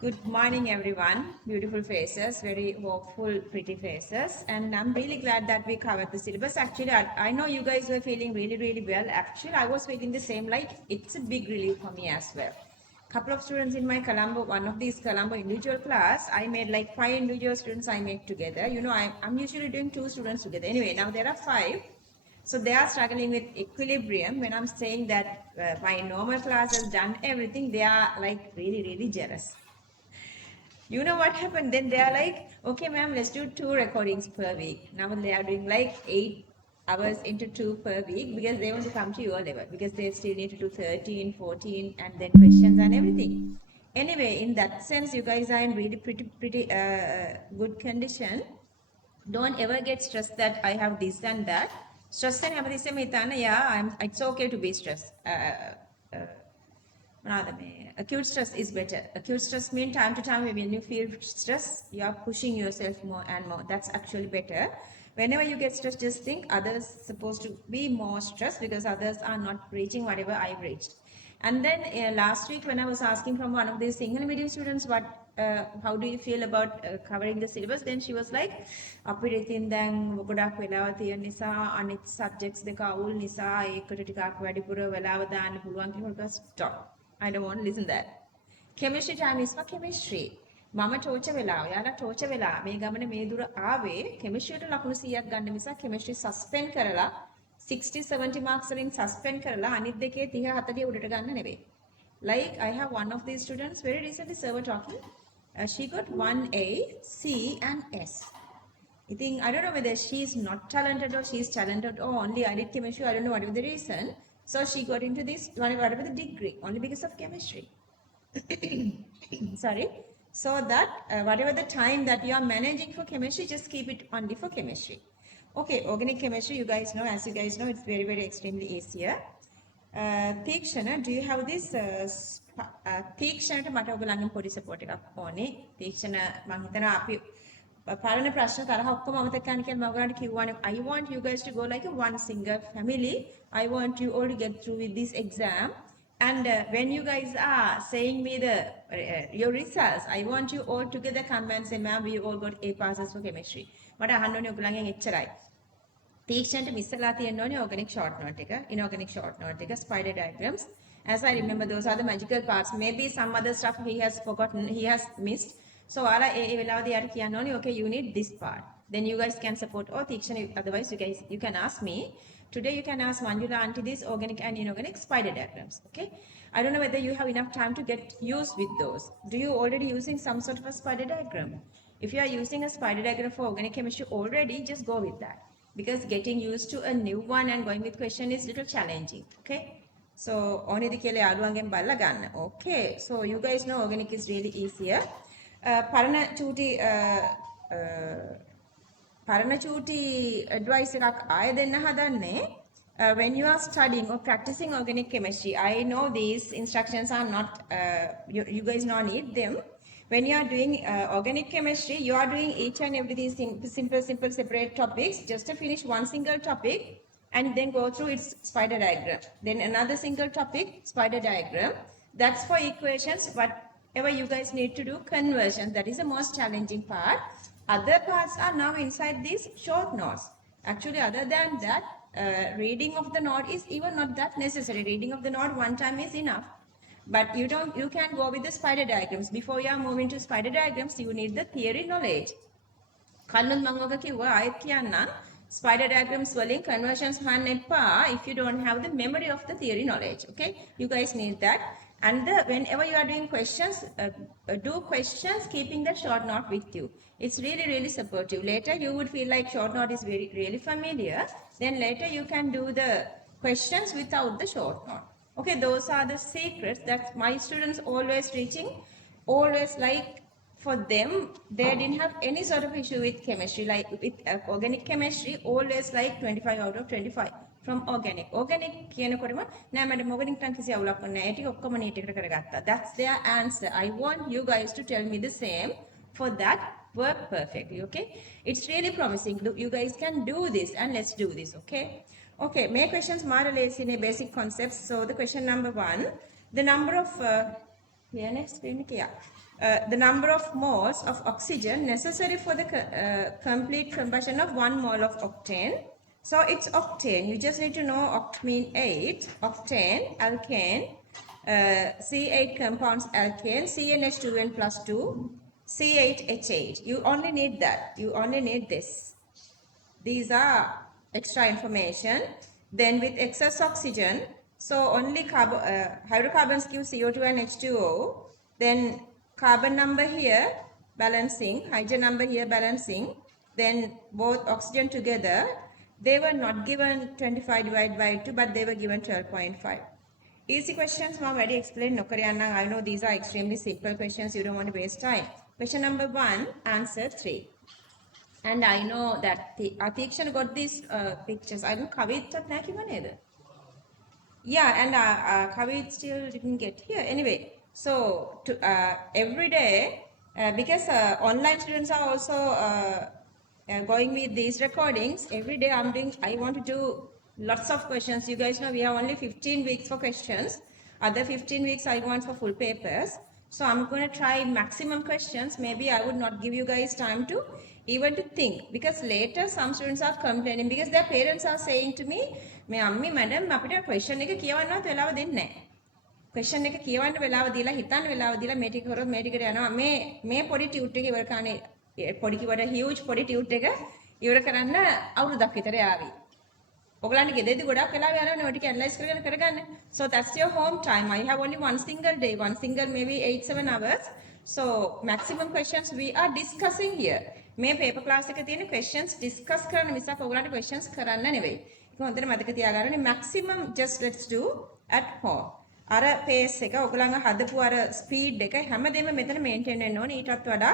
Good morning, everyone. Beautiful faces, very hopeful, pretty faces. And I'm really glad that we covered the syllabus. Actually, I know you guys were feeling really, really well. Actually, I was feeling the same, like it's a big relief for me as well. Couple of students in my Colombo, one of these Colombo individual class, I made like 5 individual students I made together. I'm usually doing 2 students together. Anyway, now there are 5. So they are struggling with equilibrium. When I'm saying that my normal class has done everything, they are like really, really jealous. You know what happened? Then they are like, okay, ma'am, let's do 2 recordings per week. Now they are doing like 8 hours into 2 per week because they want to come to your level because they still need to do 13, 14, and then questions and everything. Anyway, in that sense, you guys are in really pretty good condition. Don't ever get stressed that I have this and that. Stress and everything, yeah, it's okay to be stressed. Acute stress is better. Acute stress means time to time when you feel stress, you are pushing yourself more and more. That's actually better. Whenever you get stressed, just think others supposed to be more stressed because others are not reaching whatever I've reached. And then last week when I was asking from one of these Sinhala medium students, how do you feel about covering the syllabus? Then she was like, අපිට ඉතින් දැන් ගොඩක් වෙලාව තියෙන නිසා අනිත් subjects දෙක අවුල් නිසා ඒකට ටිකක් වැඩිපුර වෙලාව දාන්න පුළුවන් කියලා stop. I don't want to listen to that. Chemistry time is for chemistry. මම ටෝචර් වෙලා ඔයාලා ටෝචර් වෙලා මේ ගමන මේ දුර ආවේ කෙමිස්ට්‍රියට ලකුණු 100ක් ගන්න නිසා කෙමිස්ට්‍රි සස්පෙන්ඩ් කරලා 60 70 marks වලින් සස්පෙන්ඩ් කරලා අනිත් දෙකේ 30 40 උඩට ගන්න නෙවෙයි. Like I have one of these students very recently sir were talking. She got 1A, C and S. I think I don't know whether she's not talented or she's talented or only I did chemistry. I don't know whatever the reason. So she got into this whatever the degree only because of chemistry. Sorry. So that whatever the time that you are managing for chemistry, just keep it only for chemistry. Okay, organic chemistry, you guys know, as you guys know, it's very, very extremely easier. Teekshana, do you have this? Teekshana මට ඔයගොල්ලන්ගෙන් පොඩි support එකක් ඕනේ. තීක්ෂණ මම හිතනවා අපි පරණ ප්‍රශ්න තරහ ඔක්කොම අමතක කරන්න කියලා මම ඔයගොල්ලන්ට කිව්වානේ. I want you guys to go like a one single family. I want you all to get through with this exam. And when you guys are saying me your results, I want you all together come and say, ma'am, we all got A passes for chemistry. මට අහන්න ඕනේ ඔයගොල්ලන්ගෙන් එච්චරයි. තීක්ෂණට මිස්සලා තියෙන්න ඕනේ organic short note එක, inorganic short note එක, spider diagrams. As I remember, those are the magical parts. Maybe some other stuff he has forgotten, he has missed. So ඔයාලා ඒ වෙලාවදී යාට කියන්න ඕනේ, okay, you need this part. Then you guys can support. Oh, Theekshana, otherwise you can ask me. Today you can ask Manjula auntie this organic and inorganic spider diagrams. Okay. I don't know whether you have enough time to get used with those. Do you already using some sort of a spider diagram? If you are using a spider diagram for organic chemistry already, just go with that. Because getting used to a new one and going with question is little challenging. Okay. So only the kele aluangen balla ganna. Okay. So you guys know organic is really easier. Parana chuti Paranachooty advice එකක් ආය දෙන්න හදන්නේ when you are studying or practicing organic chemistry. I know these instructions are not you guys not need them. When you are doing organic chemistry, you are doing each and every these simple separate topics just to finish one single topic and then go through its spider diagram. Then another single topic, spider diagram. That's for equations. Whatever you guys need to do, conversion. That is the most challenging part. Other parts are now inside these short notes. Actually, other than that, reading of the note is even not that necessary. Reading of the note one time is enough. But you can go with the spider diagrams. Before you are moving to spider diagrams, you need the theory knowledge. කල්ලුත් මම ඔක කිව්වා ආයෙත් කියන්නම් spider diagrams වලින් conversions හොයන්න එපා if you don't have the memory of the theory knowledge. Okay, you guys need that. And whenever you are doing questions, do questions keeping the short note with you. It's really, really supportive. Later you would feel like short note is really familiar. Then later you can do the questions without the short note. Okay, those are the secrets that my students always teaching, always like. For them, they didn't have any sort of issue with chemistry. Like with organic chemistry, always like 25 out of 25 from organic. Organic කියනකොටම නෑ මට organic නම් කිසි අවුලක් නැහැ. ඒ ටික ඔක්කොම neat එකට කරගත්තා. That's their answer. I want you guys to tell me the same. For that, work perfectly. Okay? It's really promising. You guys can do this and let's do this. Okay? Okay. Make questions මාර in a basic concepts. So the question number 1, the number of screen yeah. the number of moles of oxygen necessary for the complete combustion of 1 mole of octane. So it's octane. You just need to know oct mean 8, octane, alkane, C8 compounds alkane, CnH2n plus 2, C8H8. You only need that. You only need this. These are extra information. Then with excess oxygen, so only hydrocarbons give CO2 and H2O. Then carbon number here balancing, hydrogen number here balancing. Then both oxygen together. They were not given 25 divided by 2, but they were given 12.5. Easy questions, ma'am, very explain. I know these are extremely simple questions. You don't want to waste time. Question number 1, answer 3. And I know that Atikshan got these pictures. I don't Kavit either. Yeah, and Kavit still didn't get here. Anyway, so every day, because online students are also going with these recordings, every day I want to do lots of questions. You guys know we have only 15 weeks for questions. Other 15 weeks I want for full papers. So I'm going to try maximum questions. Maybe I would not give you guys time to even to think, because later some students are complaining because their parents are saying to me, "Me ammi madam අපිට question එක කියවන්නවත් වෙලාව දෙන්නේ නැහැ." question එක කියවන්න වෙලාව දීලා හිතන්න වෙලාව දීලා මේ ටික කරොත් මේ ටිකට යනවා. මේ පොඩි ටියුට් එක ඉවර කරන්නේ පොඩි කිව්වට huge පොඩි ටියුට් එක ඉවර කරන්න අවුරුද්දක් විතර යාවි. ඔයගලන්ට ගෙදරදී ගොඩක් වෙලාව යනවනේ ඔය ටික ඇනලයිස් කරගෙන කරගන්න. So that's your home time. I have only one single day, one single maybe 8-7 hours. So maximum questions we are discussing here. මේ paper class එකේ තියෙන questions discuss කරන්න මිසක් ඔයගලන්ට questions කරන්න නෙවෙයි. ඒක හොඳට මතක තියාගන්න. Maximum just let's do at home. අර pace එක ඔයගලන්ගේ හදපු අර speed එක හැමදේම මෙතන maintain වෙන්න ඕනේ. ඊටත් වඩා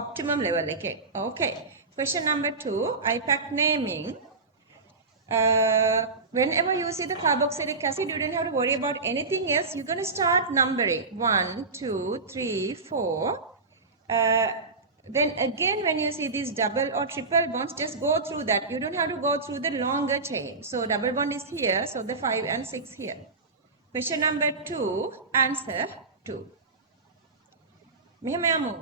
optimum level එකේ. Okay. Question number 2, IPAC naming. Whenever you see the carboxylic acid, you don't have to worry about anything else. You're going to start numbering 1, 2, 3, 4. Then again, when you see these double or triple bonds, just go through that. You don't have to go through the longer chain. So double bond is here, so the 5 and 6 here. Question number 2, answer 2. මෙහෙම යමු.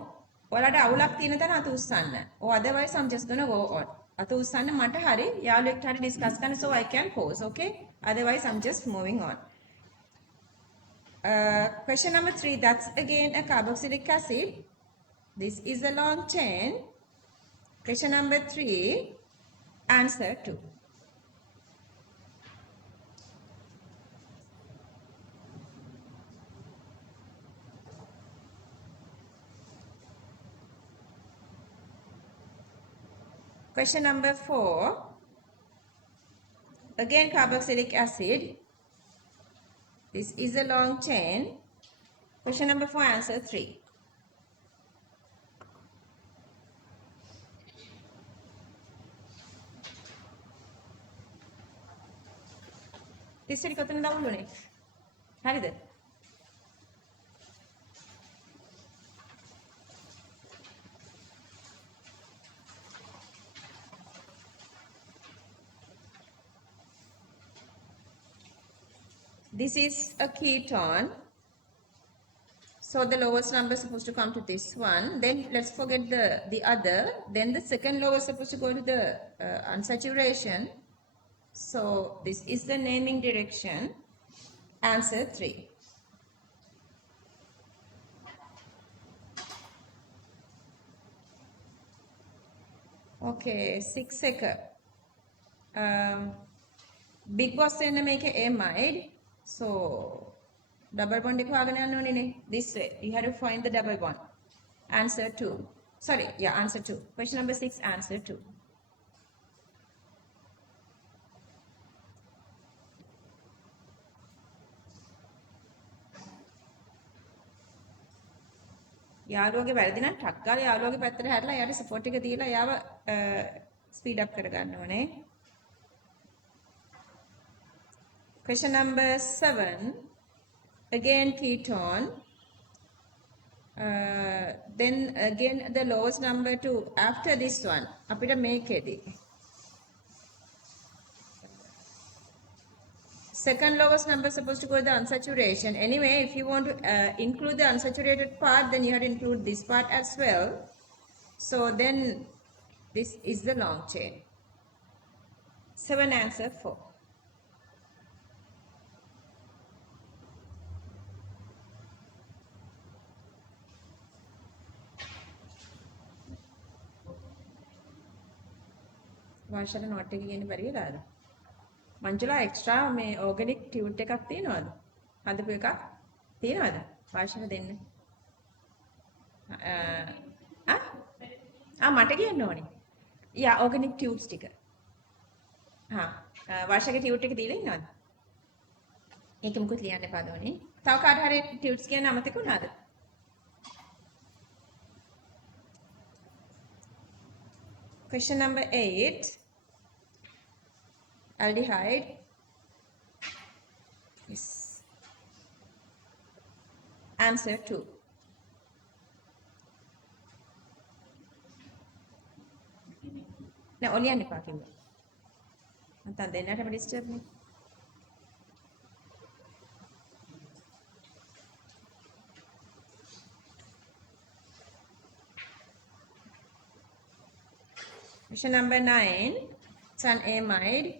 ඔයාලට අවුලක් තියෙන තැන අත උස්සන්න. Or otherwise I'm just going to go on. අත උස්සන්න මට හරි යාළුවෙක්ට හරි discuss කරන්න, so I can pause, okay? Otherwise I'm just moving on. Question number 3, that's again a carboxylic acid. This is a long chain. Question number 3, answer 2. Question number 4, again carboxylic acid. This is a long chain. Question number 4, answer 3. This is කොතන දාමුනේ? හරිද? This is a ketone. So the lowest number is supposed to come to this one. Then let's forget the other. Then the second lowest is supposed to go to the unsaturation. So this is the naming direction. Answer 3. Okay, 6 second. Big boss in make a amide. So double bond this way. You have to find the double bond. Answer 2. Sorry, yeah, answer 2. Question number 6, answer 2. යාළුවගේ වැරදි නම් ටක් ගාලා යාළුවගේ පැත්තට හැරලා එයාට support එක දීලා එයාව ස්පීඩ් අප් කරගන්න ඕනේ. Question number 7, again ketone. Then again the lowest number 2 after this one. අපිට මේකෙදි second lowest number is supposed to go to the unsaturation. Anyway, if you want to include the unsaturated part, then you have to include this part as well. So then this is the long chain. 7 answer 4. වාශල note එක ගේන්න බැරි වෙලාද? Manjula extra මේ organic tute එකක් තියනවද? හදපු එකක් තියනවද? වාශල දෙන්න. මට කියන්න ඕනේ. යා organic tubes ටික. වාශලගේ tube එක දීලා ඉන්නවද? ඒක මොකද ලියන්න එපා දෝනේ. තව කාට හරි tubes කියන අමතක වුණාද? Question number 8. Aldehyde. Yes. Answer 2. Now only an parking. And then not a disturb me. Question number 9, it's an amide.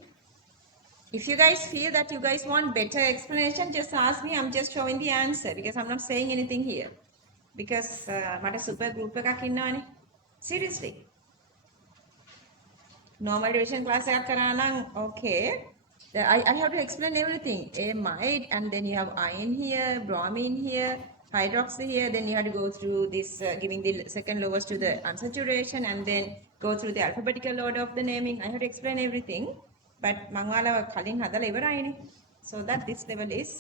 If you guys feel that you guys want better explanation, just ask me. I'm just showing the answer because I'm not saying anything here. Because mata super group එකක් ඉන්නවනේ. Seriously. Normal division class එකක් කරා නම් okay. I have to explain everything. Amide, and then you have iron here, bromine here, hydroxy here. Then you have to go through this, giving the second lowest to the unsaturation, and then go through the alphabetical order of the naming. I have to explain everything. But mangwala කලින් හදලා ඉවරයිනේ. So that this level is,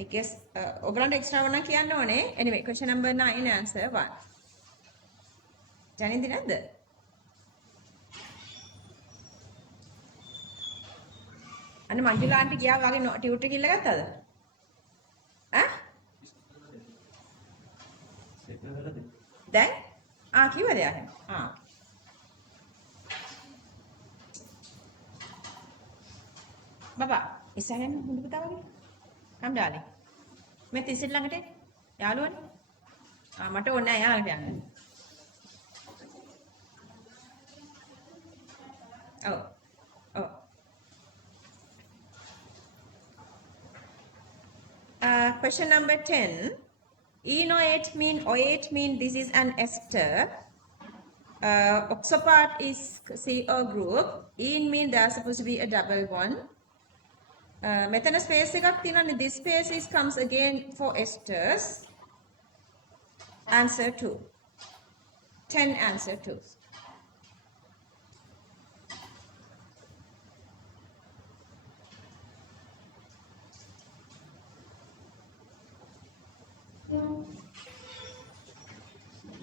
I guess, ඔයගලන්ට extra වුණා කියන්න ඕනේ. Anyway, question number 9, answer 1. ජනින්ද නැද්ද? අන්න Manjula aunty ගියා වගේ ටියුටර් කිල්ල ගත්තද? දැන් කිව්වද යා? Baba, ඉස්සරහෙන් හොඳ පුතා වගේ. Come darling. මේ තිසිල් ළඟට යාළුවනේ. මට ඕනේ නැහැ යාළුවට යන්න. Oh. Question number 10. Enoate mean this is an ester. Oxopart is CO group. En mean there's supposed to be a double bond. මෙතන ස්පේස් එකක් තියෙනවානේ. This space comes again for esters. Answer 2. 10 answer 2.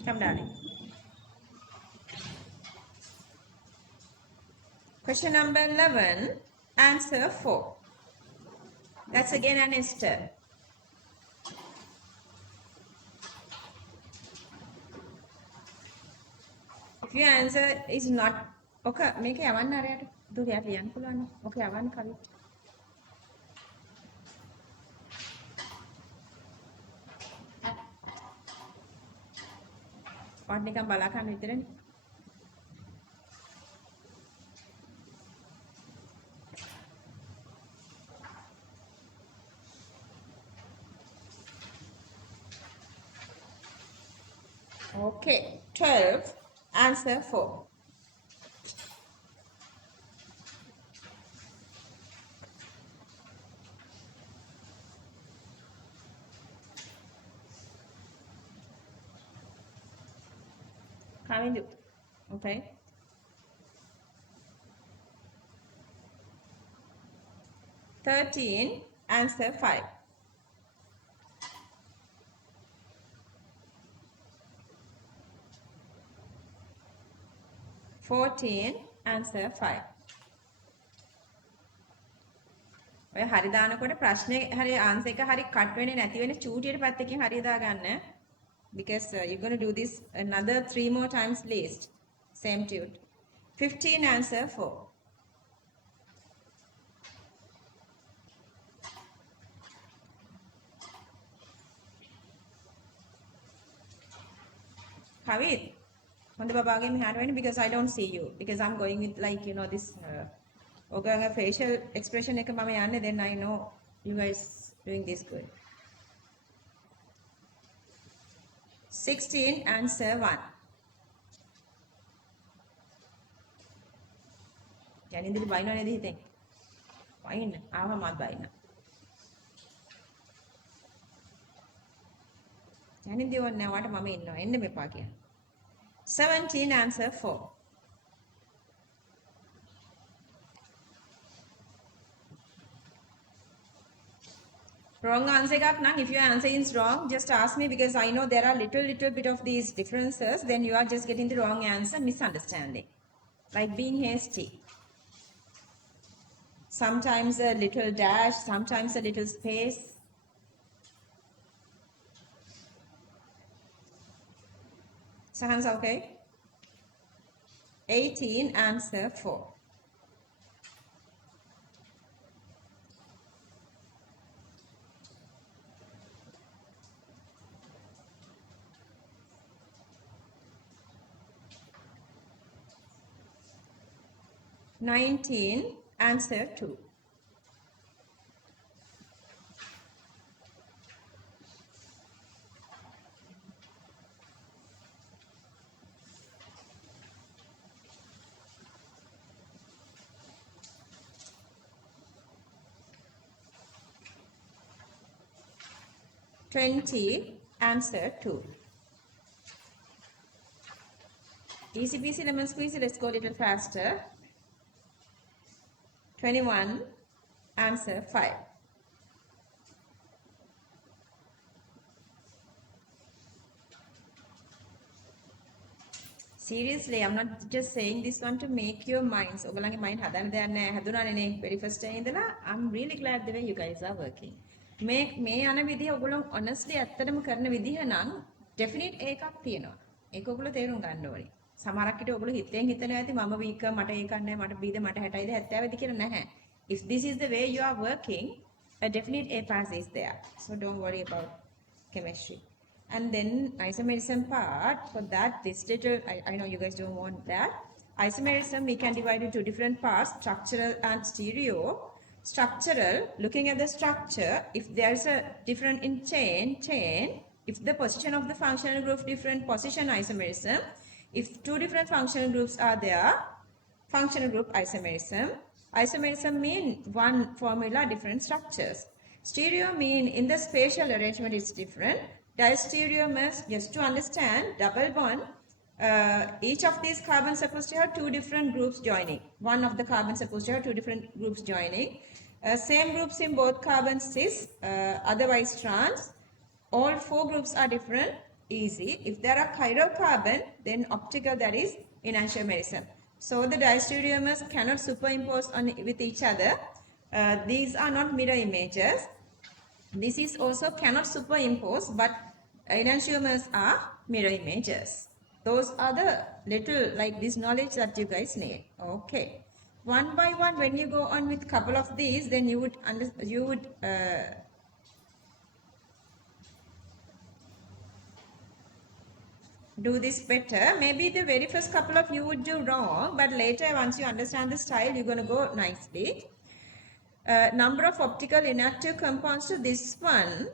Come darling. Question number 11, answer 4. That's again an ester. If your answer is not okay, make yawan arayata duriya liyan puluwan. Okay, yawan kalit. What නිකන් බලා ගන්න විතරනේ. Okay, 12, answer 4. Coming to, okay. Thirteen, answer 5. Fourteen, answer 5. ඔය හරි දානකොට ප්‍රශ්නේ හරි answer එක හරි කට් වෙන්නේ නැති වෙන්නේ චූටියට පැත්තකින් හරි දාගන්න. Because you're going to do this another 3 more times least. Same tune. 15 answer 4. Kavit, on the babage mehaට වෙන්න because I don't see you because I'm going with like you know this ඔගගේ facial expression එක මම යන්නේ then I know you guys doing this good. 16 answer 1. ජනින්දලි බයිනව නේද හිතෙන්? බයින්න. ආවමත් බයින්න. ජනින්දි ඕනේ නැහැ. වාට මම ඉන්නවා. එන්න මෙපා කියන. 17 answer 4. Wrong answer එකක් නම් if your answer is wrong just ask me because I know there are little bit of these differences then you are just getting the wrong answer, misunderstanding, like being hasty, sometimes a little dash, sometimes a little space. Sounds okay? 18 answer 4. Nineteen answer 2. Twenty answer 2. Easy peasy lemon squeezy, let's go a little faster. 21 answer 5. Seriously, I'm not just saying this one to make your minds. ඔයගොල්ලන්ගේ mind හදන්න දෙයක් නැහැ. හැදුනානේ නේ very first day ඉඳලා. I'm really glad the way you guys are working. මේ යන විදිහ ඔයගොල්ලෝ honestly ඇත්තටම කරන විදිහ නම් definite එකක් තියෙනවා. ඒක ඔයගොල්ලෝ තේරුම් ගන්න ඕනේ. සමහරක් විට ඔයගොල්ලෝ හිතෙන් හිතනවා ඇති මම weak මට ඒකක් නැහැ මට Bද මට 60යිද 70යිද කියලා නැහැ. If this is the way you are working, a definite A pass is there. So don't worry about chemistry. And then isomerism part, for that this little, I know you guys don't want that. Isomerism we can divide into different parts, structural and stereo. Structural, looking at the structure, if there is a different in chain, if the position of the functional group different position isomerism, if two different functional groups are there, functional group isomerism. Isomerism mean one formula, different structures. Stereo mean in the spatial arrangement is different. Diastereomers, just to understand, double bond, each of these carbons supposed to have two different groups joining. One of the carbons supposed to have two different groups joining. Same groups in both carbons cis, otherwise trans. All four groups are different, easy. If there are chiral carbon, then optical, that is enantiomerism. So the diastereomers cannot superimpose with each other. These are not mirror images. This is also cannot superimpose, but enantiomers are mirror images. Those are the little like this knowledge that you guys need. Okay, one by one, when you go on with couple of these, then you would do this better. Maybe the very first couple of you would do wrong, but later once you understand the style, you're going to go nicely. Number of optical inactive compounds to this one.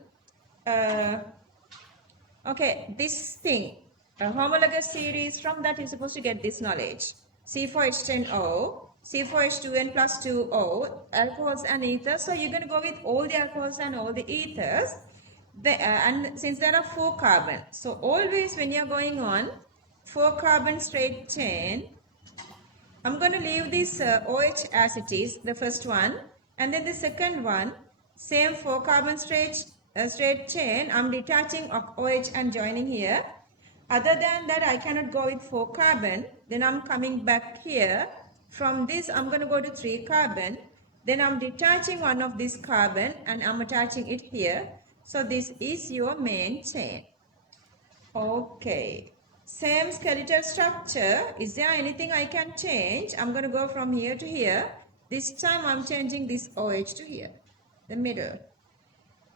Okay, this thing, a homologous series, from that you're supposed to get this knowledge. C4H10O, C4H2N plus 2O, alcohols and ethers. So you're going to go with all the alcohols and all the ethers. And since there are 4 carbon, so always when you're going on 4 carbon straight chain, I'm going to leave this OH as it is, the first one, and then the second one, same 4 carbon straight chain, I'm detaching OH and joining here. Other than that, I cannot go with 4 carbon, then I'm coming back here. From this, I'm going to go to 3 carbon, then I'm detaching one of this carbon and I'm attaching it here. So this is your main chain. Okay. Same skeletal structure. Is there anything I can change? I'm going to go from here to here. This time I'm changing this OH to here, the middle.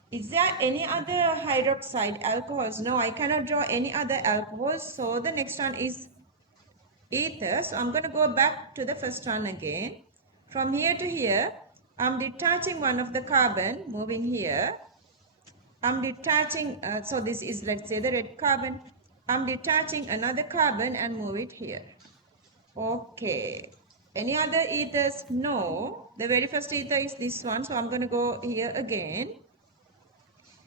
Is there any other hydroxide alcohols? No, I cannot draw any other alcohols. So the next one is ether. So I'm going to go back to the first one again. From here to here, I'm detaching one of the carbon, moving here. I'm detaching, so this is, let's say, the red carbon. I'm detaching another carbon and move it here. Okay. Any other ethers? No. The very first ether is this one. So I'm going to go here again.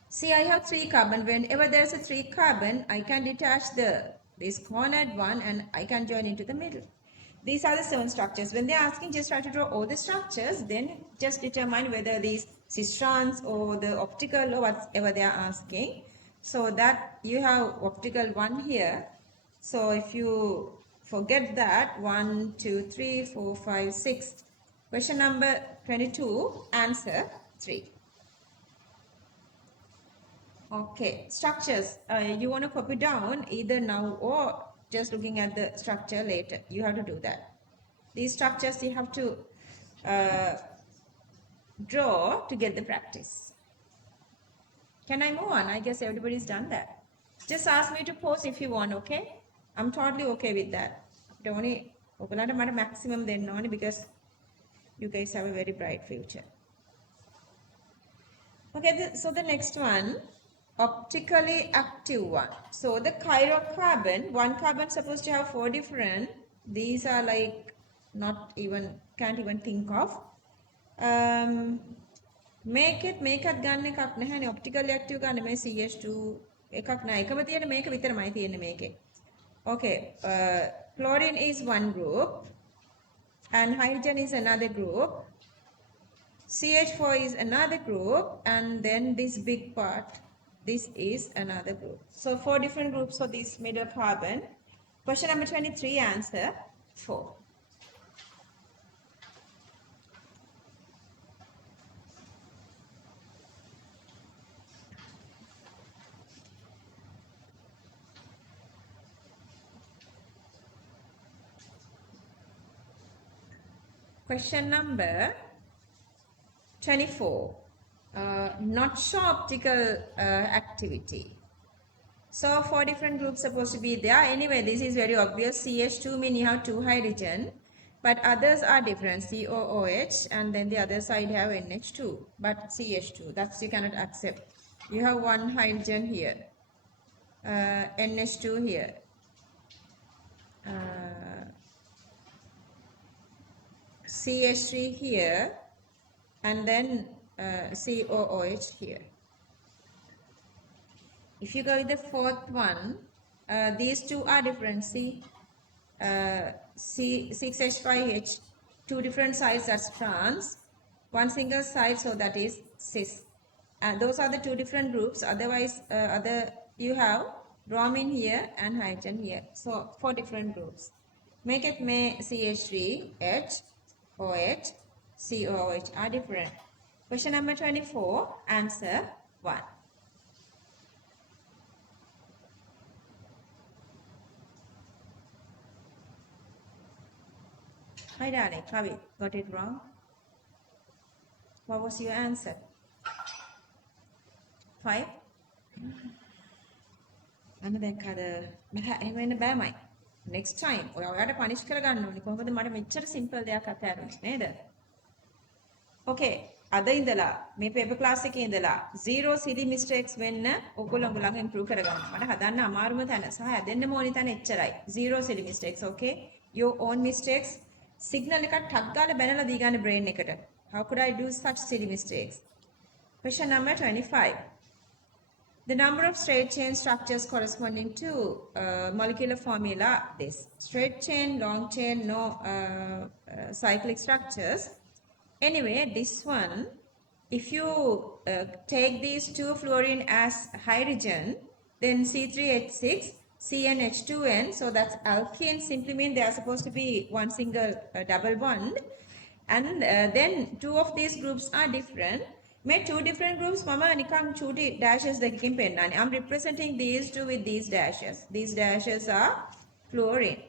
See, I have 3 carbon. Whenever there's a 3 carbon, I can detach this cornered one and I can join into the middle. These are the 7 structures. When they're asking, just try to draw all the structures, then just determine whether these cistrons or the optical or whatever they are asking. So that you have optical 1 here. So if you forget that, 1, 2, 3, 4, 5, 6. Question number 22, answer 3. Okay, structures. You want to copy down either now or just looking at the structure later. You have to do that. These structures you have to uh, draw to get the practice. Can I move on? I guess everybody's done that. Just ask me to pause if you want, okay? I'm totally okay with that. Only maximum then only because you guys have a very bright future. Okay, so the next one, optically active one. So the chirocarbon, one carbon supposed to have 4 different. These are like not even, can't even think of. Make it ගන්න එකක් නැහැනේ optically active ගන්න මේ CH2 එකක් නෑ එකම තියෙන මේක විතරමයි තියෙන්නේ මේකේ. Okay, chlorine is one group and hydrogen is another group. CH4 is another group and then this big part, this is another group. So 4 different groups for this middle carbon. Question number 23, answer 4. Question number 24. Not show optical activity. So 4 different groups supposed to be there. Anyway, this is very obvious. CH2 mean you have 2 hydrogen. But others are different. COOH and then the other side have NH2. But CH2, that's you cannot accept. You have 1 hydrogen here. NH2 here. CH3 here. And then COOH here. If you go with the 4th one, these 2 are different. See, C6H5H, 2 different sides are trans, 1 single side, so that is cis. And those are the 2 different groups. Otherwise, you have bromine here and hydrogen here. So 4 different groups. Make it may CH3, H, OH, COOH are different. Question number 24, answer 1. Hi darling, Kavi, got it wrong? What was your answer? 5? අන්න දැක්කද බෑ එහෙම වෙන්න බෑමයි. Next time ඔයාලට පනිෂ් කරගන්න ඕනේ. කොහොමද මට මෙච්චර simple දෙයක් අතහැරුනේ නේද? Okay, අද ඉඳලා මේ paper class එකේ ඉඳලා zero silly mistakes වෙන්න ඔයගොල්ලෝ ළඟ improve කරගන්න. මට හදන්න අමාරුම තැන සහ හැදෙන්න ඕනි තැන එච්චරයි. Zero silly mistakes, okay? Your own mistakes. Signal එකක් ටක් ගාලා බැනලා දී ගන්න brain එකට. How could I do such silly mistakes? Question number 25. The number of straight chain structures corresponding to molecular formula, this. Straight chain, long chain, no cyclic structures. Anyway, this one, if you take these 2 fluorine as hydrogen, then C3H6, CnH2n, so that's alkene, simply mean they are supposed to be one single double bond. And then 2 of these groups are different. Made 2 different groups, mama nikam chuti dashes දෙකකින් පෙන්නන්නේ. I'm representing these 2 with these dashes. These dashes are fluorine.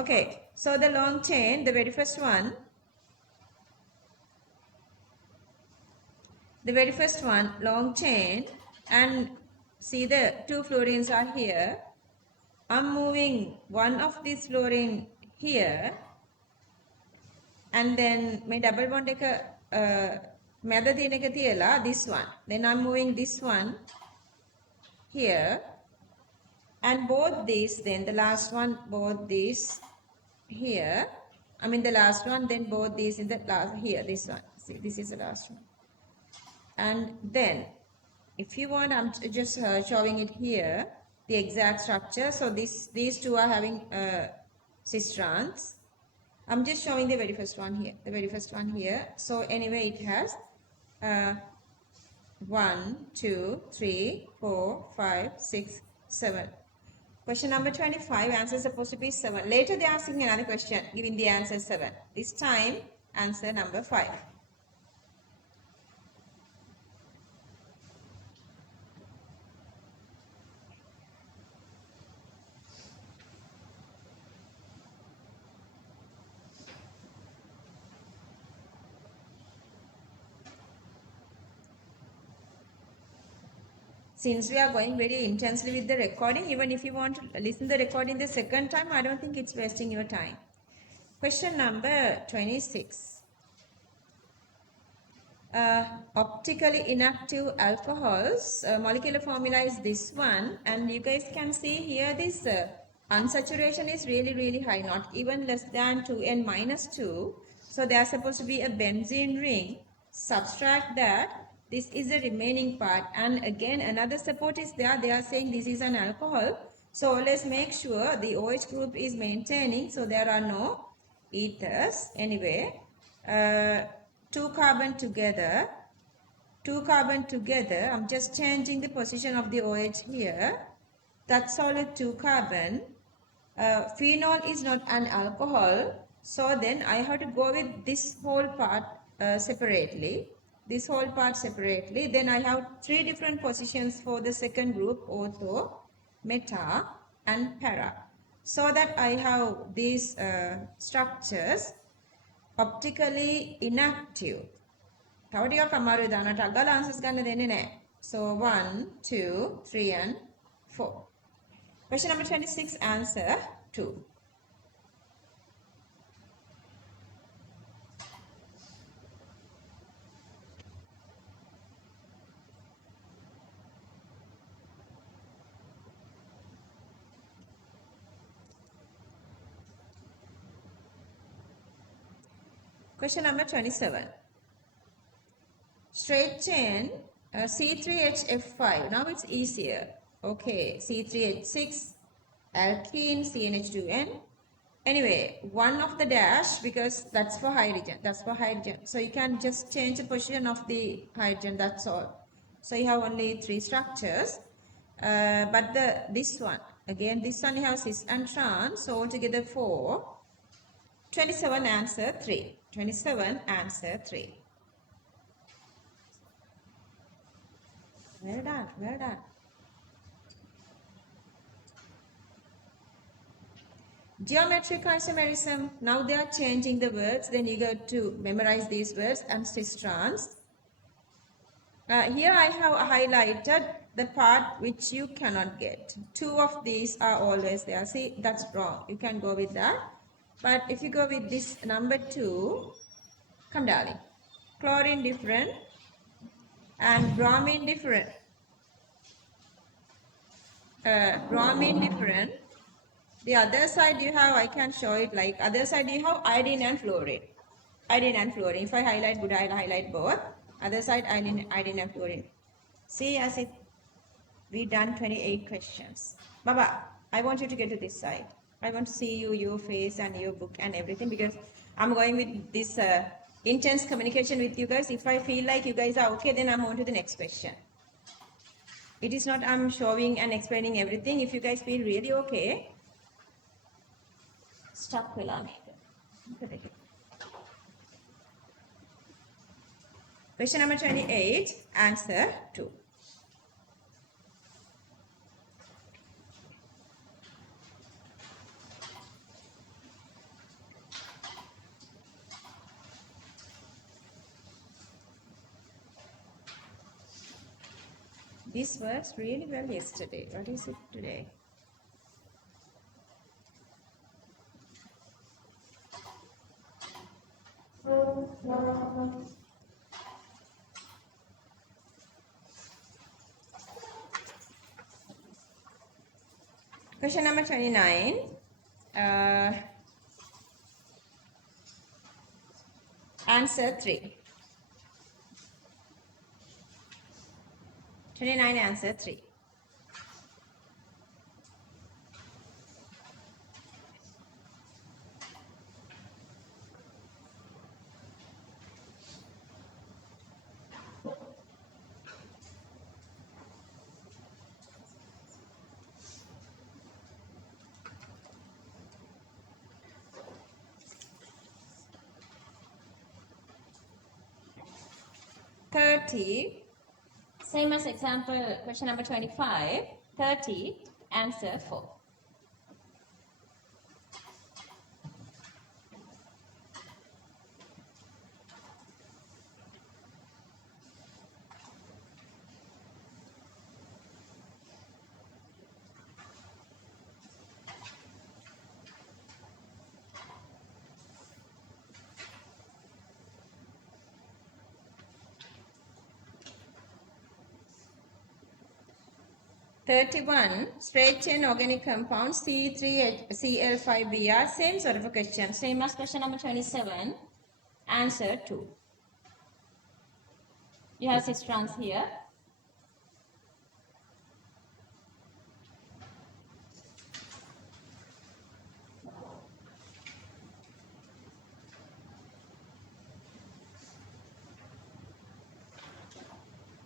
Okay, so the long chain, the very first one, The very first one, long chain, and see the two fluorines are here. I'm moving one of these fluorine here, and then my double bond method this one. Then I'm moving this one here, and both these, then the last one, both these here. I mean the last one, then both these in the last here, this one. See, this is the last one. And then, if you want, I'm just showing it here, the exact structure. So these two are having cis strands. I'm just showing the very first one here, the very first one here. So anyway, it has 1, 2, 3, 4, 5, 6, 7. Question number 25, answer is supposed to be 7. Later they are asking another question, giving the answer 7. This time, answer number 5. Since we are going very intensely with the recording, even if you want to listen the recording the second time, I don't think it's wasting your time. Question number 26. Optically inactive alcohols, molecular formula is this one, and you guys can see here this unsaturation is really high, not even less than 2n minus 2. So they are supposed to be a benzene ring. Subtract that. This is the remaining part, and again another support is there. They are saying this is an alcohol. So let's make sure the OH group is maintaining, so there are no ethers. Anyway, 2 carbon together, I'm just changing the position of the OH here. That's all with 2 carbon. Phenol is not an alcohol, so then I have to go with this whole part separately. This whole part separately. Then I have 3 different positions for the second group, ortho, meta, and para. So that I have these structures optically inactive. තව ටිකක් අමාරුයි දාන්නට අගල answers ගන්න දෙන්නේ නැහැ. So 1, 2, 3 and 4. Question number 26, answer 2. Question number 27. Straight chain C3HF5. Now it's easier. Okay, C3H6, alkene, CnH2n. Anyway, one of the dash, because that's for hydrogen. That's for hydrogen. So you can just change the position of the hydrogen. That's all. So you have only 3 structures. But this one, again, this one you have cis and trans. So altogether 4. 27, answer 3. 27, answer 3. Well done, well done. Geometric isomerism. Now they are changing the words. Then you got to memorize these words and cis trans. Here I have highlighted the part which you cannot get. 2 of these are always there. See, that's wrong. You can go with that. But if you go with this number 2, come darling. Chlorine different and bromine different. Bromine different. The other side you have, I can show it like, other side you have iodine and fluorine. Iodine and fluorine. If I highlight good, I'll highlight both. Other side, iodine and fluorine. See, as if we done 28 questions. Baba, I want you to get to this side. I want to see you, your face and your book and everything, because I'm going with this intense communication with you guys. If I feel like you guys are okay, then I'm on to the next question. It is not I'm showing and explaining everything. If you guys feel really okay, stuck will Question number 28, answer 2. This works really well yesterday. What is it today? Question number 29. Answer 3. 29 answer 3. Same as example question number 25. 30 answer 4. Straight chain organic compounds C3Cl5Br. Same sort of a question. Same as question number 27. Answer 2. You have 6 strands here.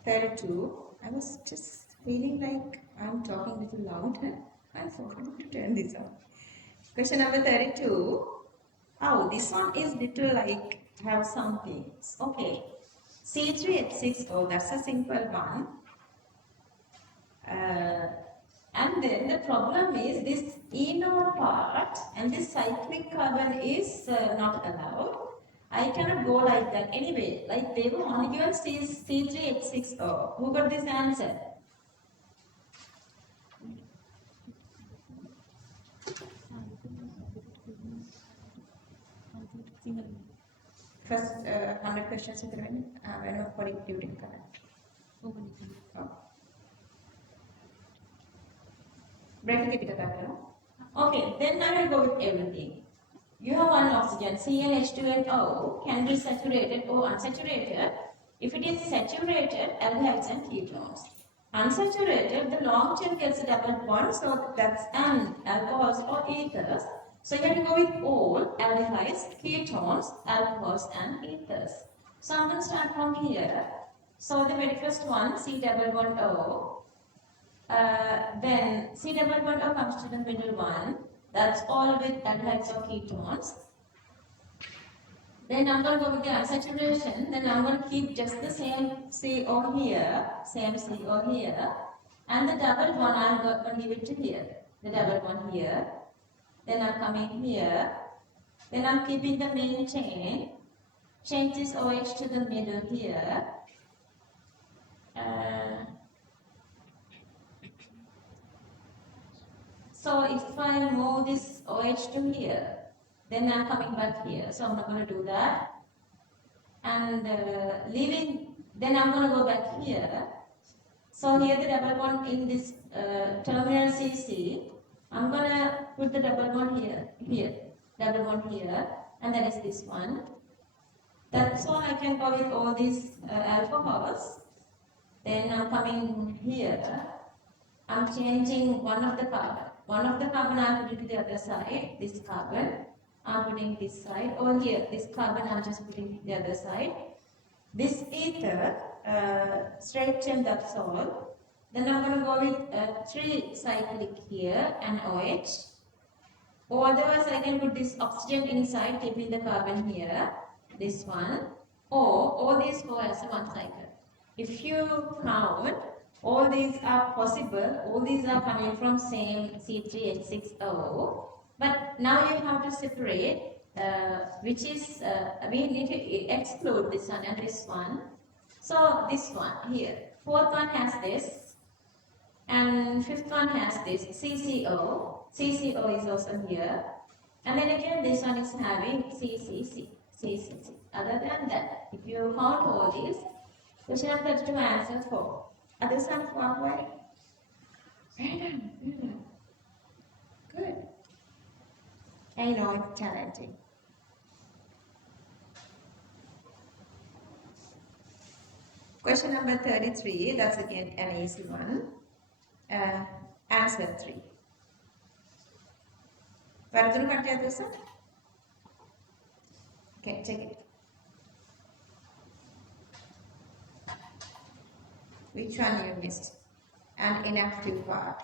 I was just feeling like I'm talking a little louder. I forgot to turn this on. Question number 32. Oh, this one is little like have some things. Okay. C3H6, oh, that's a simple one. And then the problem is this enol part and this cyclic carbon is not allowed. I cannot go like that. Anyway, like they were only given C3H6O. Who got this answer? First 100 questions in the minute. When for including correct. Oh. Okay, then I will go with everything. You have one oxygen, CnH2n O, can be saturated or unsaturated. If it is saturated, aldehydes and ketones. Unsaturated, the long chain gets a double bond, so that's an alcohols or ethers. So you have to go with all aldehydes, ketones, alcohols and ethers. So I'm going to start from here. So the very first one, C double bond O. Then C double bond O comes to the middle one. That's all with aldehydes or ketones. Then I'm going to go with the unsaturation. Then I'm going to keep just the same CO here, and the double bond I'm going to give it to here. The double bond here. Then I'm coming here. Then I'm keeping the main chain. Change this OH to the middle here. So if I move this OH to here, then I'm coming back here. So I'm not going to do that. And then I'm going to go back here. So here the double bond in this terminal CC, I'm going to put the double bond here, double bond here, and that is this one. That's all I can go with all these alcohols. Then I'm coming here. I'm changing one of the carbon. One of the carbon I'm putting to the other side, this carbon. I'm putting this side, or here, this carbon I'm just putting to the other side. This ether, straight chain, that's all. Then I'm going to go with 3 cyclic here and OH. Or otherwise I can put this oxygen inside, keeping the carbon here, this one. Or all these go as a one cycle. If you count, all these are possible, all these are coming from same C3H6O. But now you have to separate which is, we need to exclude this one and this one. So this one here, fourth one has this, And fifth one has this CCO. CCO is also here. And then again, this one is having CCC. CCC. Other than that, if you count all these, question number 32 answer 4. Others are 4. Why? Well done. Well done. Good. I know it's challenging. Question number 33, that's again an easy one. Answer 3. Okay, take it. Which one you missed? An inactive part.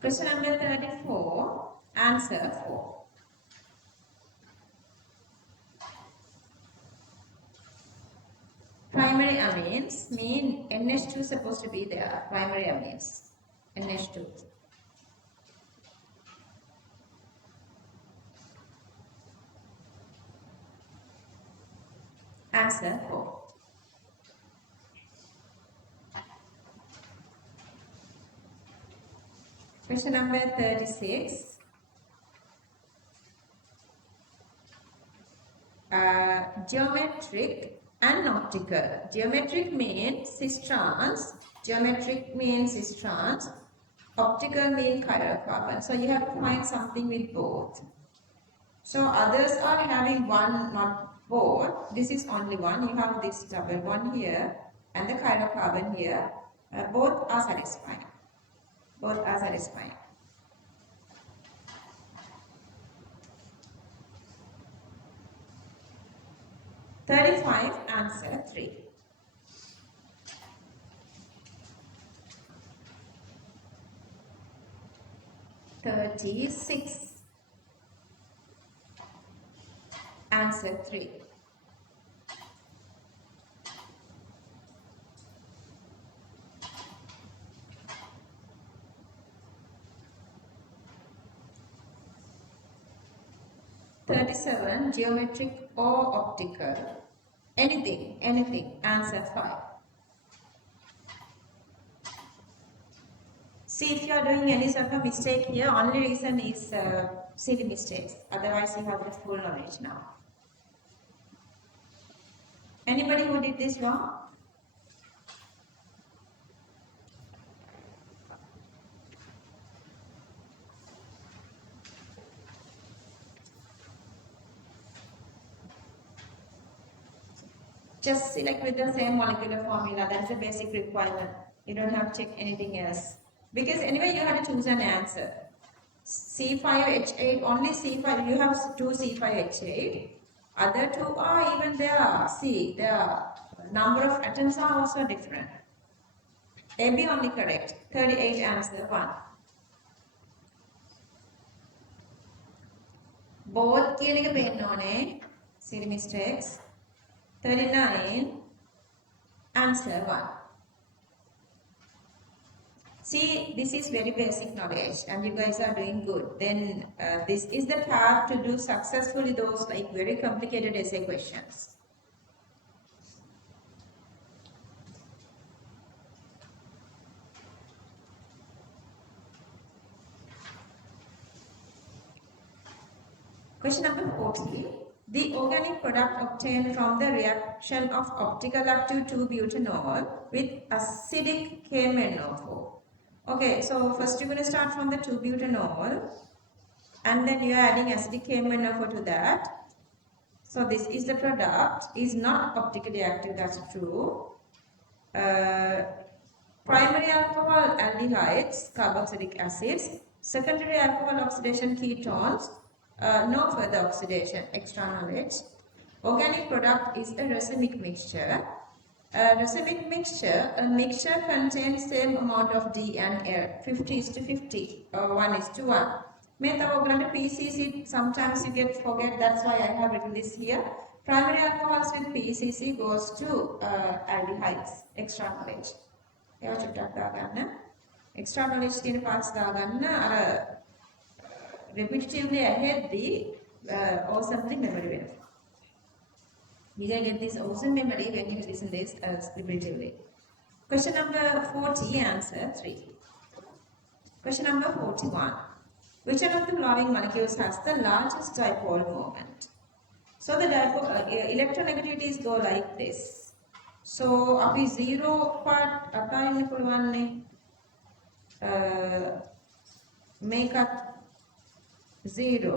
Question number 34, answer 4. Primary amines mean NH2 is supposed to be there. Primary amines, NH2. Answer 4. Question number 36. Geometric and optical. Geometric means cis-trans. Geometric means cis-trans. Optical means chirocarbon. So you have to find something with both. So others are having one, not both. This is only one. You have this double one here and the chirocarbon here. Both are satisfying. Both are satisfying. Answer 3. Answer 3. 37, geometric or optical. Anything. Answer 5. See, if you are doing any sort of mistake here, only reason is silly mistakes. Otherwise, you have the full knowledge now. Anybody who did this wrong? Just select with the same molecular formula. That's the basic requirement. You don't have to check anything else. Because anyway, you have to choose an answer. C5H8, only C5, you have 2 C5H8. Other 2 are even there. See, the number of atoms are also different. AB only correct. 38 answer 1. Both කියන එක පේන්න ඕනේ. Silly mistakes. 39 answer 1. See, this is very basic knowledge and you guys are doing good. Then this is the path to do successfully those like very complicated essay questions. Question number 40. The organic product obtained from the reaction of optical active 2-butanol with acidic K-MnO4. Okay, so first you're going to start from the 2-butanol and then you're adding acidic K-MnO4 to that. So this is the product, is not optically active, that's true. Primary alcohol aldehydes, carboxylic acids, secondary alcohol oxidation ketones, no further oxidation, extra knowledge. Organic product is a racemic mixture. Racemic mixture, a mixture contains same amount of D and L, 50:50 or 1:1. PCC, sometimes you forget, that's why I have written this here. Primary alcohols with PCC goes to aldehydes. Extra knowledge. ඒවා චුට්ටක් දාගන්න. Extra knowledge තියෙන parts දාගන්න. අර repetitively ඇහෙද්දී awesomely memory වෙනවා. You can get this awesome memory when you listen this repetitively. Question number 40, answer 3. Question number 41. Which one of the following molecules has the largest dipole moment? So the dipole electronegativities go like this. So අපි 0 part අතාරින්න පුළුවන්නේ. Make up 0,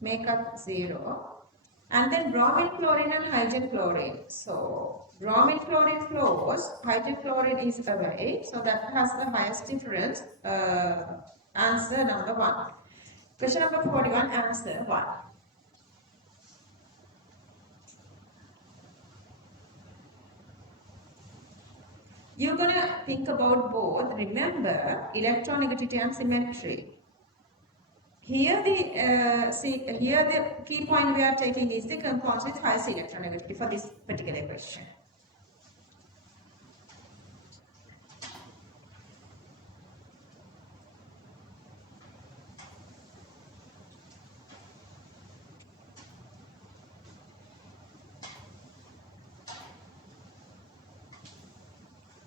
make up 0. And then bromine, chlorine and hydrogen chlorine. So bromine, chlorine flows, hydrogen chlorine is away. So that has the highest difference. Answer number 1. Question number 41, answer 1. You're going to think about both. Remember, electronegativity and symmetry. Here the key point we are taking is the compounds with highest electronegativity for this particular question.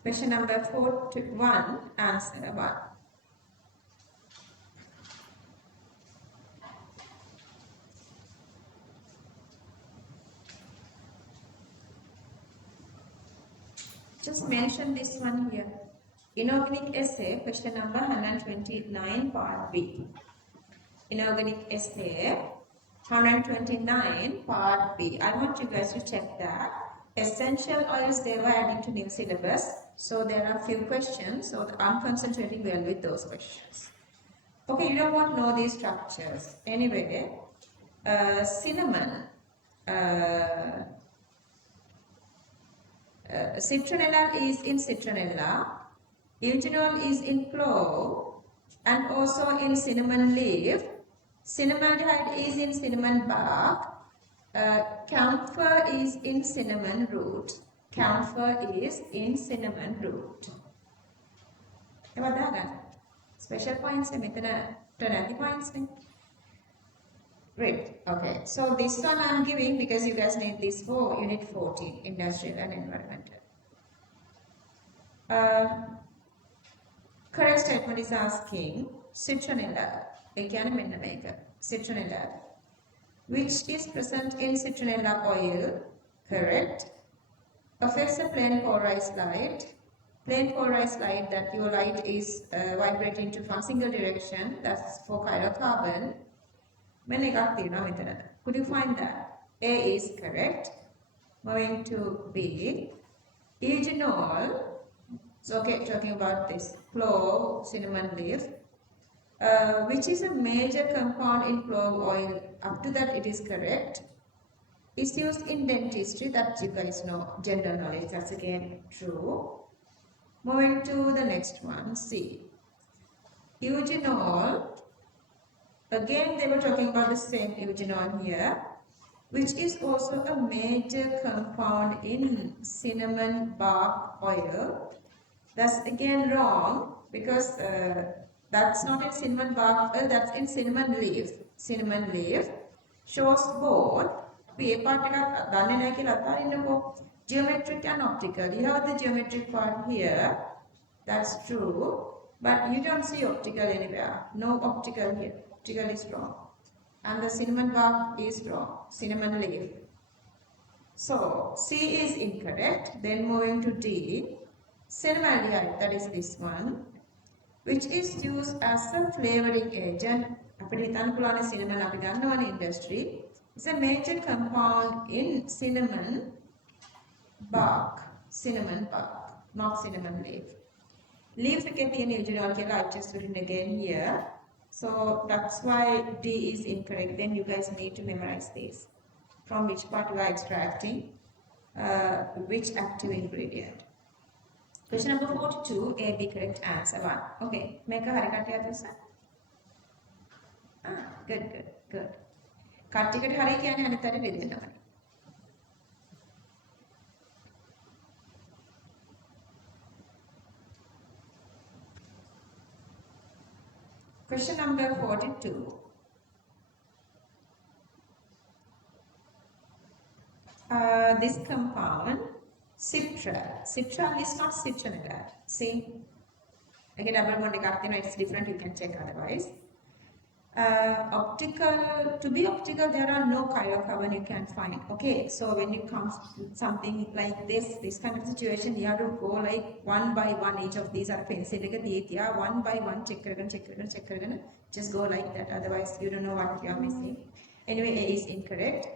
Question number 41, answer 1. Just mention this one here. Inorganic essay, question number 129, part B. Inorganic essay, 129, part B. I want you guys to check that. Essential oils, they were adding to new syllabus. So there are few questions. So I'm concentrating well with those questions. Okay, you don't want to know these structures. Anyway, cinnamon. Citronella is in citronella, eugenol is in clove, and also in cinnamon leaf. Cinnamaldehyde is in cinnamon bark. Camphor is in cinnamon root. Camphor is in cinnamon root. Special points, penalty points. Great. Okay. So this one I'm giving because you guys need this for Unit 14, Industrial and Environmental. Correct statement is asking citronella. Citronella, which is present in citronella oil. Correct. Affects the plane polarized light. Plane polarized light, that your light is vibrating to one single direction. That's for chirocarbon. Could you find that? A is correct. Moving to B. Eugenol. So okay, talking about this clove, cinnamon leaf, which is a major compound in clove oil. Up to that it is correct. It's used in dentistry, that you guys know, general knowledge, that's again true. Moving to the next one, C. Eugenol. Again, they were talking about the same eugenol here, which is also a major compound in cinnamon bark oil. That's again wrong because that's not in cinnamon bark oil, that's in cinnamon leaf. Cinnamon leaf shows both. Geometric and optical. You have the geometric part here. That's true. But you don't see optical anywhere. No optical here. Optical is wrong. And the cinnamon bark is wrong. Cinnamon leaf. So C is incorrect. Then moving to D. Cinnamaldehyde, that is this one, which is used as a flavoring agent. Cinnamon industry. It's a major compound in cinnamon bark. Cinnamon bark, not cinnamon leaf. Leaf again I just written again here. So that's why D is incorrect. Then you guys need to memorize this. From which part you are extracting which active ingredient. Question number 42, A, B correct answer 1. Okay, make a harikatya sir. Good. Kartikata hari කියන්නේ අනිත් අයට බෙදෙනවනේ. Question number 42. This compound, citral. Citral is not citronellate. See? Okay, double bond it's different, you can check otherwise. To be optical, there are no carbon you can find. Okay, so when you come to something like this kind of situation, you have to go like one by one. Each of these are pencil. One by one, check. Just go like that. Otherwise, you don't know what you are missing. Anyway, A is incorrect.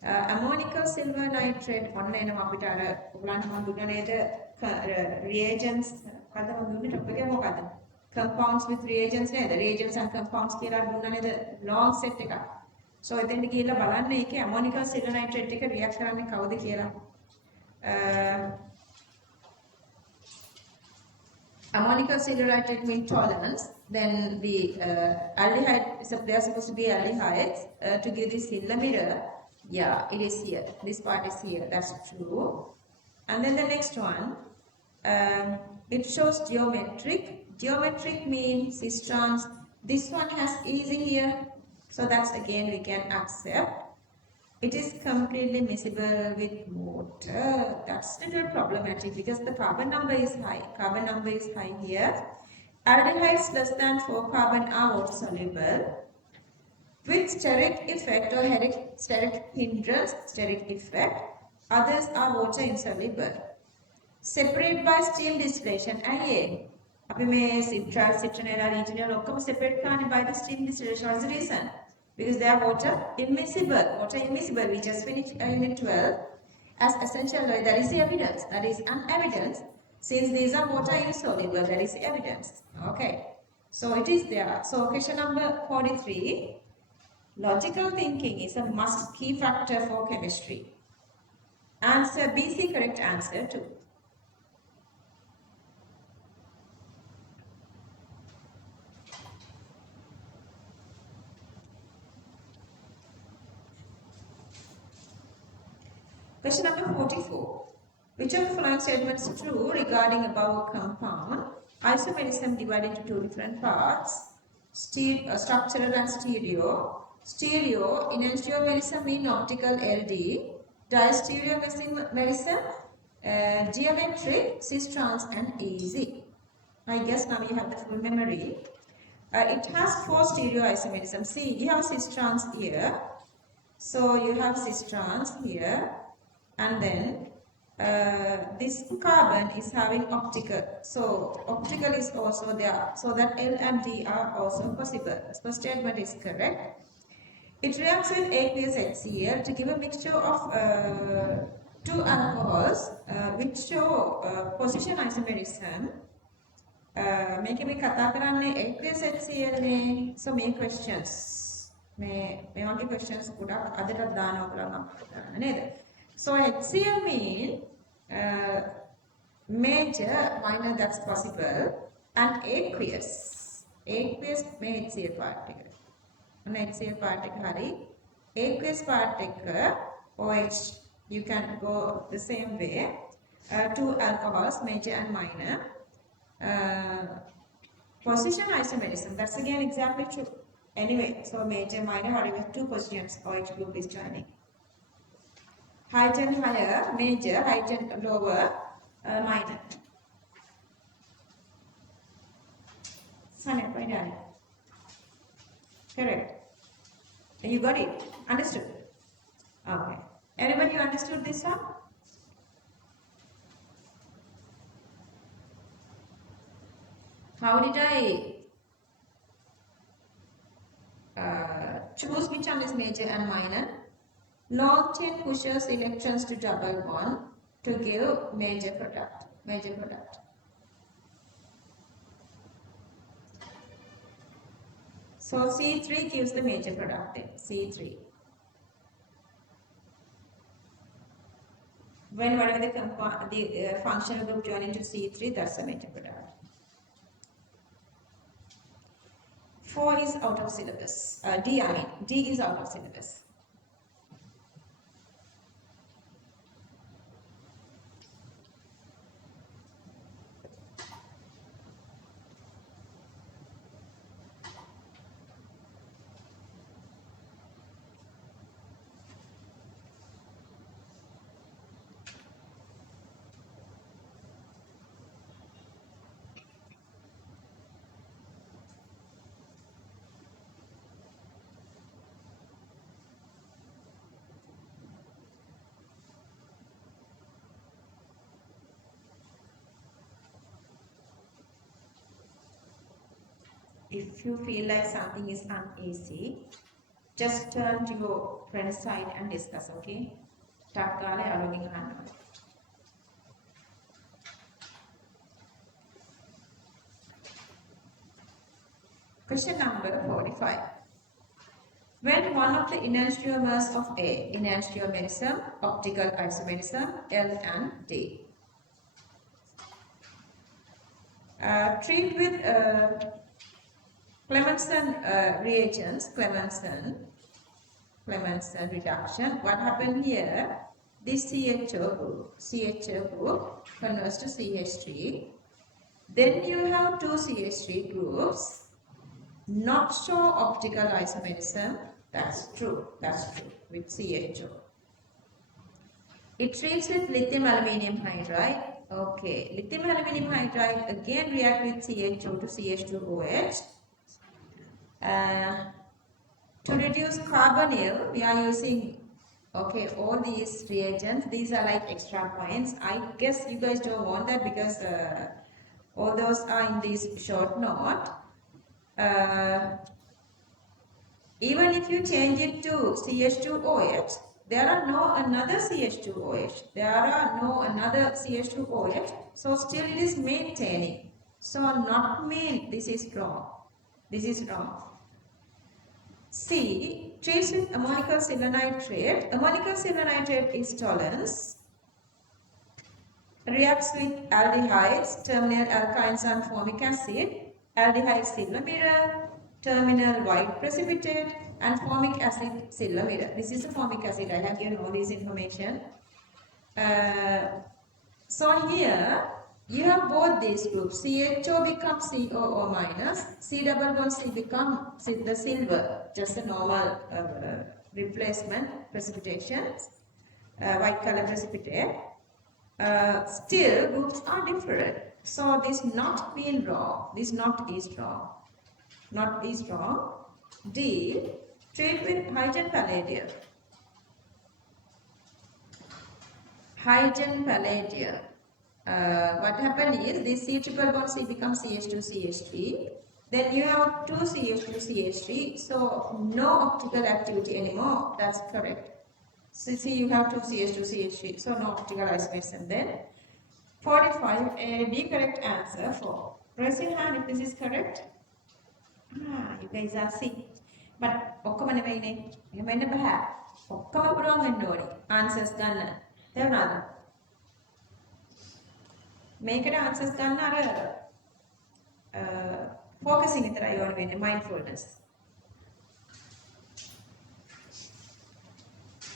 Ammonical silver nitrate online reagents compounds with reagents නේද reagents and compounds කියලා දුන්නා නේද long set එකක් so එතෙන්ට ගිහිල්ලා බලන්න ඒකේ ammonical silver nitrate එක react කරන්නේ කවුද කියලා ammonical silver nitrate means tolerance then the aldehyde they are supposed to be aldehydes to give this Sinhala mirror. Yeah, it is here. This part is here. That's true. And then the next one, it shows geometric. Geometric means cisterns. This one has easy here. So that's again we can accept. It is completely miscible with water. That's a little problematic because the carbon number is high. Carbon number is high here. Aldehydes less than 4 carbon are water soluble. With steric effect or steric hindrance, steric effect, others are water insoluble. Separate by steam distillation. අපි මේ citral, citronella, legionella ඔක්කොම separate කරන්නේ by the steam distillation. What's the reason? Because they are water immiscible. Water immiscible. We just finished unit 12 as essential. That is the evidence. That is an evidence. Since these are water insoluble, that is the evidence. Okay. So it is there. So question number 43. Logical thinking is a must key factor for chemistry. Answer B is the correct answer too. Question number 44. Which of the following statements is true regarding above compound? Isomerism divided into two different parts. Structural and stereo. Stereo, enantiomerism mean optical LD. Diastereomerism, geometric, cistrons and easy. I guess now you have the full memory. It has 4 stereoisomerism. See, you have cistrons here. So you have cistrons here. And then this carbon is having optical. So optical is also there. So that L and D are also possible. So statement is correct. It reacts with aqueous HCl to give a mixture of 2 alcohols which show position isomerism. Make me kata karanne aqueous HCl ne. So මේ questions මේ වගේ questions ගොඩක් අදටත් දානවා ඔයගොල්ලෝ නේද? So HCl means major, minor, that's possible, and aqueous. Aqueous may HCl particle. And HCl particle, hari. Aqueous particle, OH, you can go the same way. 2 alcohols, major and minor. Position isomerism, that's again exactly true. Anyway, so major, minor, however, 2 positions OH group is joining. Hydrogen higher, major, hydrogen lower, minor. Correct. You got it? Understood? Okay. Everybody understood this one? How did I choose which one is major and minor? Long chain pushes electrons to double bond to give major product. So C3 gives the major product then, C3. When whatever the functional group join into C3, that's the major product. 4 is out of syllabus. D is out of syllabus. If you feel like something is uneasy, just turn to your friend's side and discuss, okay? Takkala යාළුවගෙන් අහන්න. Question number 45. When one of the enantiomers of A, enantiomerism, optical isomerism, L and D, treat with Clemmensen reagents, Clemmensen reduction. What happened here? This CHO group converts to CH3. Then you have two CH3 groups. Not show optical isomerism. That's true. With CHO. It treats with lithium aluminium hydride. Okay, lithium aluminium hydride again react with CHO to CH2OH. To reduce carbonyl, we are using all these reagents. These are like extra points. I guess you guys don't want that because all those are in this short note. Even if you change it to CH2OH, there are no another CH2OH. There are no another CH2OH. So still it is maintaining. So not mean this is wrong. This is wrong. C. Treats with ammonical silver nitrate. Ammonical silver nitrate is tolerance. Reacts with aldehydes, terminal alkynes and formic acid. Aldehyde silver mirror, terminal white precipitate, and formic acid silver mirror. This is the formic acid. I have given all this information. So here you have both these groups. CHO becomes COO minus. C double bond C becomes the silver, just a normal replacement precipitation, white color precipitate. Still groups are different. So this not being wrong. This not is wrong. Not is wrong. D. Treat with hydrogen palladium. Hydrogen palladium. What happened is this C triple bond C becomes CH2 CH3. Then you have two CH2 CH3. So no optical activity anymore. That's correct. So see you have two CH2 CH3. So no optical isomerism then. 45 the correct answer for. Raise your hand if this is correct. You guys are C. But ඔක්කොම නෙවෙයිනේ. එහෙම වෙන්න බෑ. ඔක්කොම පුරවන් වෙන්න ඕනේ. Answers ගන්න. තේරුණාද? මේකට answers ගන්න අර focusing විතරයි ඕනේ වෙන්නේ, mindfulness.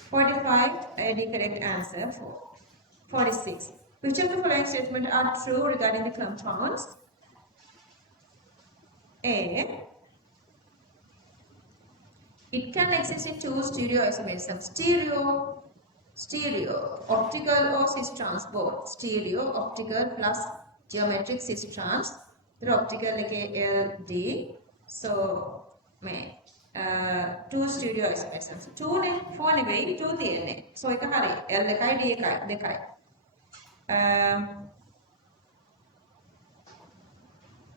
45 the correct answer for. 46. Which of the following statements are true regarding the compounds? A. It can exist in two stereoisomerisms. Stereo, optical or cis trans both. Stereo, optical plus geometric cis trans. The optical like LD. So, two stereoisomerisms. 2 ne 4 නෙවෙයි 2 තියෙන්නේ. So එක හරි. L එකයි D එකයි දෙකයි.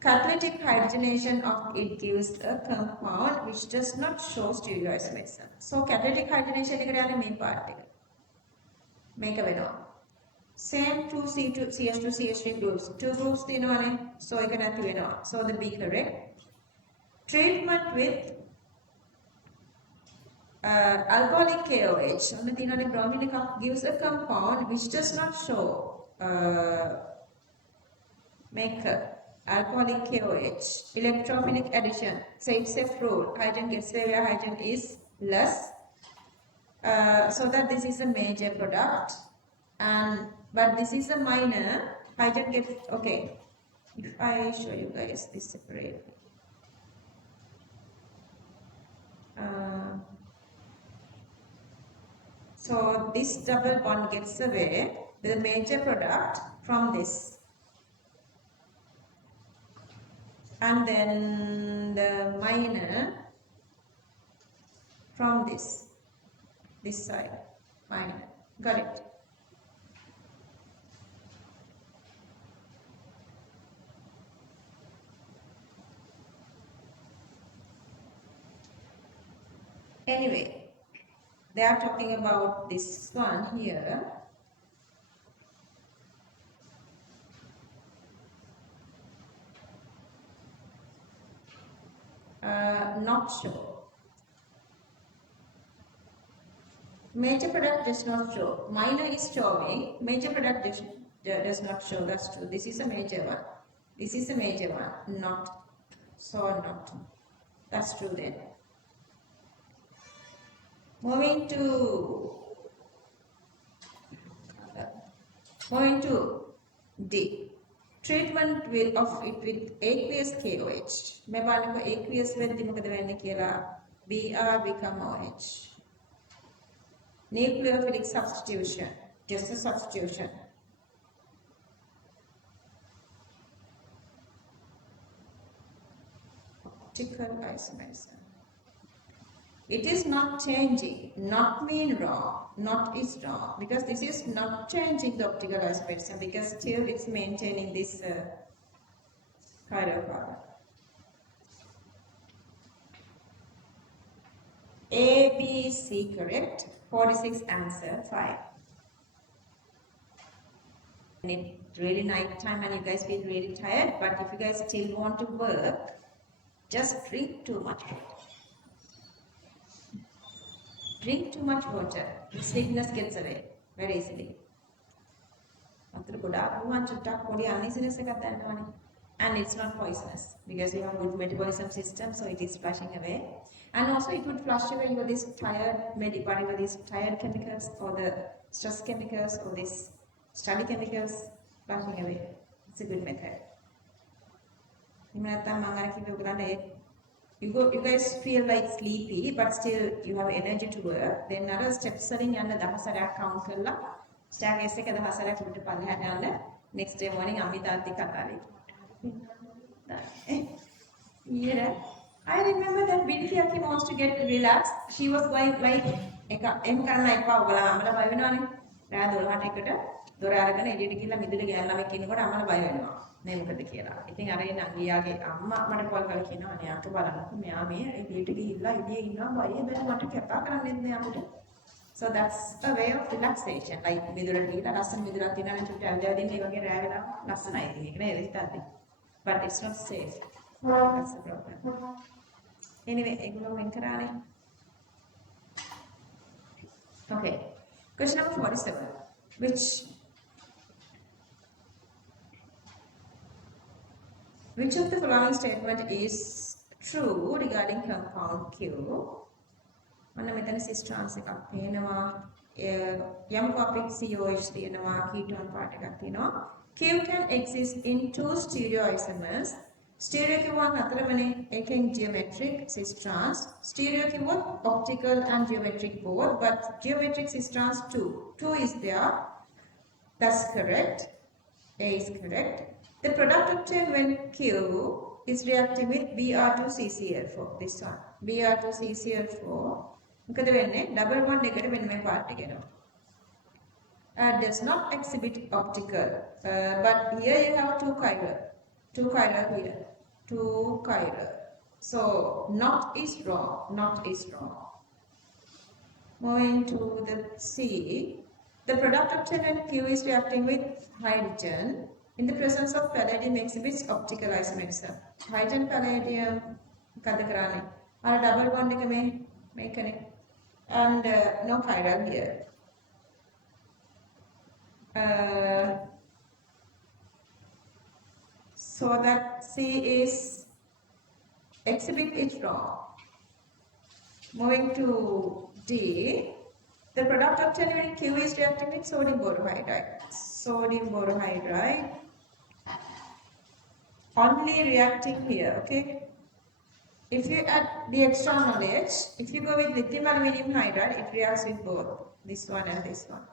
Catalytic hydrogenation of it gives a compound which does not show stereoisomerism. So catalytic hydrogenation එකට යන්නේ මේ part එක. මේක වෙනවා. Same two CH2 CH3 groups. Two groups තියෙනවානේ. So එක නැති වෙනවා. So the B correct. Treatment with alcoholic KOH on the bromine gives a compound which does not show alcoholic KOH. Electrophilic addition. So it's a rule. Hydrogen gets there where hydrogen is less. So that this is a major product. But this is a minor. Hydrogen gets, okay. If I show you guys this separate. So this double bond gets away with a major product from this. And then the minor from this side, minor. Got it? Anyway, they are talking about this one here. Not show. Major product does not show. Minor is showing. Major product does not show. That's true. This is a major one. This is a major one. Not. So not. That's true then. Moving to D. Treatment will of it with aqueous KOH. මේ බලන්නකො aqueous වෙද්දි මොකද වෙන්නේ කියලා. Br become OH. Nucleophilic substitution. Just a substitution. Optical isomerism. It is not changing, not mean wrong, not is wrong, because this is not changing the optical isomerism, because still it's maintaining this hydrocarbon. A, B, C correct, 46 answer, 5. And it's really night time and you guys feel really tired, but if you guys still want to work, just drink too much water. Drink too much water. The sleepiness gets away very easily. And it's not poisonous because you have good metabolism system, so it is flushing away. And also it would flush away your this tired whatever these tired chemicals or the stress chemicals or this study chemicals flushing away. It's a good method. You guys feel like sleepy, but still you have energy to work. Then another steps are in the Dahasara count kalla. Stack a second Dahasara to Palhana. Next day morning, Amita Katari. Yeah. I remember that Binti wants to get relaxed. She was going like M. Karna Pavla, Amala Bayanani, Radha Tikata, Doraragan, Editikilla, Middle Gala, Kinova, Amala Bayano. Name of the Kira. I think Arena Giagi, Amma, Matapol Kalkino, and Yantubala, Miami, Idilla, Idina, but want to keep back and in the Amuda. So that's a way of relaxation, like Midurati, Lasan Miduratina, and to tell them they will get Ravida, Lasan, I think, but it's not safe. That's the problem. Anyway, Eglo Venkarani. Okay, question number 47. Which of the following statement is true regarding compound Q? One of the systems එකක් පේනවා යම් topic COH තියෙනවා ketone part එකක් තියෙනවා. Q can exist in two stereoisomers. Stereo කිව්වම අතරමනේ එකෙන් geometric cis trans. Stereo කිව්වොත් optical and geometric both, but geometric cis trans 2 is there. That's correct. A is correct. The product obtained when Q is reacting with Br2CCl4. This one. Br2CCl4. මොකද වෙන්නේ? Double bond එකට මෙන්න මේ part එක එනවා. Does not exhibit optical. But here you have two chiral. Two chiral here. Two chiral. So not is wrong. Not is wrong. Moving to the C. The product obtained when Q is reacting with hydrogen in the presence of palladium exhibits optical isomerism. Hydrogen palladium මොකද කරන්නේ? අර double bond එක මේකනේ. And no chiral here. So that C is exhibit is wrong. Moving to D. The product obtained when Q is reacting with sodium borohydride. Sodium borohydride. Only reacting here, okay? If you add the extra knowledge, if you go with lithium aluminum hydride, it reacts with both this one and this one.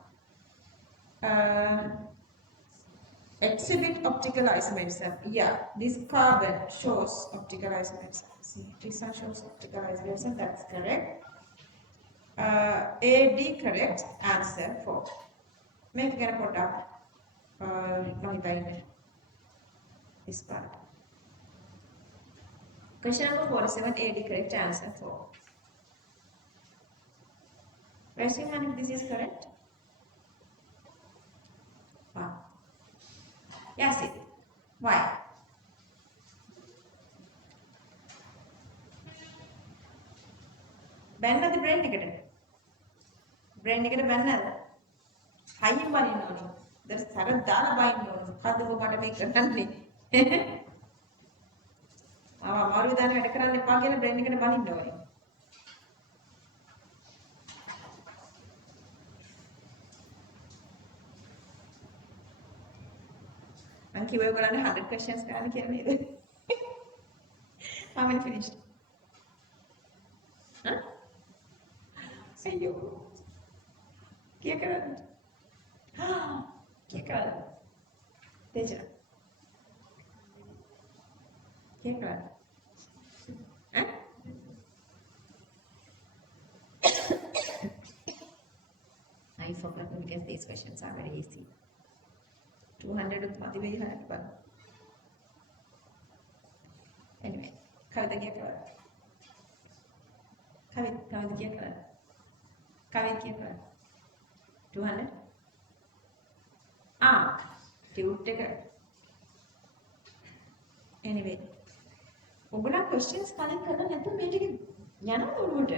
Exhibit optical isomerism. Yeah, this carbon shows optical isomerism. See, this one shows optical isomerism. That's correct. A, D correct. Answer 4. Make a put up. This part. Question number 47, A, D correct. Answer 4. Raise your hand if this is correct. Wow. Yes, it. Why? Banned the brain ticket. Brain ticket banned. High money no. There's Sarah Dala buying no. How do you want to make a country? Maru than a current pocket brain ticket money no. And keep going 100 questions. How many finished? Huh? Say you. क्या कर हाँ क्या कर तेजा क्या कर हैं I forgot because these questions are very easy 200 उत्पादी भी है पर anyway कविता क्या कर कविता क्या कर कविता क्या कर 200 Tute कर anyway ඔගොල්ලෝ questions කලින් කරලා නැත්නම් මේ ටික යනවා ඔළුවට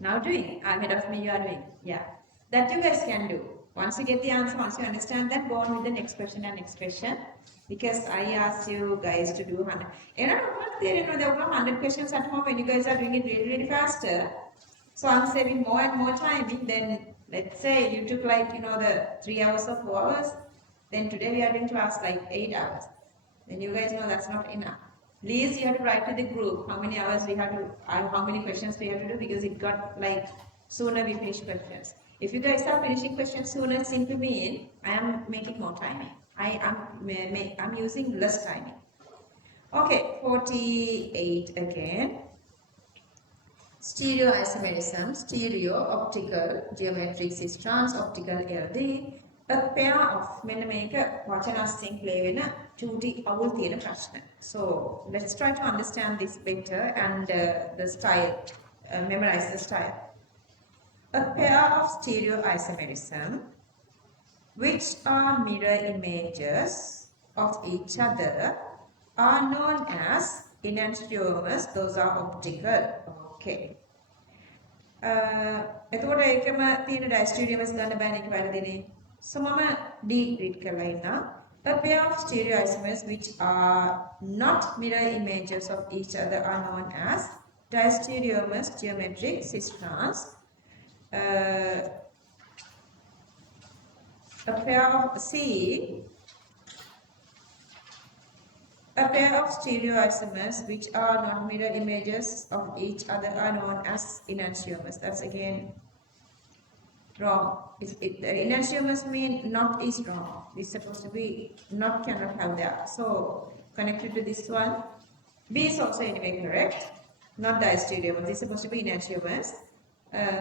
Now doing, ahead of me you are doing. Yeah, that you guys can do. Once you get the answer, once you understand that, go on with the next question and next question. Because I asked you guys to do 100. You know, there were 100 questions at home when you guys are doing it really, really faster. So I'm saving more and more time. Then let's say you took like, the 3 hours or 4 hours. Then today we are doing class like 8 hours. Then you guys know that's not enough. Please, you have to write to the group how many hours we have to, how many questions we have to do because it got like sooner we finish questions. If you guys are finishing questions sooner, simply mean I am making more timing. I'm using less timing. Okay, 48 again. Stereoisomerism, stereo, optical, geometric systems, optical LD. A pair of මෙන්න මේක වචනස්යෙන් play වෙන චූටි අවුල් තියෙන ප්‍රශ්න. So let's try to understand this better and the style, memorize the style. A pair of stereoisomerism which are mirror images of each other are known as enantiomers. Those are optical. Okay. එතකොට ඒකම තියෙන diastereomers ගන්න බෑනේ ඒක වැරදිනේ. So mama D read කරලා ඉන්නා. A pair of stereoisomers which are not mirror images of each other are known as diastereomers, geometric systems. A pair of stereoisomers which are not mirror images of each other are known as enantiomers. That's again wrong. Enantiomers mean not is wrong. It's supposed to be not cannot have that. So connected to this one. B is also anyway correct. Not diastereomers. It's supposed to be enantiomers.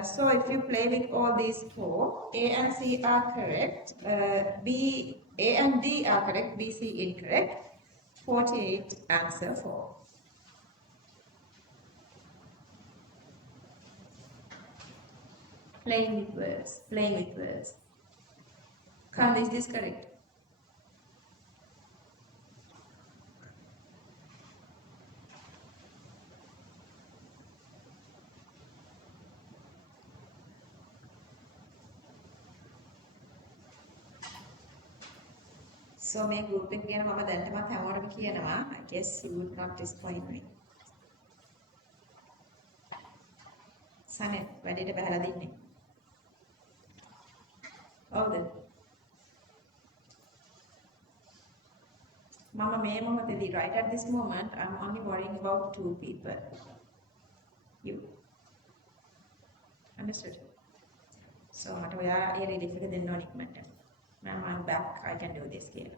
So if you play with all these four, A and C are correct. A and D are correct. B, C incorrect. 48 answer 4. Playing with words. Khan, is this correct? So මේ group එක ගැන මම දැනටමත් හැමෝටම කියනවා. I guess you would not disappoint me. සනේ වැඩේට බහලා දෙන්නේ. හවුද? මම මේ මොහොතේදී right at this moment I'm only worrying about 2 people. You. Understood? So මට ඔයා ඒ relief එක දෙන්න ඕන ඉක්මනට. Now I'm back. I can do this here.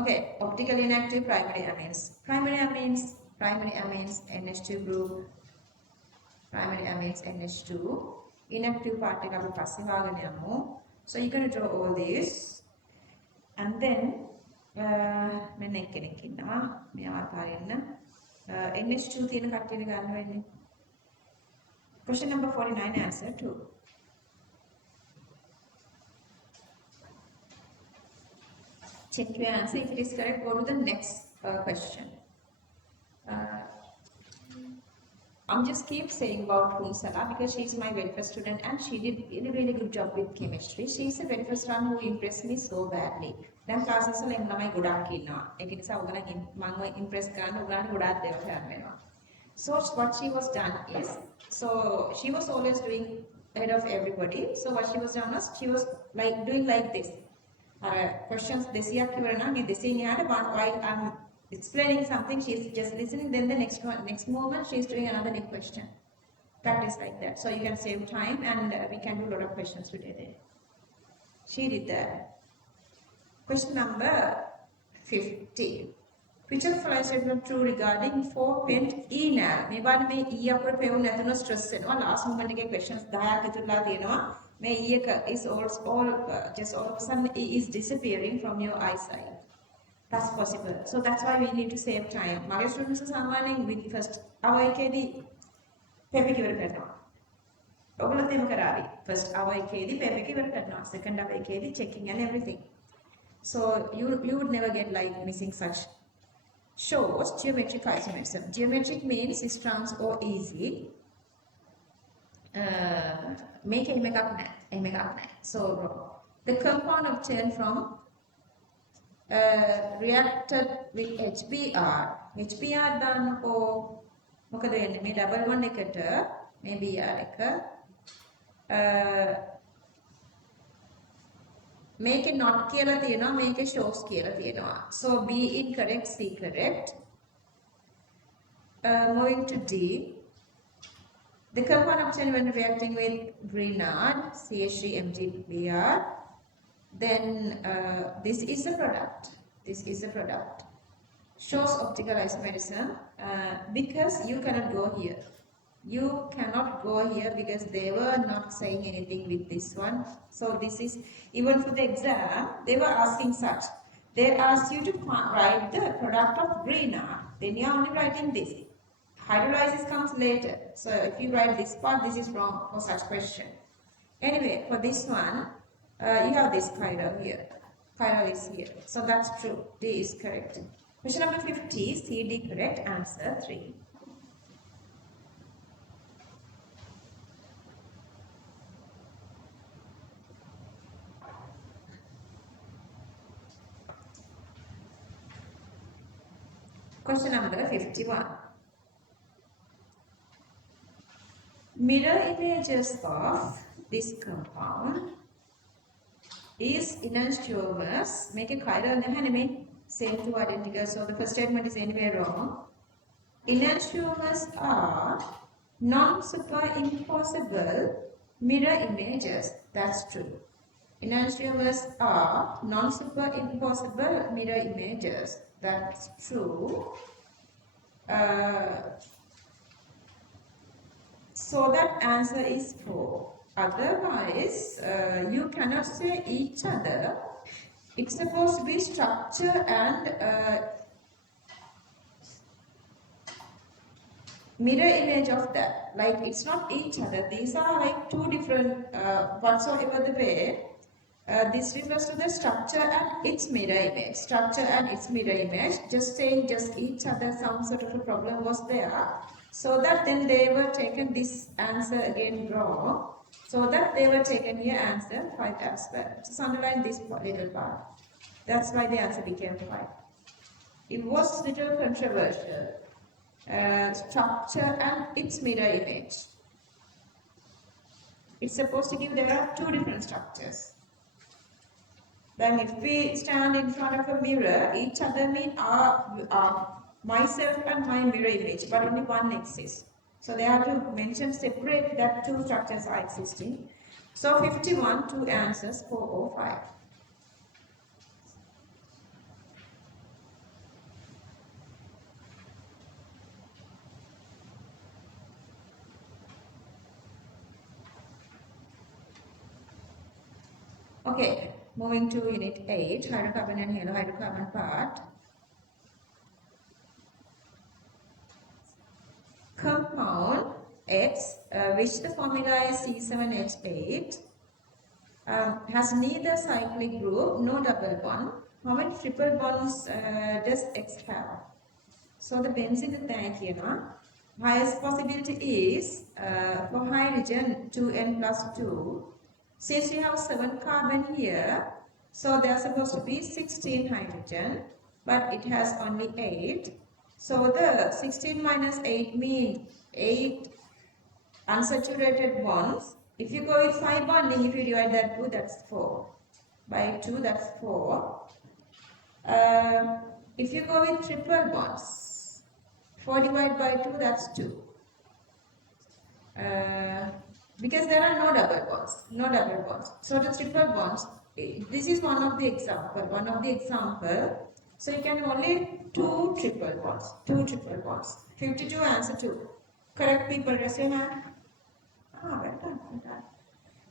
Okay, optical inactive primary amines. Primary amines NH2 group. Primary amines NH2. Inactive part එක අපි පස්සේ වාගෙන යමු. So you're going to draw all this. And then මෙන්න එක්කෙනෙක් ඉන්නවා. මෙයා අතාරින්න. NH2 තියෙන කට්ටියට ගන්න වෙන්නේ. Question number 49, answer 2. Check your answer. If it is correct, go to the next question. I'm just keep saying about Sinhala because she's my very first student and she did really good job with chemistry. She's the very first one who impressed me so badly. දැන් classes වල එන්න ළමයි ගොඩක් ඉන්නවා. ඒක නිසා ඔයගොල්ලන් මම impress කරන්න ඔයගොල්ලන්ට ගොඩාක් දේවල් කරන්න වෙනවා. So what she was done is, so she was always doing ahead of everybody. So what she was done was she was like doing like this. Questions දෙසියක් ඉවර නම් මේ දෙසියෙන් එහාට while I'm explaining something, she's just listening, then the next moment she's doing another new question. Practice like that. So you can save time and we can do a lot of questions today there. She did that. Question number 50. Which of the following statements are true regarding 4-pent enal? මේ බලන්න මේ E අපර පෙවුන නැතුන stress වෙනවා. last moment එකේ questions 10ක් ඉතුරුලා තියෙනවා. මේ E එක is all just all of a sudden E is disappearing from your eyesight. That's possible. So that's why we need to save time. මගේ students සාමාන්‍යයෙන් with first hour එකේදී paper එක ඉවර කරනවා. ඔයගොල්ලෝ දෙම කරાવી. First hour එකේදී paper එක ඉවර කරනවා. Second hour එකේදී checking and everything. So you would never get like missing such. Shows geometric isomerism. Geometric means is trans or easy. Make a makeup net. So the compound obtained from reacted with HBr. HBr දාන්නකෝ මොකද වෙන්නේ මේ double bond එකට මේ Br එක මේකේ not කියලා තියෙනවා මේකේ shows කියලා තියෙනවා. So B incorrect, C correct. Moving to D. The compound obtained when reacting with Grignard, CH3MgBr. Then this is a product. Shows optical isomerism because you cannot go here. Because they were not saying anything with this one. So this is, even for the exam, they were asking such. They asked you to write the product of Grignard. Then you are only writing this. Hydrolysis comes later. So if you write this part, this is wrong for such question. Anyway, for this one, you have this chiral here. Chiral is here. So that's true. D is correct. Question number 50, C, D correct. Answer 3. Question number 51. Mirror images of this compound is enantiomers. Make a chiral nahaneme same to identical. So the first statement is anyway wrong. Enantiomers are non-superimposable mirror images. That's true. Enantiomers are non-superimposable mirror images. That's true. So that answer is 4. Otherwise, you cannot say each other. It's supposed to be structure and mirror image of that. Like it's not each other. These are like two different whatsoever the way. This refers to the structure and its mirror image. Structure and its mirror image. Just saying just each other, some sort of a problem was there. So that then they were taken this answer again wrong. So that they were taken here answer 5 as well. Just underline this little part. That's why the answer became 5. It was little controversial. Structure and its mirror image. It's supposed to give there are two different structures. Then if we stand in front of a mirror, each other mean myself and my mirror image, but only one exists. So they have to mention separate that two structures are existing. So 51, 2 answers, 4 or 5. Okay, Moving to unit 8, hydrocarbon and halohydrocarbon part. Compound X, which the formula is C7H8, has neither cyclic group nor double bond. How many triple bonds does X have? So the benzene tank here, highest possibility is for hydrogen 2n plus 2. Since we have 7 carbon here, so there are supposed to be 16 hydrogen, but it has only 8. So the 16 minus 8 means 8 unsaturated bonds. If you go with 5 bonding, if you divide that 2, that's 4. By 2, that's 4. If you go with triple bonds, 4 divided by 2, that's 2. Because there are no double bonds. So the triple bonds, this is one of the example. So you can only 2 triple bonds. 52 answer 2. Correct people, raise your hand. Well done.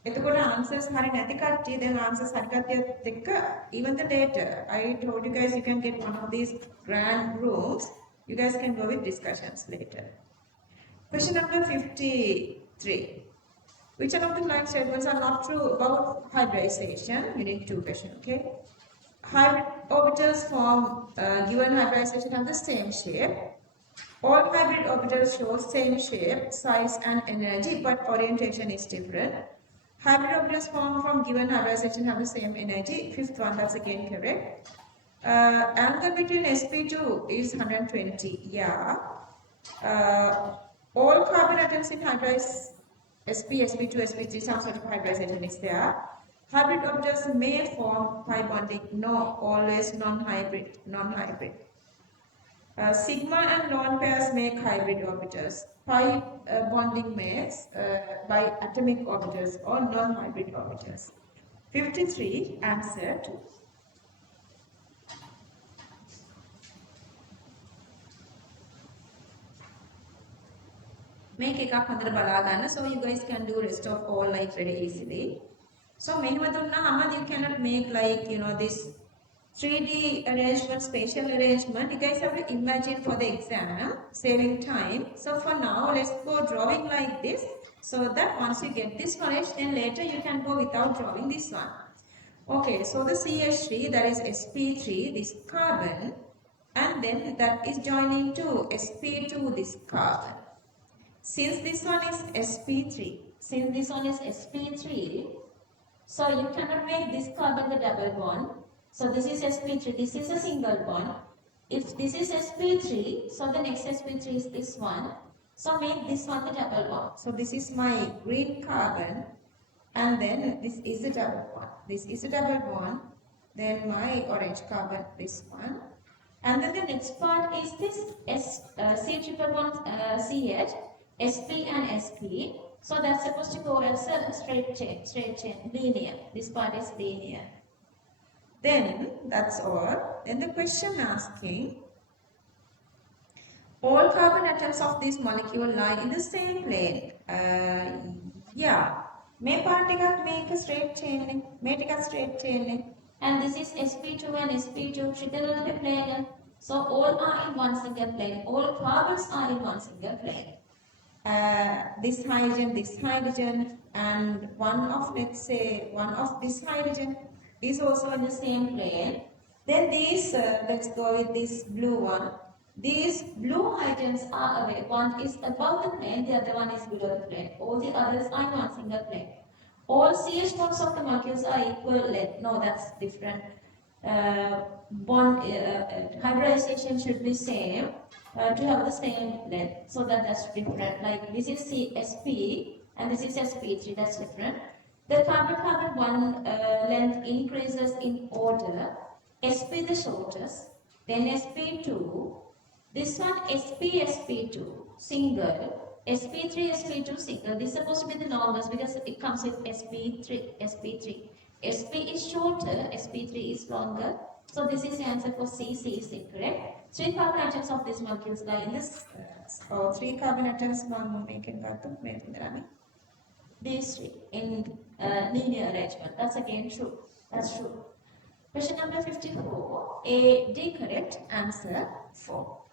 එතකොට answers හරි නැති කට්ටිය දැන් answers හරි කට්ටියත් එක්ක even the later I told you guys you can get one of these grand rooms, you guys can go with discussions later. Question number 53. Which one of the line statements are not true about hybridization? You need 2 questions, okay? Hybrid orbitals form given hybridization have the same shape. All hybrid orbitals show same shape, size and energy, but orientation is different. Hybrid orbitals formed from given hybridization have the same energy. 5th one, that's again correct. Angle between sp2 is 120. Yeah. All carbon atoms in hybridized sp, sp2, sp3, some sort of hybridization is there. Hybrid orbitals may form pi bonding. No, always non-hybrid. Sigma and lone pairs make hybrid orbitals. Pi bonding makes by atomic orbitals or non-hybrid orbitals. 53 answer 2. Make එකක් හොඳට බලා ගන්න, so you guys can do rest of all like very easily. So මෙහෙම දුන්නාම you cannot make like this 3D arrangement, spatial arrangement. You guys have to imagine for the exam, saving time. So for now, let's go drawing like this, so that once you get this knowledge, then later you can go without drawing this one. Okay, so the CH3, that is sp3, this carbon, and then that is joining to sp2, this carbon. Since this one is sp3, so you cannot make this carbon the double bond. So this is sp3, this is a single bond. If this is sp3, so the next sp3 is this one. So make this one the double bond. So this is my green carbon, and then this is a double bond. This is a double bond. Then my orange carbon, this one. And then the next part is this C triple bond CH, sp and sp. So that's supposed to go as a straight chain, linear. This part is linear. Then that's all. Then the question asking, all carbon atoms of this molecule lie in the same plane. Yeah. May part make a straight chain, and this is sp2 and sp2 triple plane. So all are in one single plane. All carbons are in one single plane. This hydrogen, and one of this hydrogen is also in the same plane. Then these, let's go with this blue one. These blue hydrogens are away. One is above the plane, the other one is below the plane. All the others are in one single plane. All CH bonds of the molecules are equal length. No, that's different. Hybridization should be same to have the same length. So that's different. Like this is CSP and this is sp3. That's different. The carbon-carbon bond length increases in order. sp the shortest, then sp2. This one sp2 single, sp3 sp2 single. This is supposed to be the longest because it comes with sp3. sp is shorter, sp3 is longer. So this is the answer for C. C is incorrect. 3 carbon atoms of this molecules lie in this. 3 carbon atoms these 3 in linear arrangement. That's again true. That's true. Question number 54. A, D correct. Answer 4.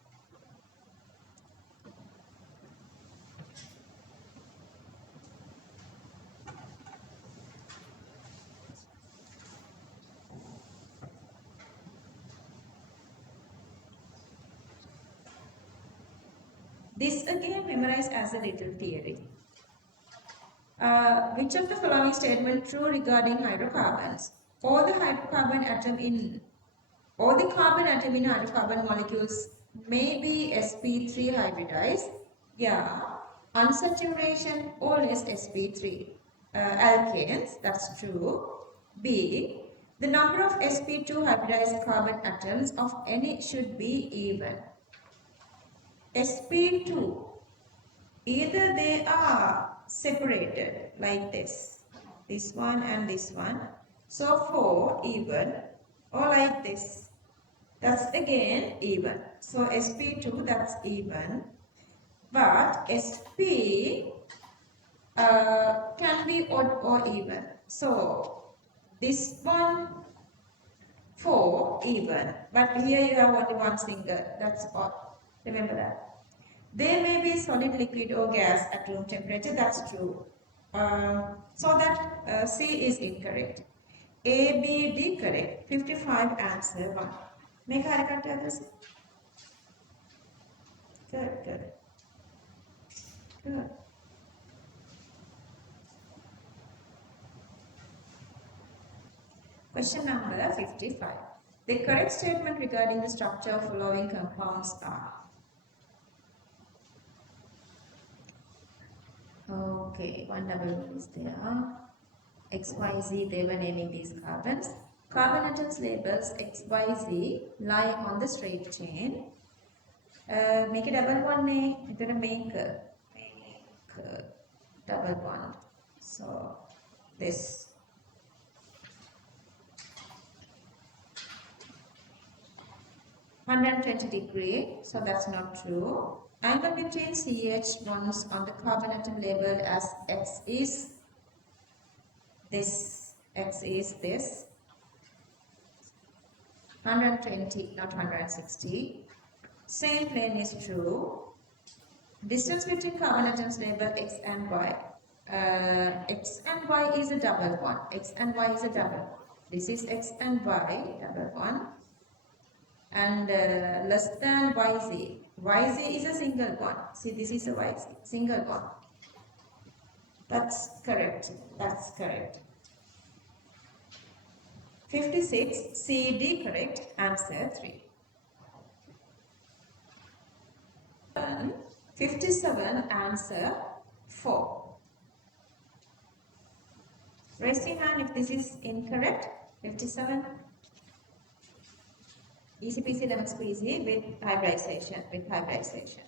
This again memorized as a little theory. Which of the following statement true regarding hydrocarbons? All the hydrocarbon atom in all the carbon atom in hydrocarbon molecules may be sp3 hybridized. Yeah. Unsaturation always sp3 alkanes. That's true. B. The number of sp2 hybridized carbon atoms of any should be even. sp2, either they are separated like this one and this one, so 4 even, or like this, that's again even. So sp2, that's even, but sp can be odd or even. So this one 4 even, but here you have only one single, that's odd. Remember that. There may be solid, liquid or gas at room temperature, that's true. So that C is incorrect. A, B, D correct. 55 answer 1. Make a correct answer. Good, good. Good. Question number 55. The correct statement regarding the structure of following compounds are. Okay, one double is there. XYZ, they were naming these carbons. Carbon atoms labels XYZ lie on the straight chain. Make a double one, make a double one. So this 120 degree, so that's not true. Angle between CH bonds on the carbon atom labeled as X is this. X is this. 120, not 160. Same plane is true. Distance between carbon atoms labeled X and Y. X and Y is a double one. X and Y is a double one. This is X and Y, double one. And less than YZ. YZ is a single one. See, this is a YZ, single one. That's correct. That's correct. 56, CD correct. Answer 3. 57, answer 4. Raise your hand if this is incorrect. 57. Easy peasy lemon squeezy with hybridization. With hybridization.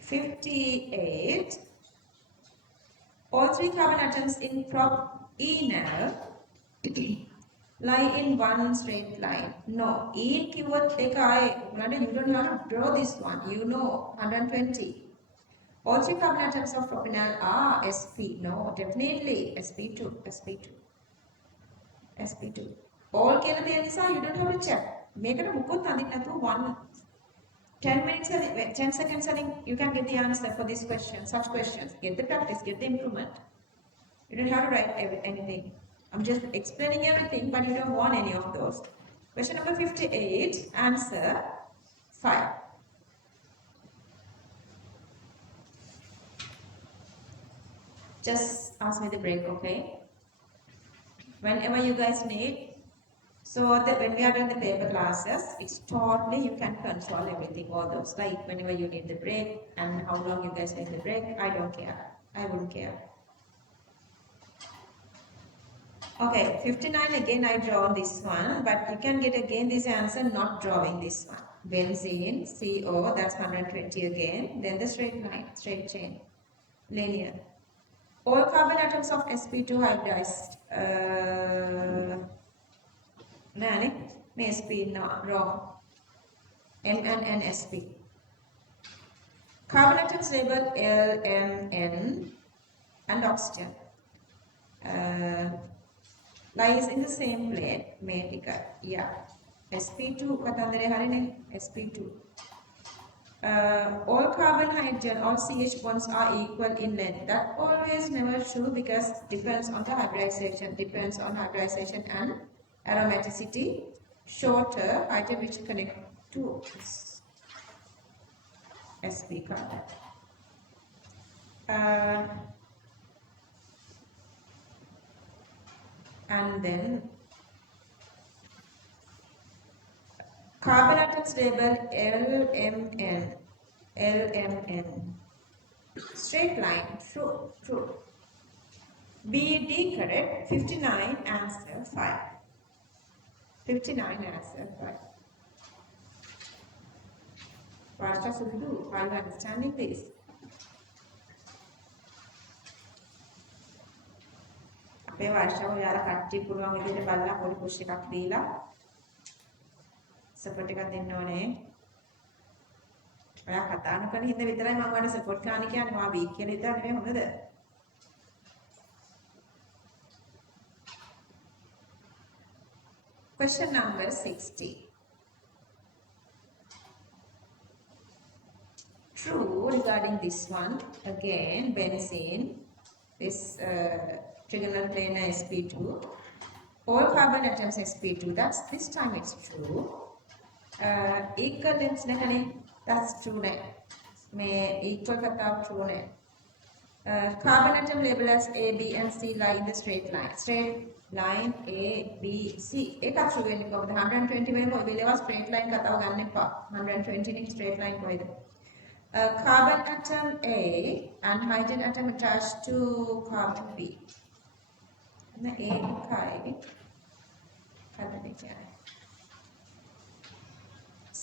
(58) All 3 carbon atoms in propenal lie in one straight line. No, in keyword you don't have to draw this one. You know 120. All 3 carbon atoms of propanol are sp. No, definitely sp2, sp2, sp2. All කියලා තියෙන නිසා you don't have to check. මේකට මුකුත් අඳින්න නැතුව 10 minutes, 10 seconds, you can get the answer for this question, such questions. Get the practice, get the improvement. You don't have to write anything. I'm just explaining everything, but you don't want any of those. Question number 58, answer 5. Just ask me the break, okay? Whenever you guys need. So that when we are doing the paper classes, it's totally you can control everything, all those. Like whenever you need the break and how long you guys need the break, I don't care. I wouldn't care. Okay, 59 again I draw this one, but you can get again this answer not drawing this one. Benzene, CO, that's 120 again. Then the straight line, straight chain, linear. All carbon atoms of sp2 hybridized. May SP not wrong. M and N, sp. Carbon atoms labeled L, M, N and oxygen lies in the same plane. Medical, yeah. sp2 katandare harine, sp2. All carbon, hydrogen, all CH bonds are equal in length. That always never true because depends on the hybridization, and aromaticity. Shorter hydrogen which connect to sp carbon. And then carbon atoms labeled LMN. LMN. Straight line, true, true. BD correct, 59 answer 5. 59 answer 5. Varsha Sudhu, are you understanding this? අපේ වර්ෂාව ඔයාලා කට්ටිය පුළුවන් විදිහට බලලා පොඩි push එකක් දීලා support එකක් දෙන්න ඕනේ. ඔයා කතා නොකරන හින්දා විතරයි මම ඔයාලට සපෝට් කරන්න කියන්නේ. මම වීක් කියලා හිතා නෙමෙයි හොඳද? Question number 60. True regarding this one. Again, benzene, this trigonal planar sp2. All carbon atoms sp2. That's this time it's true. Equal lengths nehane. That's true ne. May equal katav true ne. Carbon atom labeled as A, B and C lie in the straight line. Straight line A, B, C. Ekak true වෙන්නේ කොහොමද? 120 වෙනකොට ඔය වෙලේවා straight line කතාව ගන්න එපා. 120 නේ straight line කොහෙද? Carbon atom A and hydrogen atom attached to carbon B. And A එකයි carbon එකයි.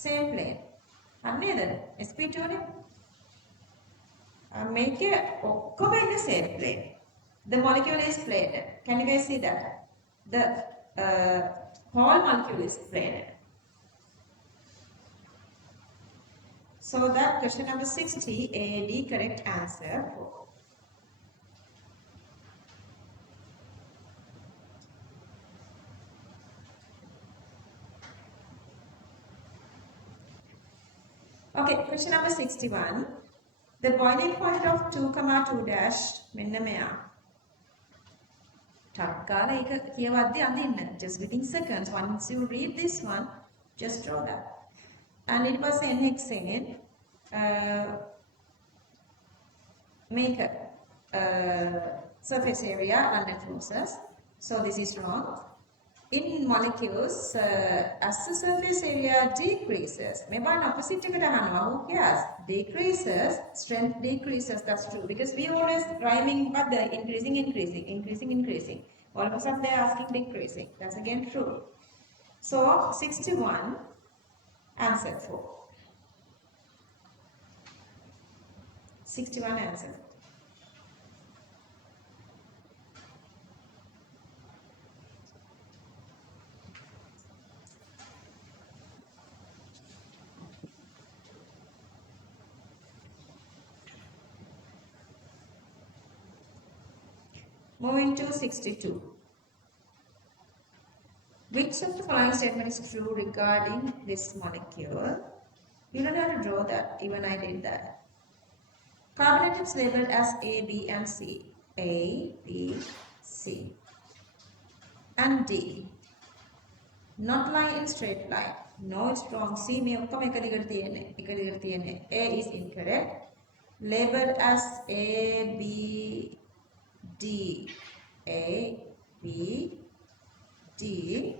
Same plane. අන්නේද? sp2 නේ. Make it occur in the same plane. The molecule is planar. Can you guys see that? The whole molecule is planar. So that question number 60, A, D, correct answer. Okay, question number 61. The boiling point of 2, 2 dash මෙන්න මෙයා. ටක් ගාලා ඒක කියවද්දී අඳින්න. Just within seconds. Once you read this one, just draw that. And it was n-hexane. Make a surface area under closures. So this is wrong. In molecules, as the surface area decreases, maybe an opposite to who cares? Decreases, strength decreases, that's true. Because we always rhyming but the increasing. All of a sudden they are asking decreasing. That's again true. So 61, answer 4. 61 answer. Moving to 62. Which of the following statement is true regarding this molecule? You don't have to draw that, even I did that. Carbon atoms labeled as A, B and C. A, B, C. And D. Not lie in straight line. No, it's wrong. C may okkama එක දිගට තියෙන්නේ. A is incorrect. Labeled as A, B, D. A, B, D.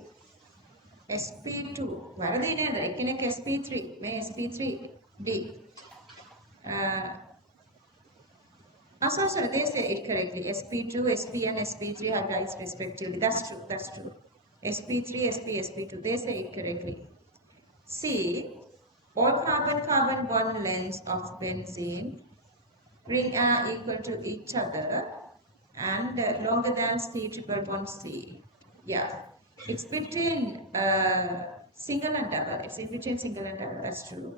sp2. වැරදි නේද? එක්කෙනෙක් sp3. මේ sp3 D. Sorry, they say it correctly. sp2, sp and sp3 hybridized respectively. That's true. sp3, sp, sp2. They say it correctly. C. All carbon bond lengths of benzene ring are equal to each other and longer than C triple bond C. Yeah, it's between Single and double. It's in between single and double. That's true.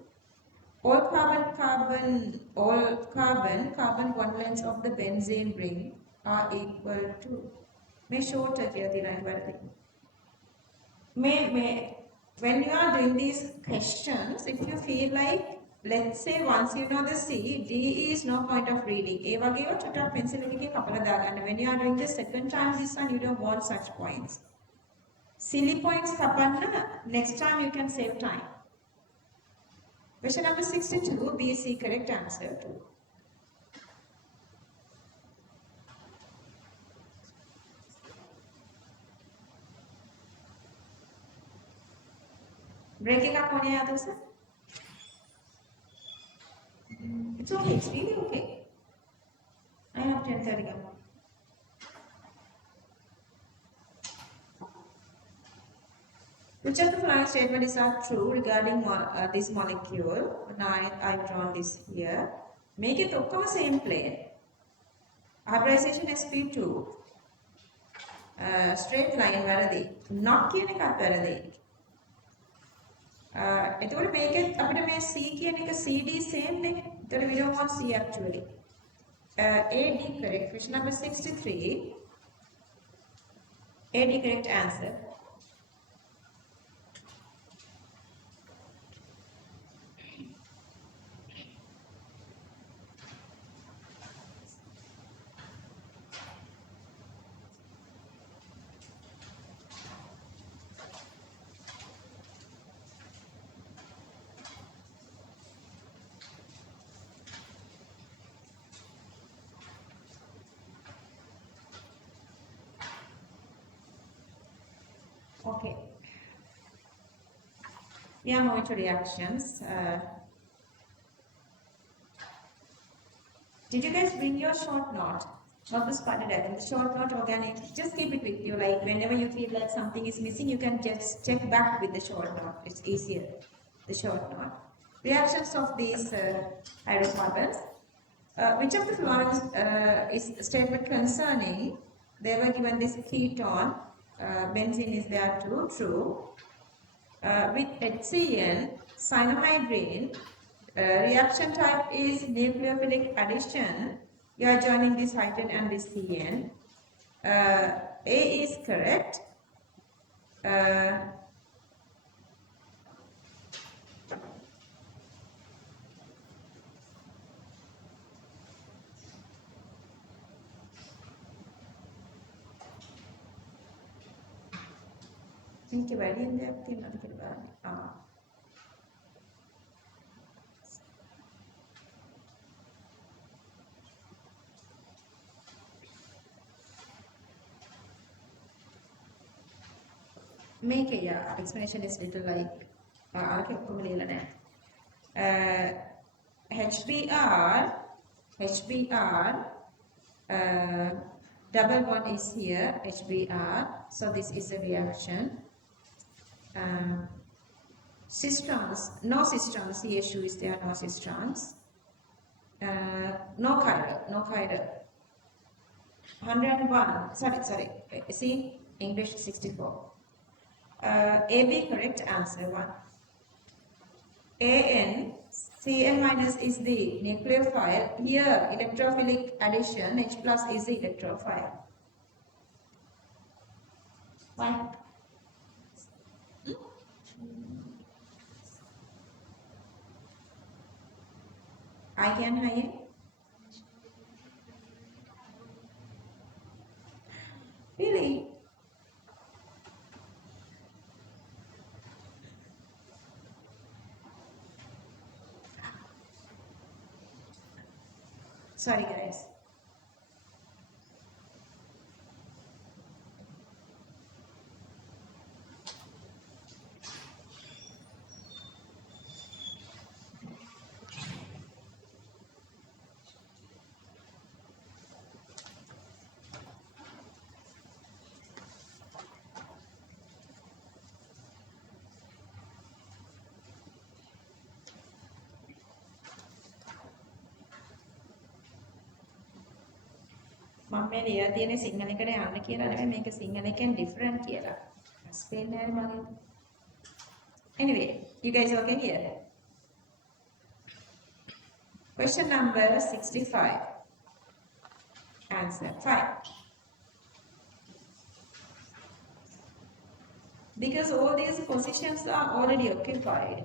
All carbon bond lengths of the benzene ring are equal to. May shorter here the line. When you are doing these questions, if you feel like, let's say once you know the C, D is no point of reading. Pencil when you are doing the second time this one, you don't want such points. Silly points next time you can save time. Question number 62, B is the correct answer. Breaking up on your other side? It's okay, it's really okay. I have 10:30. Which of the following statements are true regarding this molecule? Now I've drawn this here. Make it same plane. Hybridization sp2. Straight line වැරදි. Not කියන එකත් වැරදි. එතකොට මේකෙත් අපිට මේ C කියන එක CD same නේ. එතකොට we don't want C actually. AD correct. Question number 63. AD correct answer. Okay. We are moving to reactions. Did you guys bring your short note? Not the spider diagram, the short note organic. Just keep it with you. Like whenever you feel like something is missing, you can just check back with the short note. It's easier. The short note. Reactions of these hydrocarbons. Which of the following is a statement concerning? They were given this ketone. Benzene is there too, true. With HCl, cyanohydrine, reaction type is nucleophilic addition. You are joining this hydrogen and this CN. A is correct. Thank you very much. Make a explanation is little like HBr, double bond is here, HBr, so this is a reaction. Cistrons, no cistrons, the issue is there, no cistrons. No chiral. 101, sorry, see, English 64. AB correct answer 1. AN, Cl minus is the nucleophile. Here, electrophilic addition, H plus is the electrophile. Why? I can hire. Really? Sorry guys. මම මේ ලියලා තියෙන සිංහල එකට යන්න කියලා නෙමෙයි මේක සිංහල එකෙන් ඩිෆරන්ට් කියලා. ස්පෙල් නෑ මගේ. Anyway, you guys okay here? Question number 65. Answer 5. Because all these positions are already occupied,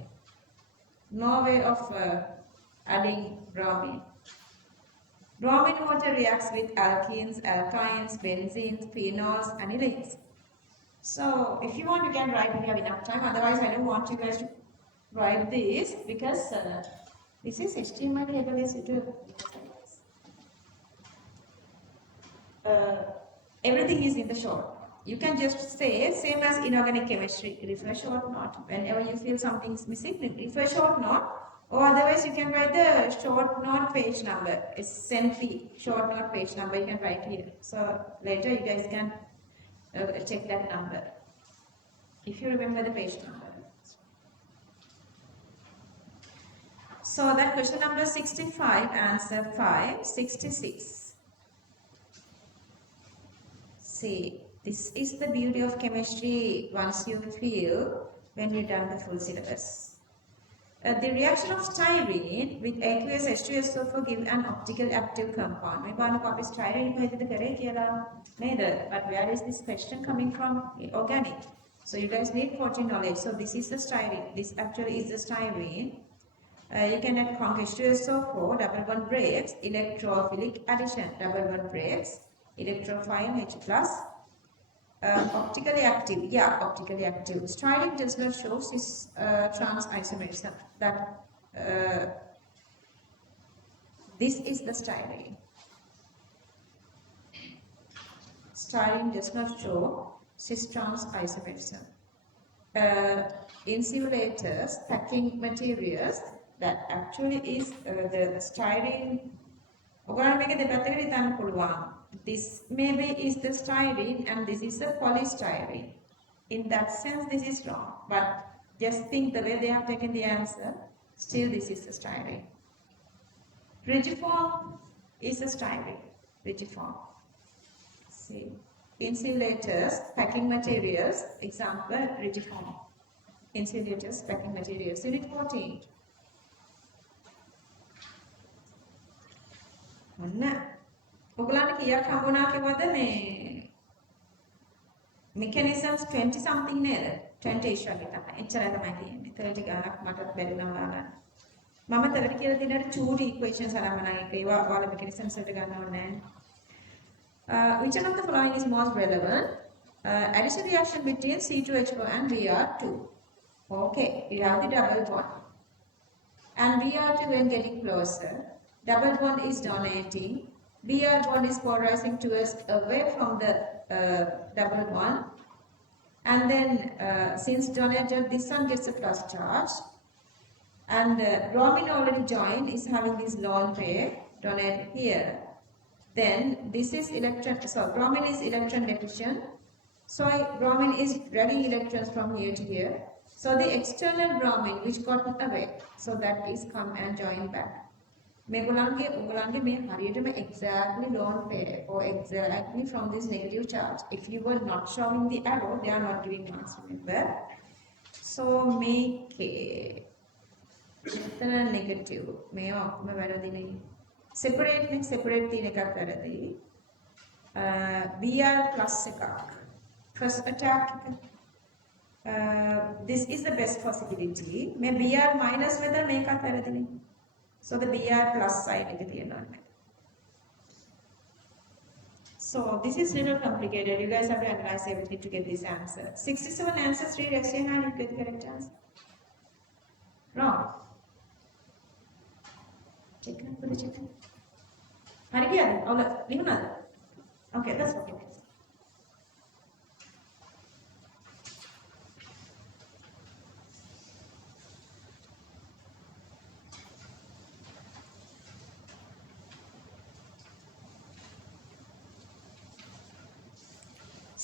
no way of adding bromine. Bromine water reacts with alkenes, alkynes, benzenes, phenols, aniline. So if you want, you can write, we have enough time. Otherwise, I don't want you guys to write this because this is HTML table is to everything is in the short. You can just say same as inorganic chemistry, refer short note. Whenever you feel something is missing, refer short note. Or otherwise, you can write the short note page number. It's SNP short note page number. You can write here. So later you guys can check that number if you remember the page number. So that question number 65, answer 5, 66. See, this is the beauty of chemistry once you feel when you've done the full syllabus. The reaction of styrene with aqueous H2SO4 give an optical active compound. මේ බලන්න අපි styrene කොහෙද කරේ කියලා නේද? But where is this question coming from? Organic. So you guys need 14 knowledge. So this is the styrene. This actually is the styrene. You can add conc H2SO4, double bond breaks, electrophilic addition, double bond breaks, electrophile H plus. Optically active, yeah, optically active. Styrene does not show cis trans isomerism. That this is the styrene. Styrene does not show cis trans isomerism. Insulators, packing materials, that actually is the styrene. ඔගොල්ලෝ මේක දෙපැත්තකට හිතන්න පුළුවන්. This maybe is the styrene and this is the polystyrene. In that sense, this is wrong. But just think the way they have taken the answer, still this is the styrene. Rigiform is a styrene. Rigiform. See, insulators, packing materials, example, rigiform. Insulators, packing materials. Unit 14. ඔන්න ඔයගලන්ට කීයක් හම්බුණා කිව්වද මේ mechanisms 20 something නේද 20 ish වගේ තමයි එච්චරයි තමයි තියෙන්නේ 30 ගානක් මටත් බැරි නම් ගන්න මම 30 කියලා දිනට 2 equations අරන් ඒක ඒවා ඔයාලා mechanisms වලට ගන්න ඕනේ which one of the following is most relevant addition reaction between C2H4 and Br2 okay you have the double bond and Br2 when getting closer double bond is donating, Br bond is polarizing towards away from the double bond, and then since donated, this one gets a plus charge, and bromine already joined is having this lone pair donated here. Then this is electron, so bromine is electron deficient, so bromine is dragging electrons from here to here. So the external bromine which got away, so that is come and join back. මේගොල්ලන්ගේ උගලන්ගේ මේ හරියටම exactly lone pair or exactly from this negative charge. If you were not showing the arrow, they are not giving marks, remember. So make මෙතන negative. මේවා ඔක්කොම වැරදිනේ. Separate නේ separate තියෙන එකක් වැරදි. Br plus එකක්. First attack. This is the best possibility. මේ Br minus වෙද මේකත් වැරදිනේ. So the Br plus side එක තියෙනවා. So this is little complicated. You guys have to analyze everything to get this answer. 67 answers, 3 yes and 9 you get the correct answer. Wrong. Check it. Put it check. හරි කියලාද? ඔව් ලියුණාද? Okay, that's okay.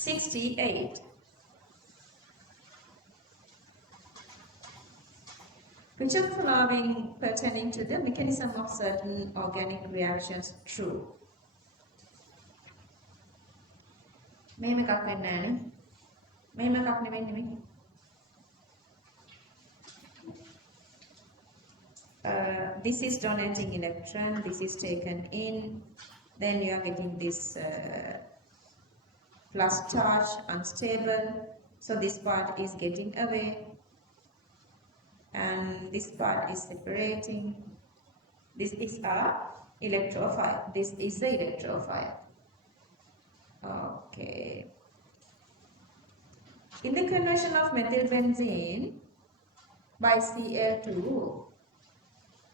68. Which of the following pertaining to the mechanism of certain organic reactions true? මෙහෙම එකක් වෙන්නේ නැහනේ. මෙහෙම එකක් නෙවෙයි. this is donating electron, this is taken in, then you are getting this plus charge, unstable, so this part is getting away, and this part is separating. This is our electrophile. This is the electrophile. Okay. In the conversion of methylbenzene by Cl2,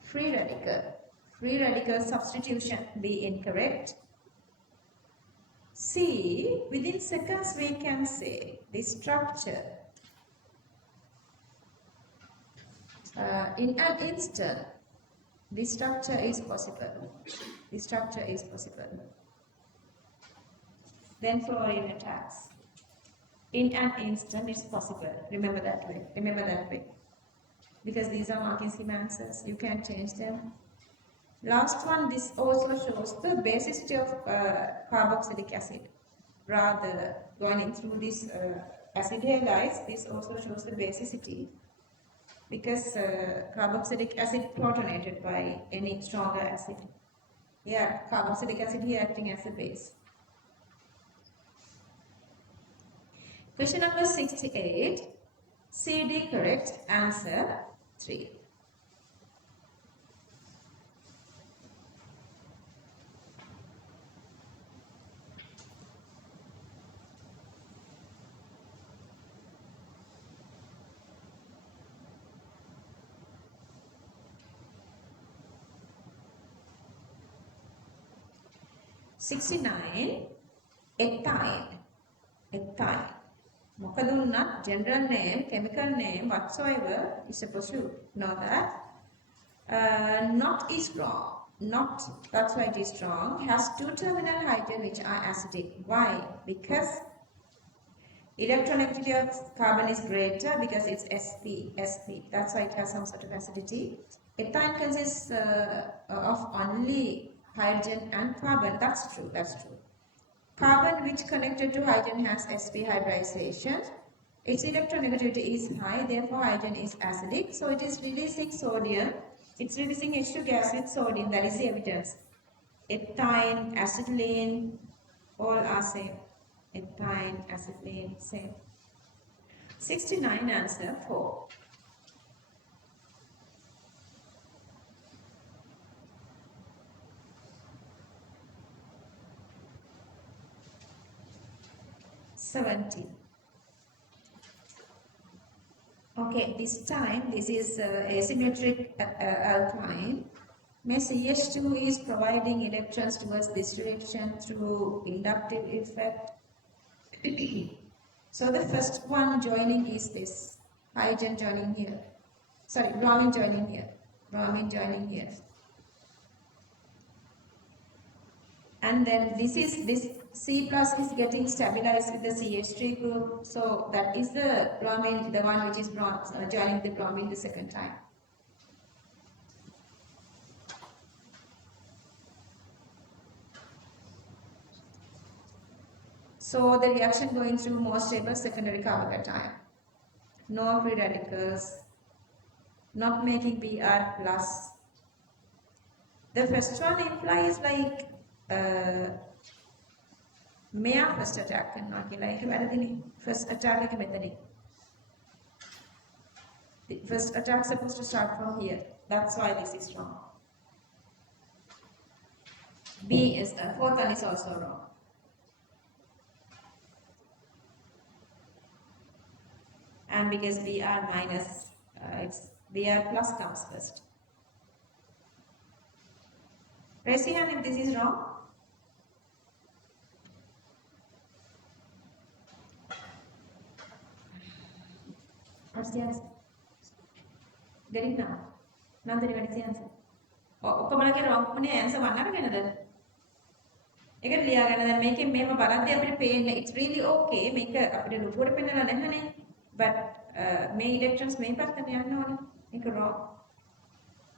free radical substitution, B incorrect. C, within seconds we can say the structure. In an instant, the structure is possible. The structure is possible. Then fluorine attacks. In an instant, it's possible. Remember that way. Remember that way. Because these are marking scheme answers. You can change them. Last one, this also shows the basicity of carboxylic acid. Rather, going through this acid halides, this also shows the basicity. Because carboxylic acid protonated by any stronger acid. Yeah, carboxylic acid here acting as a base. Question number 68. CD correct, answer 3. Ethyne. Mokadunna, general name, chemical name, whatsoever is supposed to know that. Not is wrong. Not, that's why it is strong. Has 2 terminal hydrogen which are acidic. Why? Because electronegativity of carbon is greater because it's sp. That's why it has some sort of acidity. Ethyne consists of only hydrogen and carbon. That's true. Carbon which connected to hydrogen has sp hybridization. Its electronegativity is high, therefore hydrogen is acidic. So it is releasing sodium. It's releasing H2 gas with sodium. That is the evidence. Ethyne, acetylene, all are same. Ethyne, acetylene, same. 69, answer 4. Okay, this time this is asymmetric alkyne. CH2 is providing electrons towards this direction through inductive effect. So the first one joining is this. Hydrogen joining here. Sorry, bromine joining here. And then this C plus is getting stabilized with the CH3 group. So that is the bromine, the one which is joining the bromine the second time. So the reaction going through more stable secondary carbocation. No free radicals, not making Br plus. The first one implies like මෙයා first attack කරනවා කියලා ඒක වැරදිනේ. First attack එක මෙතනින්. The first attack is supposed to start from here. That's why this is wrong. B is the fourth one is also wrong. And because Br minus, it's Br plus comes first. Raise your hand if this is wrong. What's the answer? Get it now. Nandini, what is the answer? ඔක්කොමලගේ wrong මොනේ answer one අරගෙනද? ඒකට ලියාගන්න දැන් මේකෙන් මෙහෙම බලද්දී අපිට පේන්නේ it's really okay මේක අපිට ලොකුවට පෙන්නලා නැහනේ. But මේ electrons මේ පැත්තට යන්න ඕනේ. මේක wrong.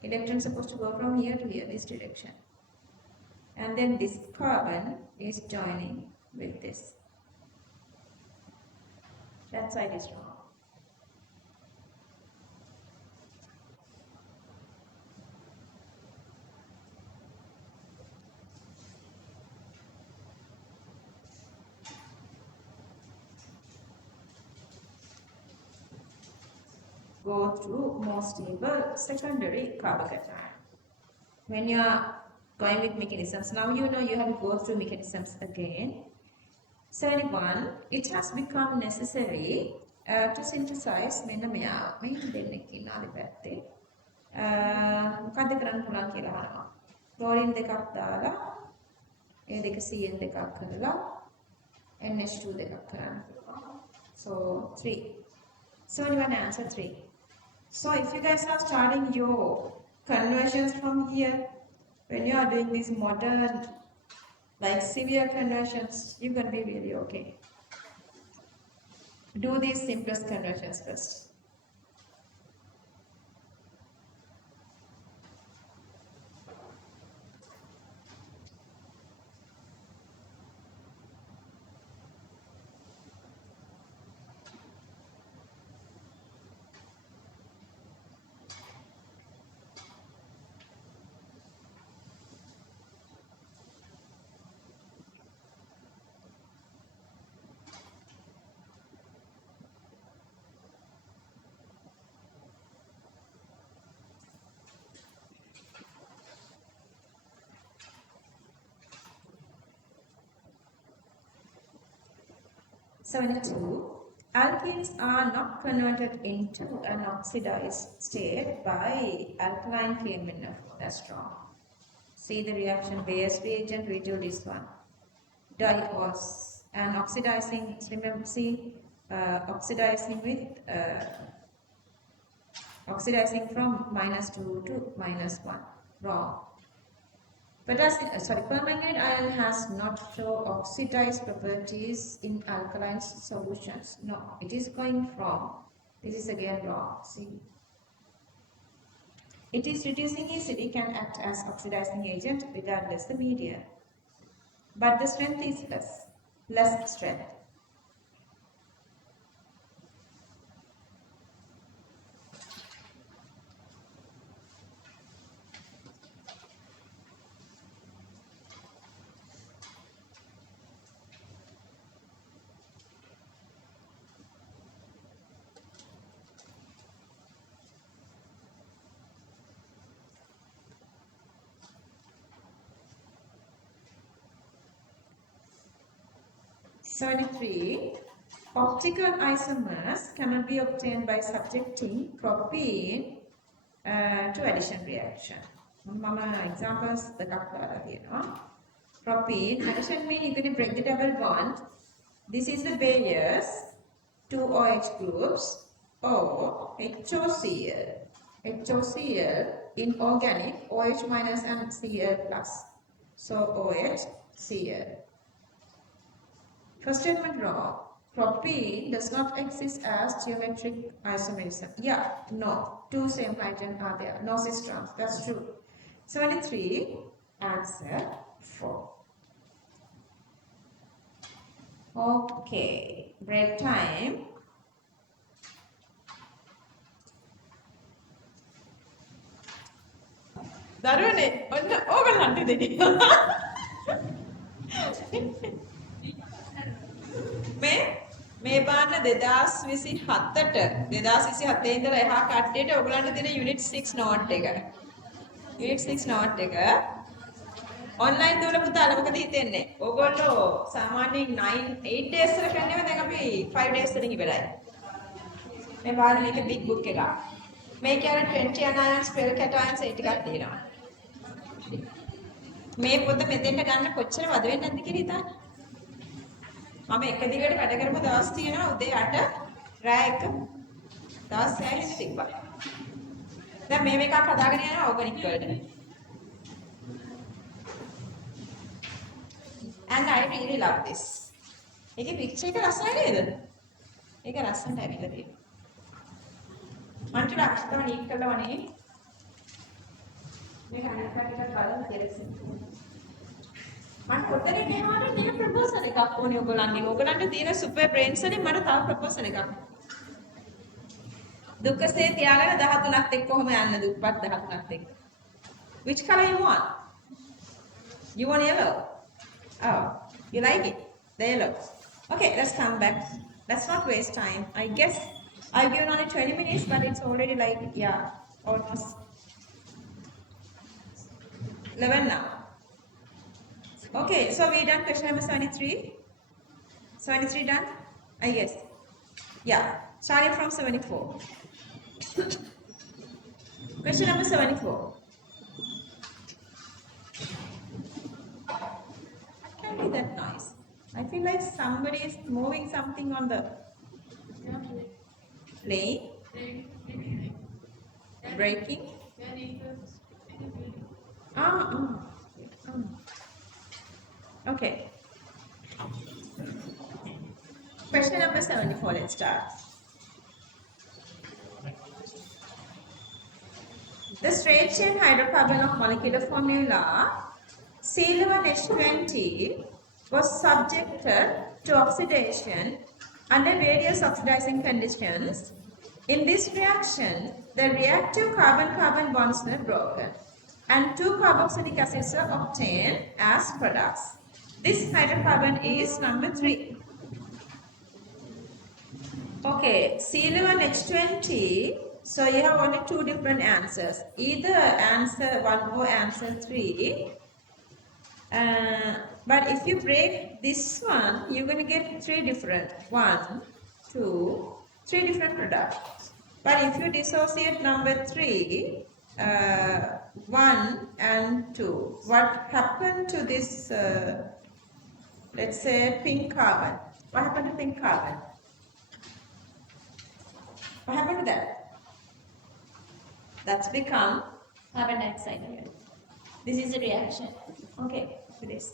Electrons supposed to go from here to here, this direction. And then this carbon is joining with this. That's why it is wrong. go through more stable secondary carbocation. When you are going with mechanisms, now you know you have to go through mechanisms again. 71, it has become necessary to synthesize මෙන්න මෙයා මේ දෙන්නෙක් ඉන්නවා දෙපැත්තේ මොකද්ද කරන්න පුළුවන් කියලා අහනවා. ක්ලෝරින් දෙකක් දාලා ඒ දෙක CN දෙකක් කරලා NH2 දෙකක් කරන්න පුළුවන්. So 3. 71 answer 3. So if you guys are starting your conversions from here, when you are doing these modern like severe conversions, you're going to be really okay. Do these simplest conversions first. So 72, alkenes are not converted into an oxidized state by alkaline KMNF. That's wrong. See the reaction, base reagent, we do this one. Dios and oxidizing, remember, see, oxidizing with, oxidizing from -2 to -1. Wrong. But permanganate ion has not show oxidized properties in alkaline solutions. No, it is going from, this is again wrong, see. It is reducing acidity, can act as oxidizing agent regardless the medium. But the strength is less strength. '73. Optical isomers cannot be obtained by subjecting propene to addition reaction. Examples දෙකක් දාලා තියෙනවා. Propene addition means you're going to break the double bond. This is the Bayer's 2 OH groups or HOCl. HOCl in organic OH minus and Cl plus. So OH Cl. First statement wrong. Propene does not exist as geometric isomerism. Yeah, no. 2 same hydrogen are there. No cistrons. That's true. 73. Answer 4. Okay. Break time. දරුවනේ ඔන්න ඕගොල්ලන්ට දෙන්න. මේ බාන්න 2027ට 2027 ඉඳලා එහා කට්ටියට ඔයගලන්ට දෙන යුනිට් 6 නෝට් එක. යුනිට් 6 නෝට් එක ඔන්ලයින් දුවල පුතාලා මොකද හිතෙන්නේ? ඕගොල්ලෝ සාමාන්‍යයෙන් 8 days වල කරන්නේ දැන් අපි 5 days වලින් ඉවරයි. මේ බාන්න මේක big book එකක්. මේකේ අර 20 anions 12 cations ඒ ටිකක් තියෙනවා. මේ පොත මෙතෙන්ට ගන්න කොච්චර වද වෙන්නේ නැද්ද කියලා හිතන්න. මම එක දිගට වැඩ කරපු දවස් තියෙනවා උදේ 8 රෑ 1 දවස් 6 හිට තිබ්බා. දැන් මේ මේකක් හදාගෙන යනවා ඕගනික් වලට. And I really love this. ඒකේ පික්චර් එක ලස්සනයි නේද? ඒක ලස්සනට ඇවිල්ලා තියෙනවා. මම ටික අක්ෂරම ලීක් කළා වනේ. මේක අනිත් පැත්තට බලන්න කියලා. මට පොතේ ගේනවා නේ ප්‍රොපෝසල් එකක් ඕනේ ඔයගොල්ලන්ගෙන්. ඔයගොල්ලන්ට තියෙන සුපර් බ්‍රේන්ස් වලින් මට තව ප්‍රොපෝසල් එකක්. දුකසේ තියාගෙන 13ත් එක්ක කොහොම යන්නද? උප්පත් 13ත් එක්ක. Which color you want? You want yellow? Oh, you like it? The yellow. Okay, let's come back. Let's not waste time. I guess I've given only 20 minutes, but it's already like, yeah, almost 11 now. Okay, so we done question number 73. 73 done? I guess. Yeah, starting from 74. Question number 74. What can be that noise? I feel like somebody is moving something on the plane. Breaking. Okay. Question number 74, let's start. The straight chain hydrocarbon of molecular formula C11H20 was subjected to oxidation under various oxidizing conditions. In this reaction, the reactive carbon-carbon bonds were broken and two carboxylic acids are obtained as products. This hydrocarbon is number 3. Okay, C11H20. So you have only two different answers. Either answer 1 or answer 3. But if you break this one, you're going to get 3 different. 1, 2, 3 different products. But if you dissociate number 3, 1 and 2, what happened to this, let's say, pink carbon? What happened to pink carbon? What happened to that? That's become carbon dioxide again. This is a reaction. Okay, for this.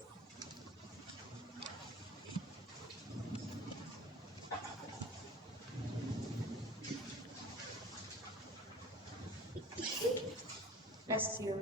Bless you.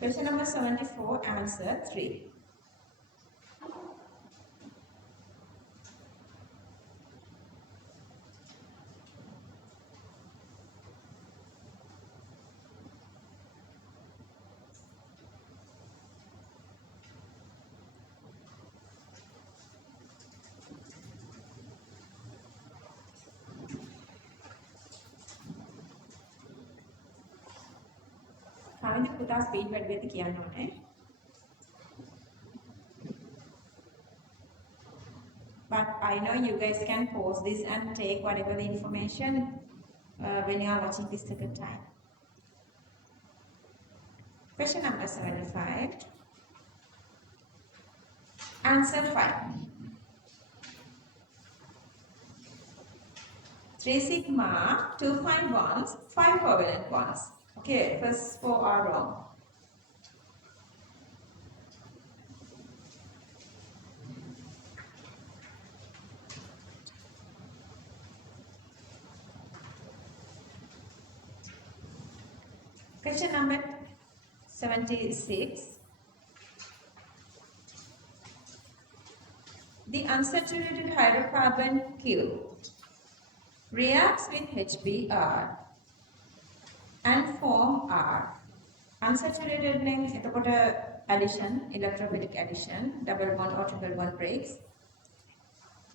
Question number 74, answer 3. Kavinda පුතා speed වැඩි වෙද්දි කියන්න ඕනේ. But I know you guys can pause this and take whatever the information when you are watching this second time. Question number 75. Answer 5. 3 sigma, 2 pi bonds, 5 covalent bonds. Okay, first 4 are wrong. Question number 76. The unsaturated hydrocarbon Q reacts with HBr and form R. Unsaturated name is addition, electrophilic addition, double bond or triple bond breaks.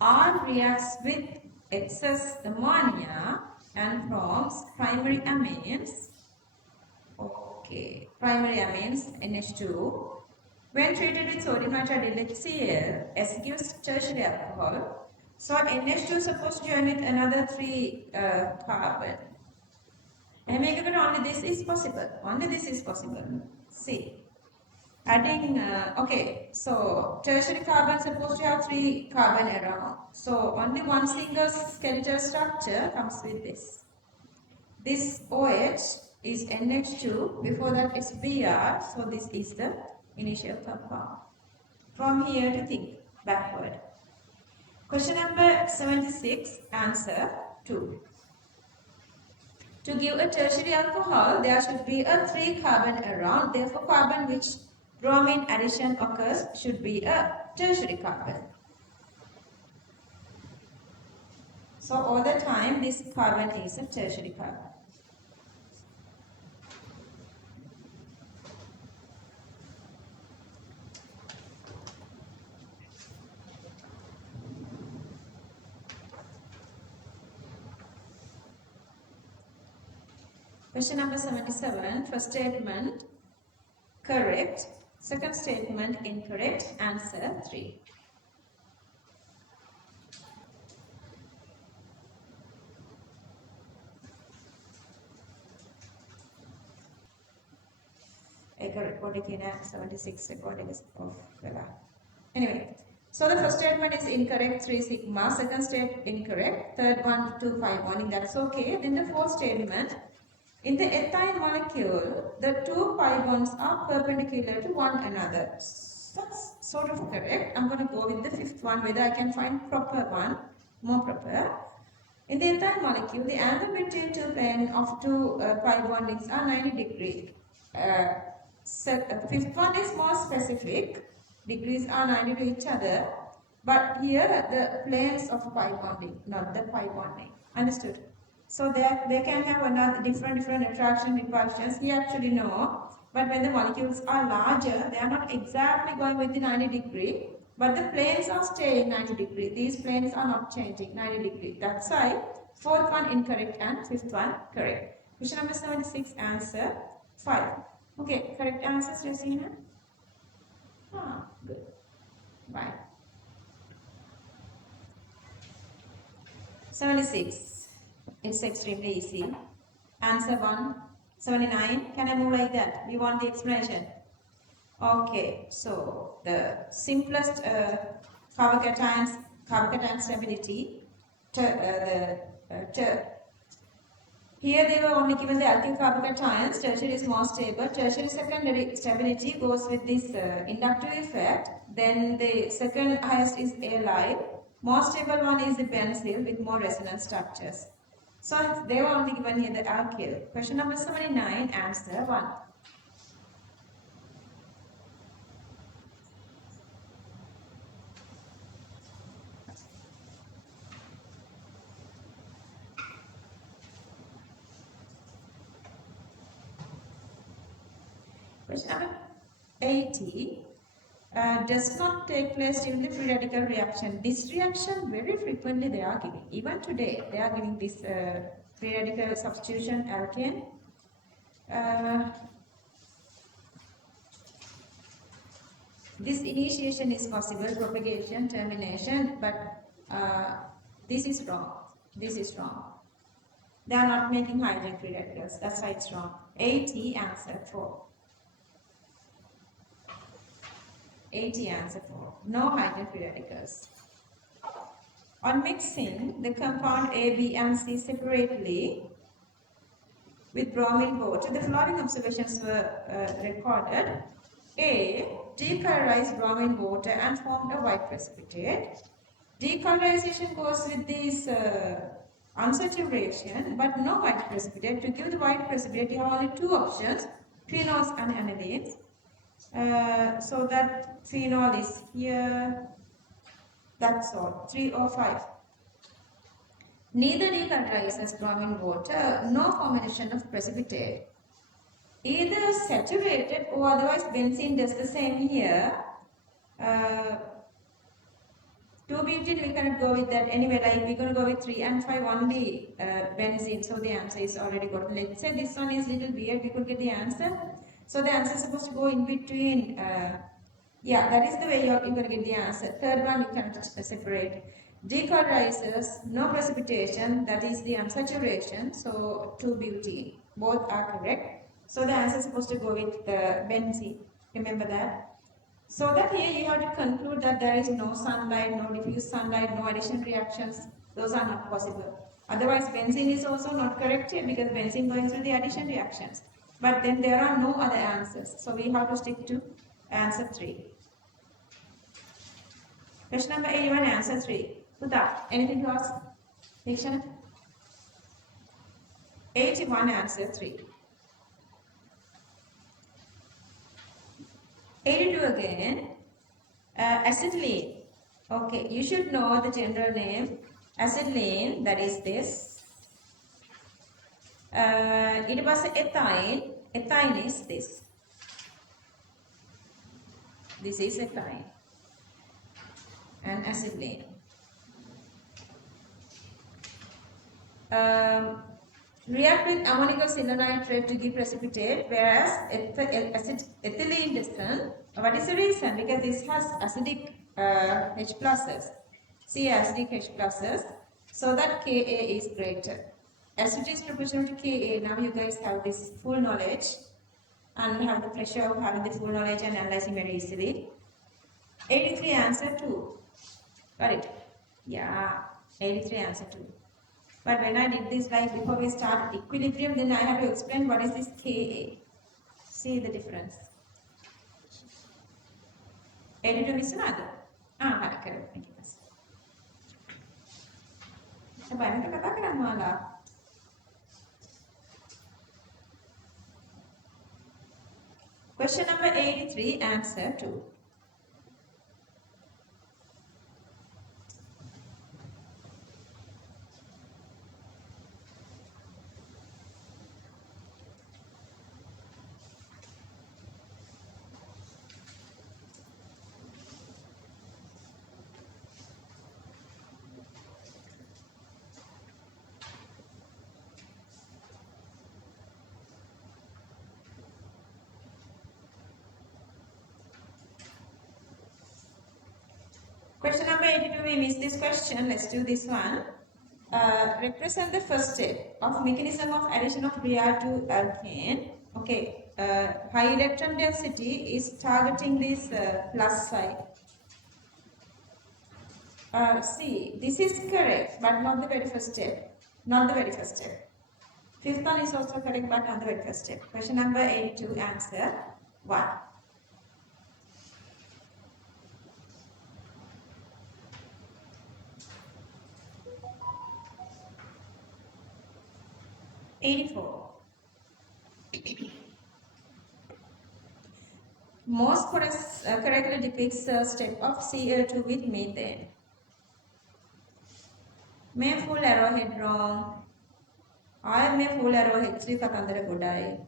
R reacts with excess ammonia and forms primary amines. Okay, primary amines NH2. When treated with sodium nitrite HCl, S gives tertiary alcohol. So NH2 is supposed to join with another 3 carbon. And only this is possible. Only this is possible. See. Adding, okay, so tertiary carbon is supposed to have 3 carbon around. So only one single skeletal structure comes with this. This OH is NH2, before that it's Br, so this is the initial compound. From here to think backward. Question number 76, answer 2. To give a tertiary alcohol, there should be a 3 carbon around. Therefore, carbon which bromine addition occurs should be a tertiary carbon. So all the time this carbon is a tertiary carbon. Question number 77, first statement correct, second statement incorrect, answer 3. Recording in 76 recording is off. Anyway, so the first statement is incorrect, 3 sigma, second statement incorrect, third one 2 pi bonding, that's okay. Then the fourth statement, in the ethyl molecule, the 2 pi bonds are perpendicular to one another. That's sort of correct. I'm going to go with the fifth one, whether I can find proper one, more proper. In the ethyl molecule, the angle between two planes of 2 pi bondings are 90 degrees. Fifth one is more specific. Degrees are 90 to each other. But here the planes of pi bonding, not the pi bonding. Understood? So they can have another different attraction repulsions. We actually know. But when the molecules are larger, they are not exactly going with the 90 degree. But the planes are staying 90 degree. These planes are not changing 90 degree. That's why fourth one incorrect and fifth one correct. Question number 76, answer 5. Okay, correct answers, Rosina? Ah, good. Right. 76. It's extremely easy. Answer 1. 79. Can I move like that? We want the explanation. Okay, so the simplest carbocation stability, here they were only given the alkyl carbocations. Tertiary is more stable. Tertiary secondary stability goes with this inductive effect. Then the second highest is allyl. More stable one is the benzyl with more resonance structures. So they were only given here the alkyl. Question number 79, answer 1. Question number 80 does not take place during the free radical reaction. This reaction very frequently they are giving. Even today they are giving this free radical substitution alkane. This initiation is possible, propagation, termination, but this is wrong. This is wrong. They are not making hydrogen free radicals. That's why it's wrong. 80, answer 4. 80, answer 4. No hydrogen free radicals. On mixing the compound A, B and C separately with bromine water, the following observations were recorded. A. Decolorized bromine water and formed a white precipitate. Decolorization goes with this unsaturation but no white precipitate. To give the white precipitate, you have only two options, phenols and anilines. So that phenol is here. That's all. 3 or 5. Neither decolorizes bromine water, no formation of precipitate. Either saturated or otherwise benzene does the same here. 2-butene we cannot go with that anyway, like we're going to go with 3 and 5 only benzene. So the answer is already got. Let's say this one is little weird, we could get the answer. So the answer is supposed to go in between. Yeah, that is the way you're going to get the answer. Third one you cannot separate. Decolorizes, no precipitation, that is the unsaturation. So 2-butene. Both are correct. So the answer is supposed to go with benzene. Remember that. So that here you have to conclude that there is no sunlight, no diffuse sunlight, no addition reactions. Those are not possible. Otherwise benzene is also not correct here because benzene going through the addition reactions. But then there are no other answers. So we have to stick to answer 3. Question number 81, answer 3. Tute, anything to ask? Dikshan? 81, answer 3. 82 again. Acetylene. Okay, you should know the general name. Acetylene, that is this. It was ethine. Ethine is this. This is ethine. And acetylene. React with ammonium silicitrate to give precipitate, whereas ethylene doesn't. What is the reason? Because this has acidic H pluses. See acidic H pluses, so that Ka is greater. Acidity is proportional to Ka. Now you guys have this full knowledge and have the pleasure of having the full knowledge and analyzing very easily. 83 answer 2. Got it? Yeah, 83 answer 2. But when I did this, like before we start equilibrium, then I have to explain what is this Ka. See the difference. 82 is another. Correct. Thank you. Question number 83, answer 2. Question number 82, we missed this question. Let's do this one. Represent the first step of mechanism of addition of Br to alkane. Okay, high electron density is targeting this plus side. See, this is correct, but not the very first step. Not the very first step. Fifth one is also correct, but not the very first step. Question number 82, answer 1. Most correctly depicts the step of Cl2 with methane. May full arrowhead wrong. I am a full arrowhead 3 katandara godai.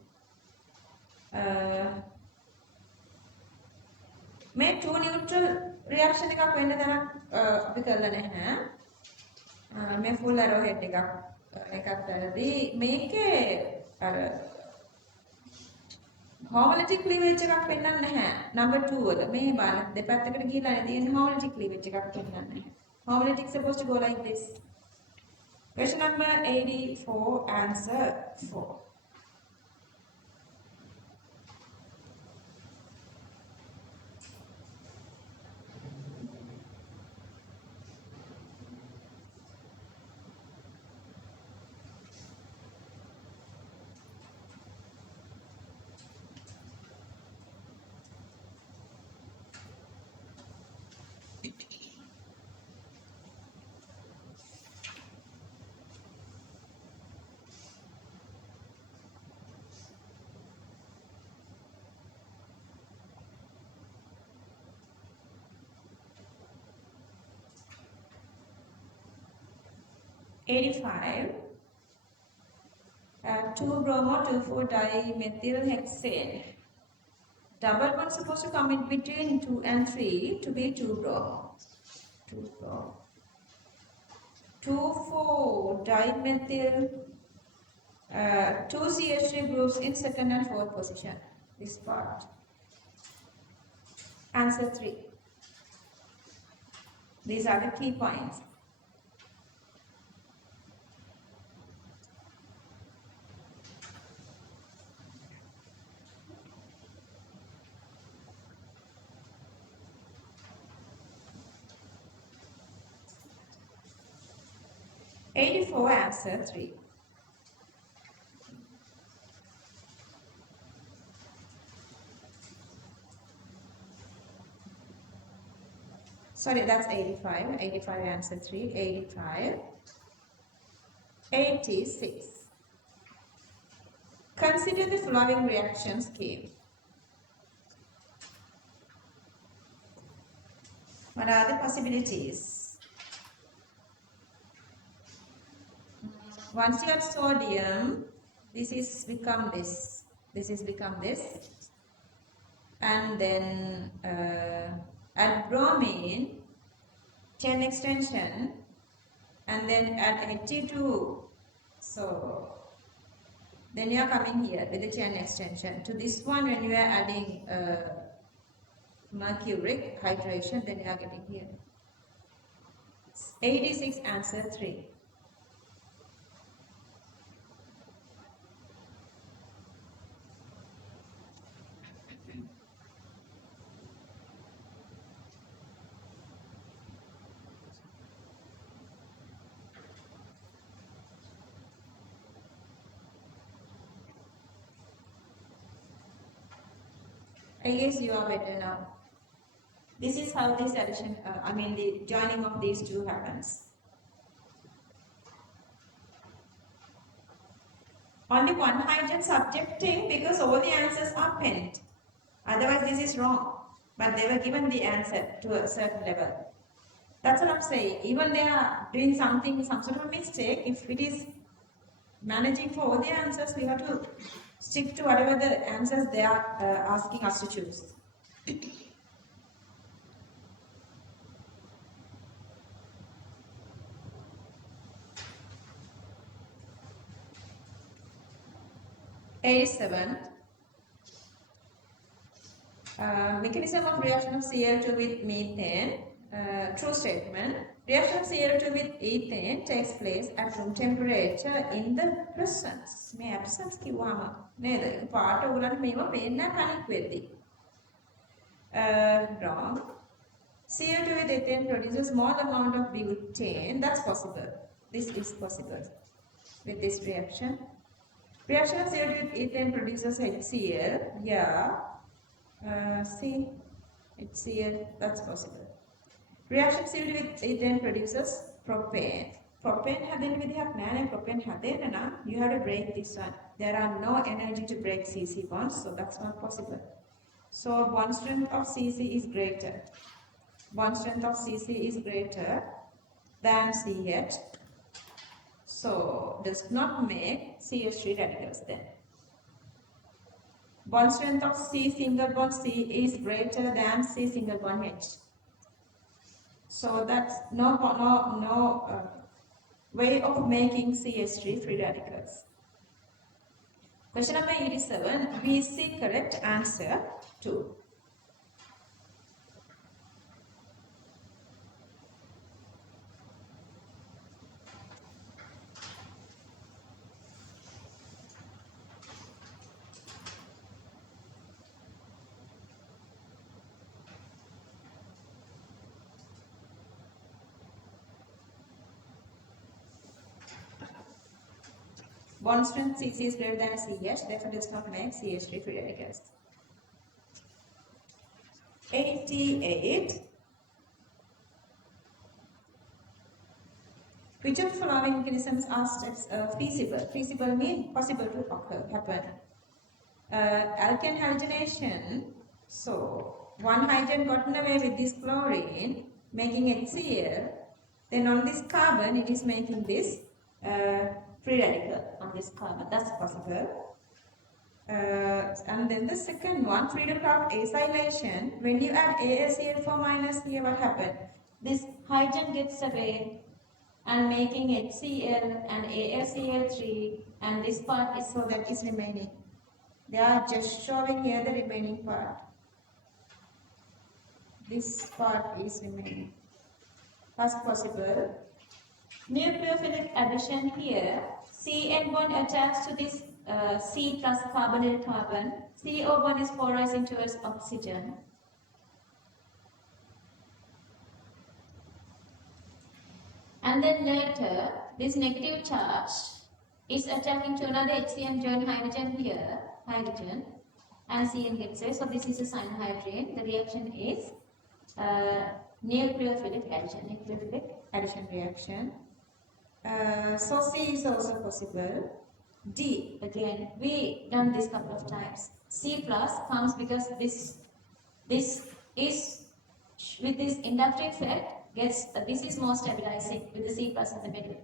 May 2 neutral reaction එකක් වෙන්න තරම් අපි කරලා නැහැ. මේ full arrowhead එකක් වැරදි. මේකේ අර homolytic cleavage එකක් පෙන්වන්නේ නැහැ. number 2 වල. මේ බලන්න දෙපැත්තකට ගිහිලා තියෙන homolytic cleavage එකක් පෙන්වන්නේ නැහැ. Homolytic supposed to go like this. Question number 84, answer 4. $85. 2-bromo 2,4-dimethyl-hexane. Double bond supposed to come in between 2 and 3 to be 2-bromo. 2-bromo. 2,4-dimethyl, 2 CH3 groups in second and fourth position. This part. Answer 3. These are the key points. $84, answer 3. Sorry, that's 85. 85 answer 3. 85. 86. Consider the following reaction scheme. What are the possibilities? Once you add sodium, this is become this. This is become this. And then add bromine, chain extension, and then add He2. So then you are coming here with the chain extension. To this one, when you are adding mercuric hydration, then you are getting here. 86, answer 3. I guess you are better now. This is how this addition, the joining of these two happens. Only one hydrogen subjecting because all the answers are penned. Otherwise this is wrong. But they were given the answer to a certain level. That's what I'm saying. Even they are doing something, some sort of mistake, if it is managing for all the answers, we have to stick to whatever the answers they are asking us to choose. A7. Mechanism of reaction of Cl2 with methane. True statement. Reaction of Cl2 with ethane takes place at room temperature in the presence. මේ absence කිව්වම නේද? පාට උගලන්ට මේවා පේන්නේ නැහැ කණික් වෙද්දී. Wrong. Cl2 with ethane produces small amount of butane. That's possible. This is possible with this reaction. Reaction of Cl2 with ethane produces HCl. Yeah. See, HCl. That's possible. Reaction Cl2 with ethane produces propane. Propane හැදෙන්න විදිහක් නැහැ නේ. Propane හැදෙන්න නම් you have to break this one. There are no energy to break CC bonds, so that's not possible. So bond strength of CC is greater. Bond strength of CC is greater than CH. So does not make CH3 radicals then. Bond strength of C single bond C is greater than C single bond H. So that's no way of making CH3 free radicals. Question number 87. We see correct answer 2. Bond strength CC is greater than CH, therefore does not make CH3 free radicals. 88. Which of the following mechanisms are feasible? Feasible means possible to happen. Alkane halogenation. So one hydrogen gotten away with this chlorine, making HCl. Then on this carbon, it is making this free radical on this carbon. That's possible. And then the second one, freedom craft acylation. When you add AlCl4 minus here, what happened? This hydrogen gets away and making HCl and AlCl3, and this part is so that is remaining. They are just showing here the remaining part. This part is remaining. That's possible. Nucleophilic addition here. CN bond attached to this C plus carbonyl carbon. CO bond is polarizing towards oxygen. And then later, this negative charge is attacking to another HCN joint hydrogen here, hydrogen, and CN gets away. So this is a cyanohydrine. The reaction is nucleophilic addition. Nucleophilic addition reaction. So C is also possible. D, again, we done this couple of times. C plus comes because this is with this inductive effect gets this is more stabilizing with the C plus in the middle.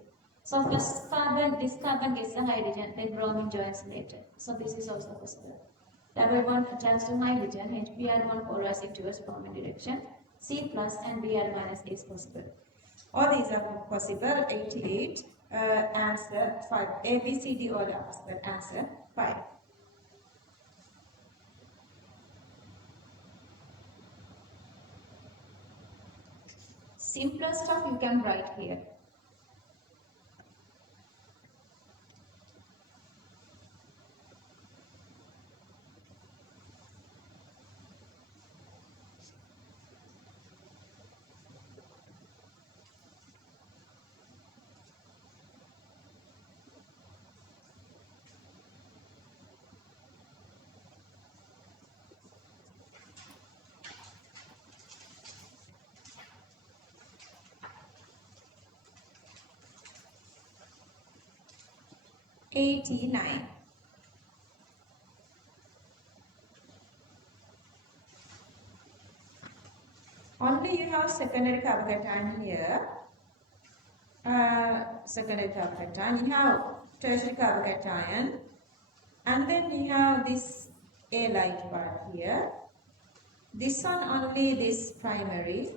So first carbon, this carbon gets the hydrogen, then bromine joins later. So this is also possible. Double bond attached to hydrogen, HBr1 polarizing towards bromine direction. C plus and Br minus is possible. All these are possible. 88. Answer 5. A, B, C, D all are possible. Answer 5. Simpler stuff you can write here. $89. Only you have secondary carbocation here. Secondary carbocation. You have tertiary carbocation. And then you have this A light part here. This one only this primary.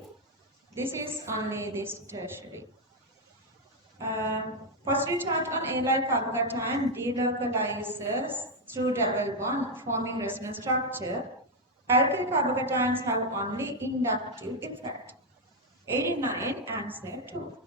This is only this tertiary. Positive charge on A-like carbocation delocalizes through double bond, forming resonance structure. Alkyl carbocations have only inductive effect. 89 answer 2.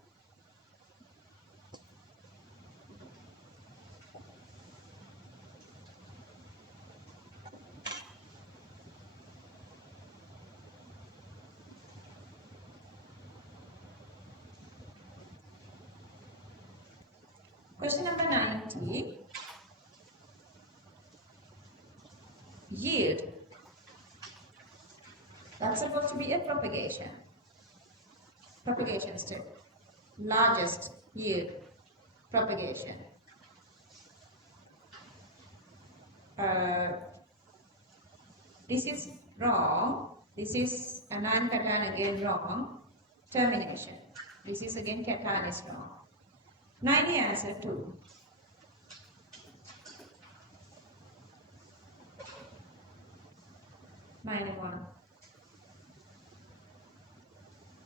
Question number 90. Yield. That's supposed to be a propagation. Propagation step. Largest yield. Propagation. This is wrong. This is anion cation again wrong. Termination. This is again cation is wrong. 90 answer 2. -1.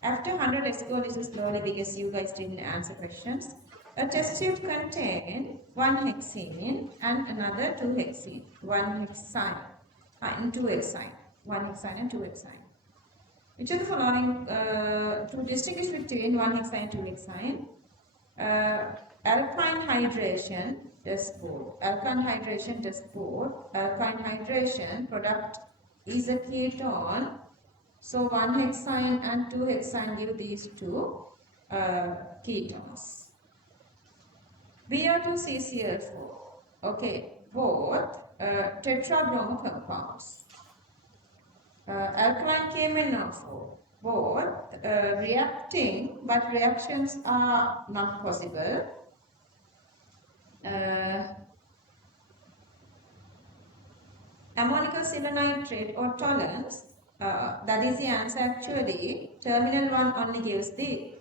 After 100, let's go a little slowly because you guys didn't answer questions. A test tube contains one hexene and another two hexene. One hexine and two hexine. One hexine and two hexine. Which of the following to distinguish between one hexine and two hexine? Alkyne hydration does both. Alkyne hydration does both. Alkyne hydration product is a ketone. So one hexine and two hexine give these two ketones. Br2CCl4. Okay, both tetrabromo compounds. Alkaline KMnO4. Both reacting, but reactions are not possible. Ammonical silanitrate or tolerance, that is the answer actually. Terminal one only gives the,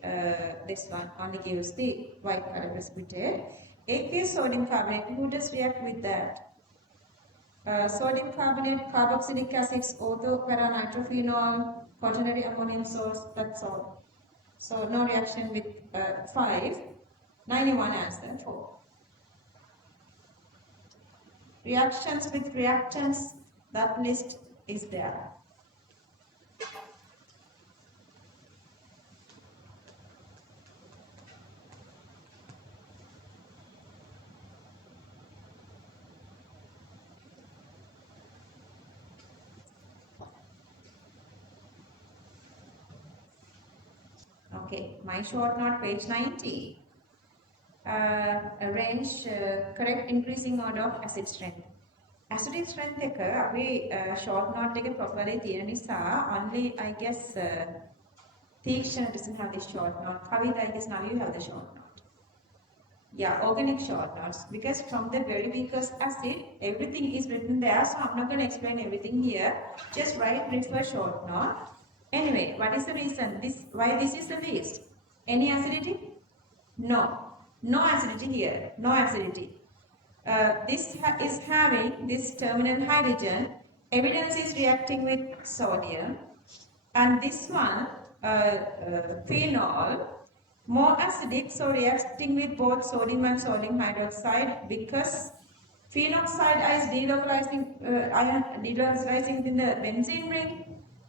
this one only gives the white color precipitate. Aqueous sodium carbonate, who does react with that? Sodium carbonate, carboxylic acids, ortho-para-nitrophenol, quaternary ammonium salts, that's all. So no reaction with 5. 91 answer 4. Reactions with reactants, that list is there. Okay, my short note, page 90. Arrange correct increasing order of acid strength. Acidic strength එක අපි short note එක properly තියෙන නිසා only I guess Teakshan doesn't have this short note. Kavita, I guess now you have the short note. Yeah, organic short notes. Because from the very weakest acid, everything is written there. So I'm not going to explain everything here. Just refer short note. Anyway, what is the reason? Why this is the least? Any acidity? No. No acidity here. No acidity. This is having this terminal hydrogen. Evidence is reacting with sodium. And this one, phenol, more acidic, so reacting with both sodium and sodium hydroxide because phenoxide is delocalizing in the benzene ring.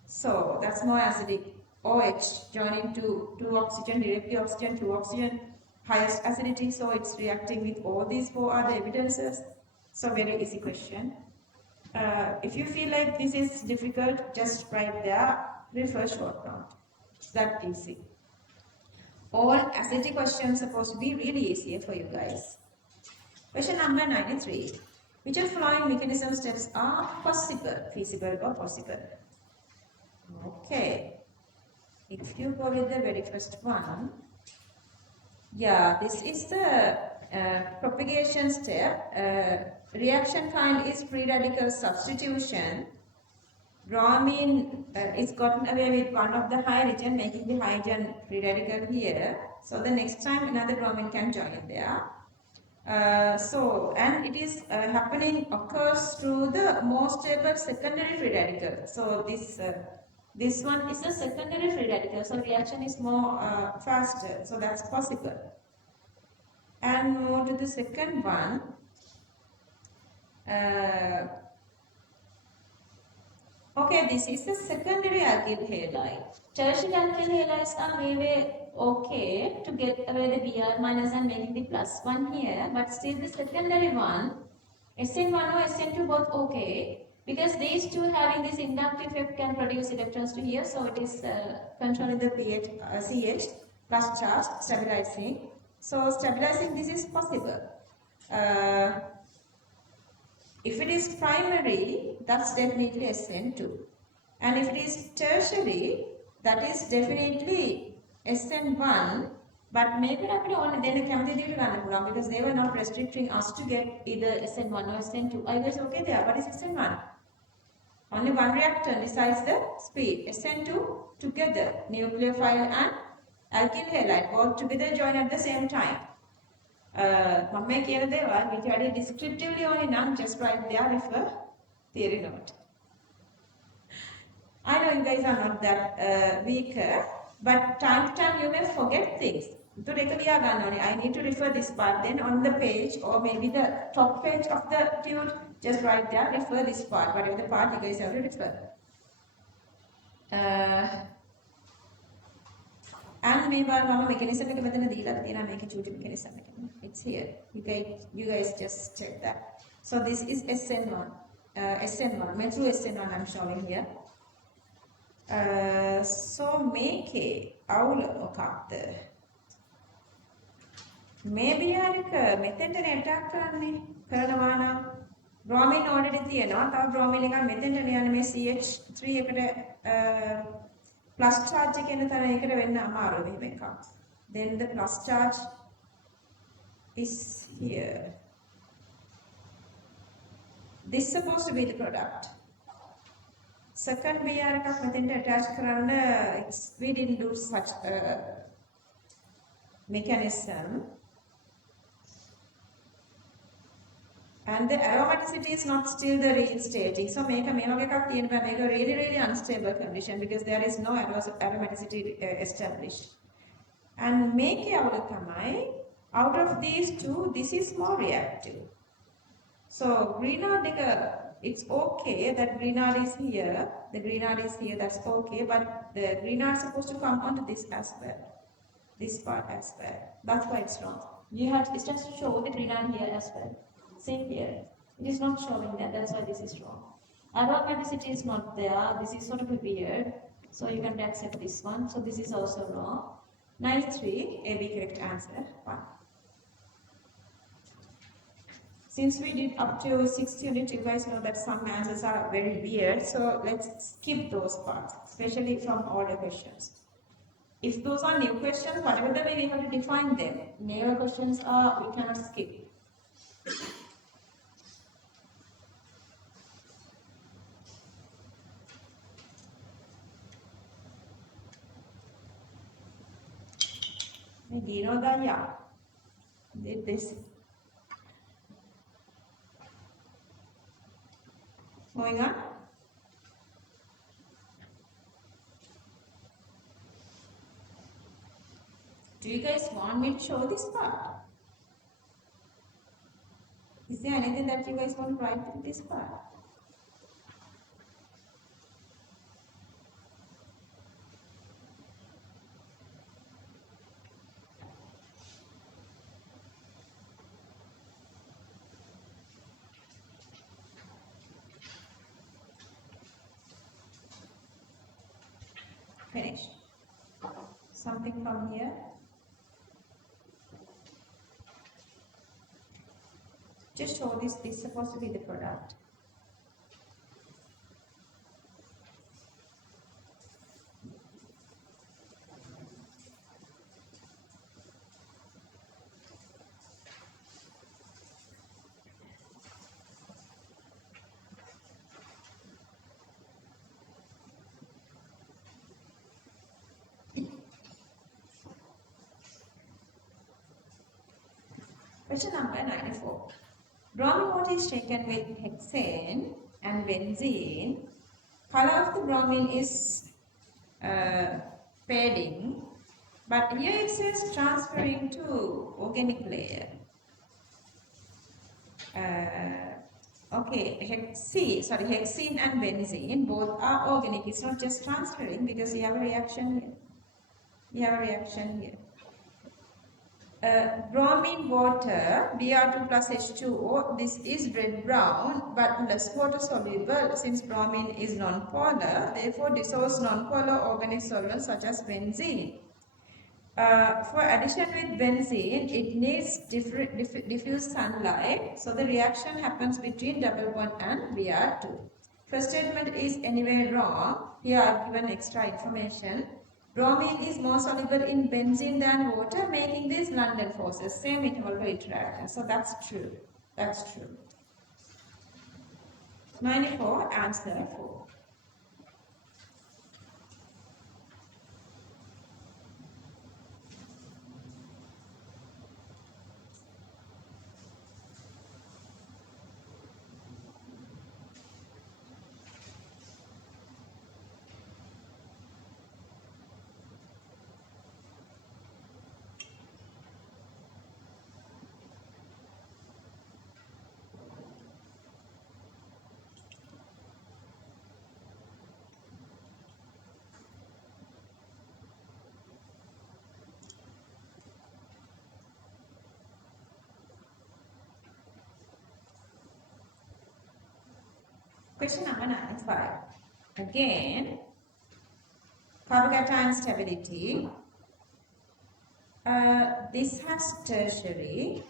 So that's more acidic. OH joining to 2 oxygen, directly oxygen, 2 oxygen, highest acidity. So it's reacting with all these 4 other evidences. So very easy question. If you feel like this is difficult, just write there, refer short note. It's that easy. All acidity questions are supposed to be really easier for you guys. Question number 93. Which of the following mechanism steps are possible, feasible or possible? Okay. If you go with the very first one, yeah, this is the propagation step. Reaction kind is free radical substitution. Bromine is gotten away with one of the hydrogen, making the hydrogen free radical here. So the next time another bromine can join there. And it is occurs through the more stable secondary free radical. So this one is a secondary free radical, so reaction is more faster, so that's possible. And move to the second one. Okay, this is the secondary alkyl halide. Tertiary alkyl halides are very okay to get away the Br minus and making the plus one here, but still the secondary one, SN1 or SN2 both okay, because these two having this inductive effect can produce electrons to here, so it is controlling the pH, CH plus charge, stabilizing. So stabilizing this is possible. If it is primary, that's definitely SN2. And if it is tertiary, that is definitely SN1. But maybe only then because they were not restricting us to get either SN1 or SN2. I guess okay there. What is SN1? Only one reactor decides the speed. SN2 together, nucleophile and alkyl halide both together join at the same time. මම මේ කියන දේවල් විතරයි descriptively only නම් just write there refer theory note. I know you guys are not that weaker, but time to time you may forget things. I need to refer this part, then on the page or maybe the top page of the tune, just write there, refer this part, whatever the part you guys have to refer. And maybe mama mechanism එක මෙතන දීලා තියෙනවා මේකේ චූටි mechanism එක. It's here. You guys just check that. So this is SN1. SN1. Methyl SN1 I'm showing here. So මේකේ අවුල මොකක්ද? Maybe අරක මෙතෙන්ට attack කරනවා නම් bromine already තියෙනවා. තව bromine එකක් මෙතෙන්ට යන්නේ මේ CH3 එකට plus charge එකෙන් තමයි ඒකට වෙන්න අමාරුයි මෙහෙම එකක්. Then the plus charge is here. This is supposed to be the product. Second BR එකක් මෙතෙන්ට attach කරන්න we didn't do such a mechanism. And the aromaticity is not still the reinstating. So make a really unstable condition because there is no aromaticity established. And make out of these two, this is more reactive. So Grignard, it's okay that Grignard is here. The Grignard is here, that's okay. But the Grignard is supposed to come onto this as well. This part as well. That's why it's wrong. It's just to show the Grignard here as well. Same here. It is not showing that. That's why this is wrong. Aromaticity is not there. This is sort of weird. So you can accept this one. So this is also wrong. 93, A, B correct answer. 1. Since we did up to 6th unit, you guys know that some answers are very weird. So let's skip those parts, especially from all the questions. If those are new questions, whatever the way we have to define them, newer questions are, we cannot skip. Do you know that? Yeah. Did this. Moving on. Do you guys want me to show this part? Is there anything that you guys want to write in this part? Finish. Something from here. Just show this is supposed to be the product. Question number 94. Bromine water is taken with hexane and benzene. Color of the bromine is fading, but here it says transferring to organic layer. Okay, hexene and benzene both are organic. It's not just transferring because you have a reaction here. You have a reaction here. Bromine water, Br2 plus H2O, this is red-brown but less water soluble since bromine is non-polar, therefore dissolves non-polar organic solvents such as benzene. For addition with benzene, it needs diffuse sunlight, so the reaction happens between double bond and Br2. First statement is anyway wrong. Here I have given extra information. Bromine is more soluble in benzene than water, making these London forces, same metabolic interaction. So that's true. That's true. 94, answer 4. Question number 95. Again, carbocation stability. This has tertiary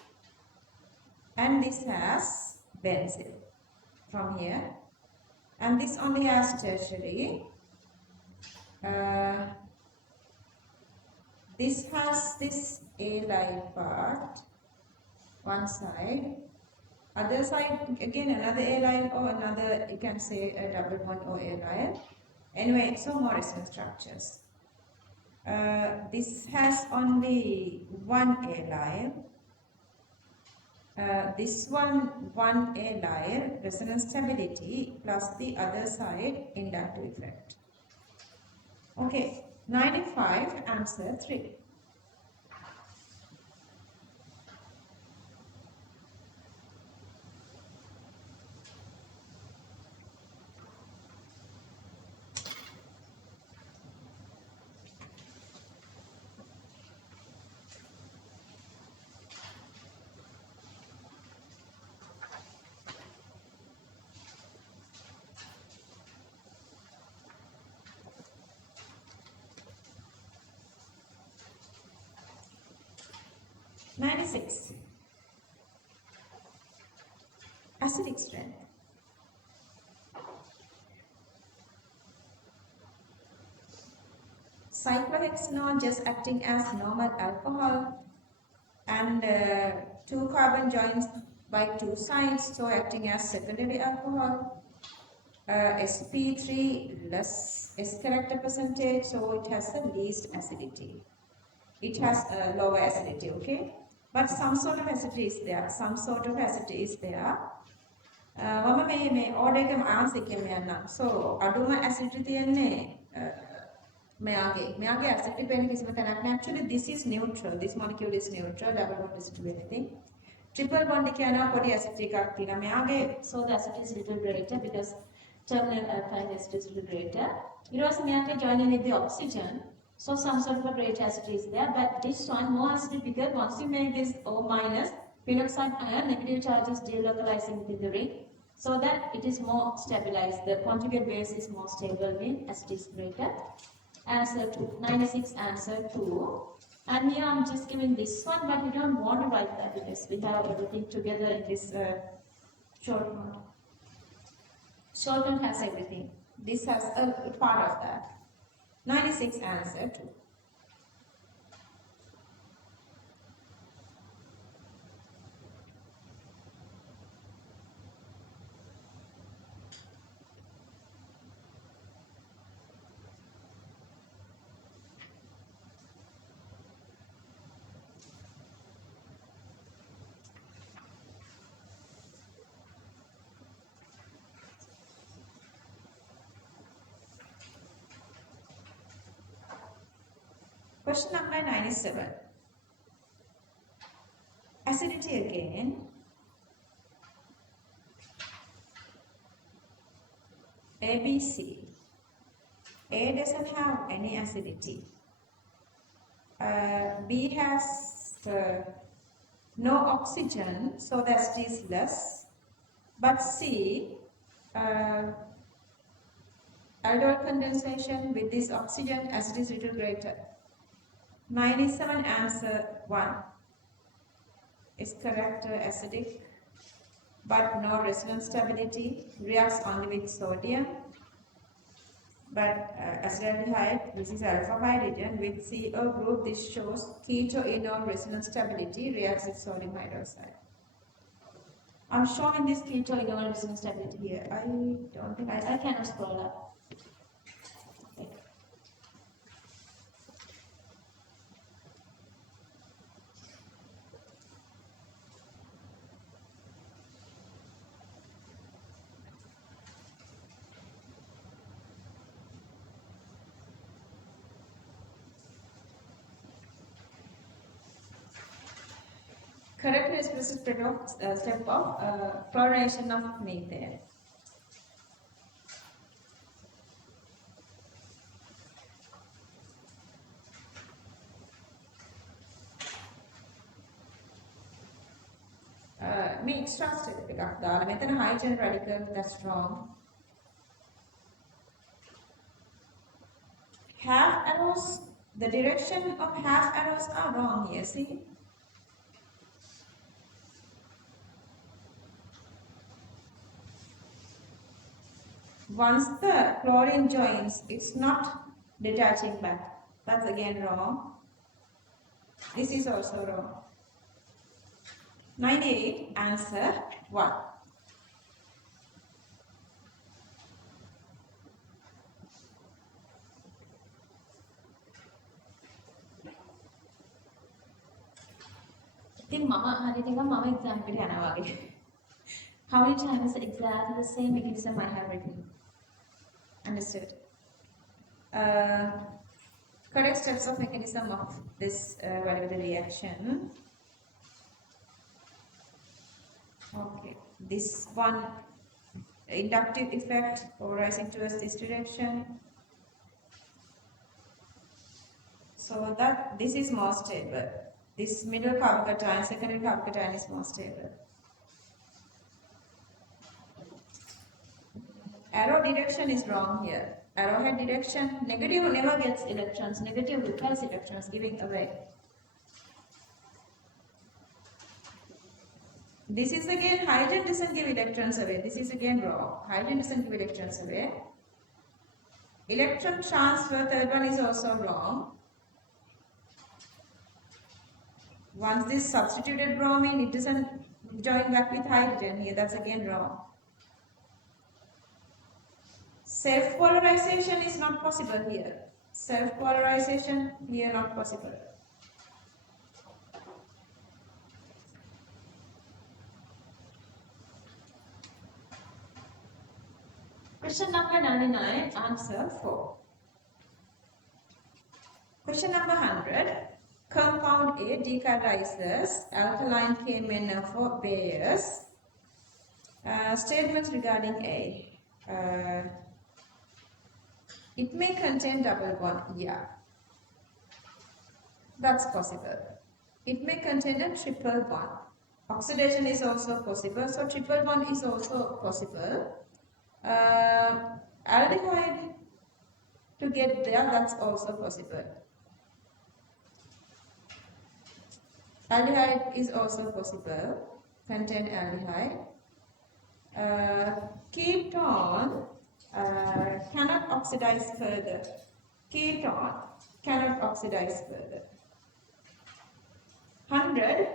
and this has benzyl from here, and this only has tertiary. This has this allyl part, one side. Other side, again another allyl or another, you can say a double bond or allyl. Anyway, so more resonance structures. This has only one allyl. This one allyl, resonance stability, plus the other side inductive effect. Okay, 95, answer 3. Six. Acidic strength. Cyclohexane alcoholics? No, just acting as normal alcohol. And 2 carbon joins by 2 sides, so acting as secondary alcohol. sp3 less S character percentage, so it has the least acidity. It has a lower acidity, okay? But some sort of acidity is there. Some sort of acidity is there. මම මේ order එකම answer එකෙම යන්නම්. So අඩුම acidity තියන්නේ මෙයාගේ acidity වෙන කිසිම තැනක් නැහැ. Actually this is neutral. This molecule is neutral. Double bond acidity do anything. Triple bond එක යනවා පොඩි acidity එකක් තියෙනවා. මෙයාගේ so the acidity is little greater because terminal alkyl acidity is little greater. ඊට පස්සේ මෙයාගේ joining with the oxygen. So some sort of a greater acidity is there, but this one more acidity because once you make this O minus, phenoxide ion negative charges delocalizing within the ring, so that it is more stabilized. The conjugate base is more stable when acidity is greater. Answer 2, 96 answer 2. And here I'm just giving this one, but we don't want to write that because we have everything together in this short note. Short note has everything. This has a part of that. 96 answer 2. Question number 97. Acidity again. ABC. A doesn't have any acidity. B has no oxygen, so the acidity is less. But C, aldol condensation with this oxygen, acidity is little greater. 97 answer 1 is correct, acidic, but no resonance stability, reacts only with sodium. But acetaldehyde, this is alpha hydrogen with CO group, this shows ketoenol resonance stability, reacts with sodium hydroxide. I'm showing this ketoenol resonance stability here. I don't think, I cannot scroll up. Correctly expressed step of fluorination of methane. මේ extra step එකක් දාලා මෙතන hydrogen radical, that's wrong. Half arrows, the direction of half arrows are wrong here, see? Once the chlorine joins, it's not detaching back. That's again wrong. This is also wrong. 98 answer 1. ඉතින් මම හරියට මම exam එකට යනවා වගේ. How many times exactly the same mechanism I have written? Understood. Correct steps of mechanism of this whatever the reaction. Okay, this one inductive effect polarizing towards this direction. So that this is more stable. This middle carbocation, secondary carbocation is more stable. Arrow direction is wrong here. Arrowhead direction, negative never gets electrons, negative repels electrons, giving away. This is again, hydrogen doesn't give electrons away. This is again wrong. Hydrogen doesn't give electrons away. Electron transfer, third one is also wrong. Once this substituted bromine, it doesn't join back with hydrogen here. That's again wrong. Self-polarization is not possible here. Self-polarization here not possible. Question number 99, answer 4. Question number 100. Compound A decarborizes alkaline KMnO4 bears. Statements regarding A. It may contain double bond. Yeah, that's possible. It may contain a triple bond. Oxidation is also possible. So triple bond is also possible. Aldehyde to get there, that's also possible. Aldehyde is also possible. Contain aldehyde. Ketone cannot oxidize further. Ketone cannot oxidize further. 100,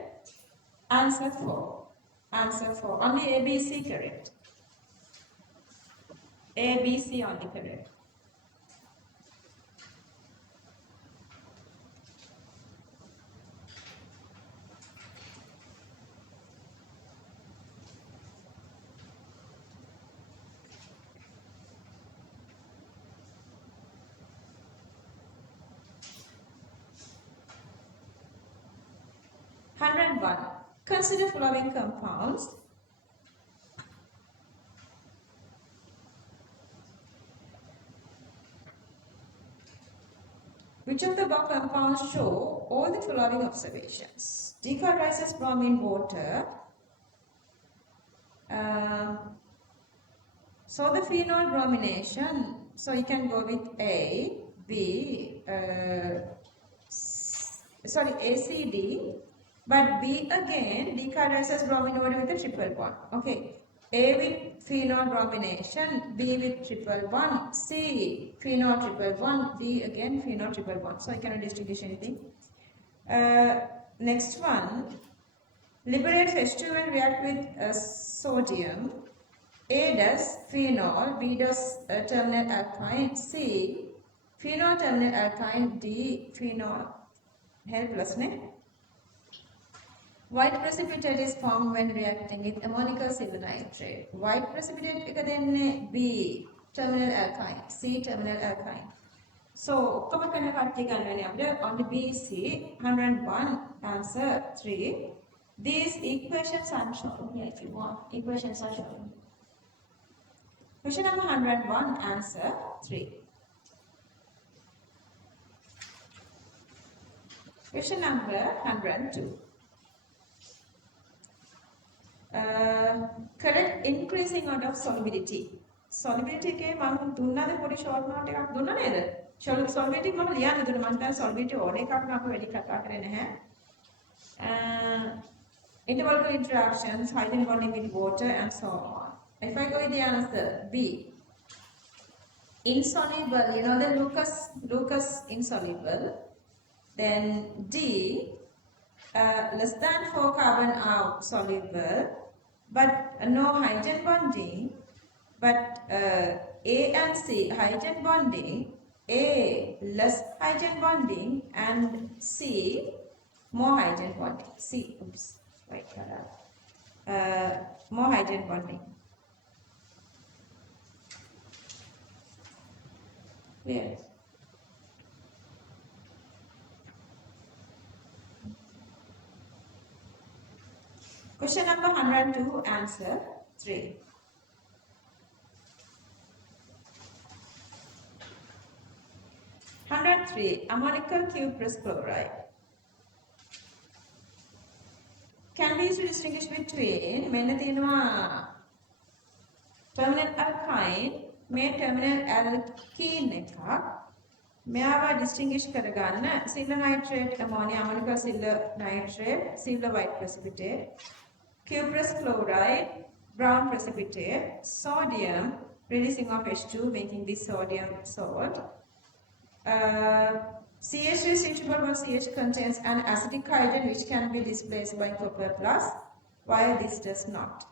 answer 4. Answer 4. Only A, B, C correct. A, B, C only correct. Consider following compounds. Which of the above compounds show all the following observations? Decarborizes bromine water. So the phenol bromination, so you can go with A, B, A, C, D. But B again decarborizes bromine water with a triple bond. Okay. A with phenol bromination, B with triple bond, C phenol triple bond, D again phenol triple bond. So I cannot distinguish anything. Next one, liberates H2 and react with sodium. A does phenol, B does terminal alkyne, C phenol terminal alkyne, D phenol helpless. White precipitate is formed when reacting with ammonical silver nitrate. White precipitate එක දෙන්නේ B terminal alkyne, C terminal alkyne. So, ඔක්කොම කරන කට්ටිය ගන්න වෙන්නේ අපිට on the B, C 101 answer 3. These equations are shown here if you want. Equations are shown. Question number 101 answer 3. Question number 102. Correct increasing order of solubility. Solubility එකේ මම දුන්නාද පොඩි short note එකක් දුන්නා නේද? Solubility මම ලියන්න දුන්නා. මම දැන් solubility order එකක් නම් වැඩි කතා කරේ නැහැ. Interval to interactions, hydrogen bonding with water and so on. If I go with the answer B. Insoluble, you know the Lucas insoluble. Then D. Less than 4 carbon are soluble, but no hydrogen bonding. But A and C hydrogen bonding, A less hydrogen bonding, and C more hydrogen bonding. C, oops, wait, more hydrogen bonding. Clear? Question number 102, answer 3. Ammonical cuprous chloride. Can be used to distinguish between මෙන්න තියෙනවා terminal alkyne මේ terminal alkene එකක්. මෙයාව distinguish කරගන්න silver nitrate ammonia ammonical silver nitrate silver white precipitate cuprous chloride brown precipitate sodium releasing of H2 making this sodium salt CH3 suitable CH contains an acidic hydrogen which can be displaced by copper plus, while this does not.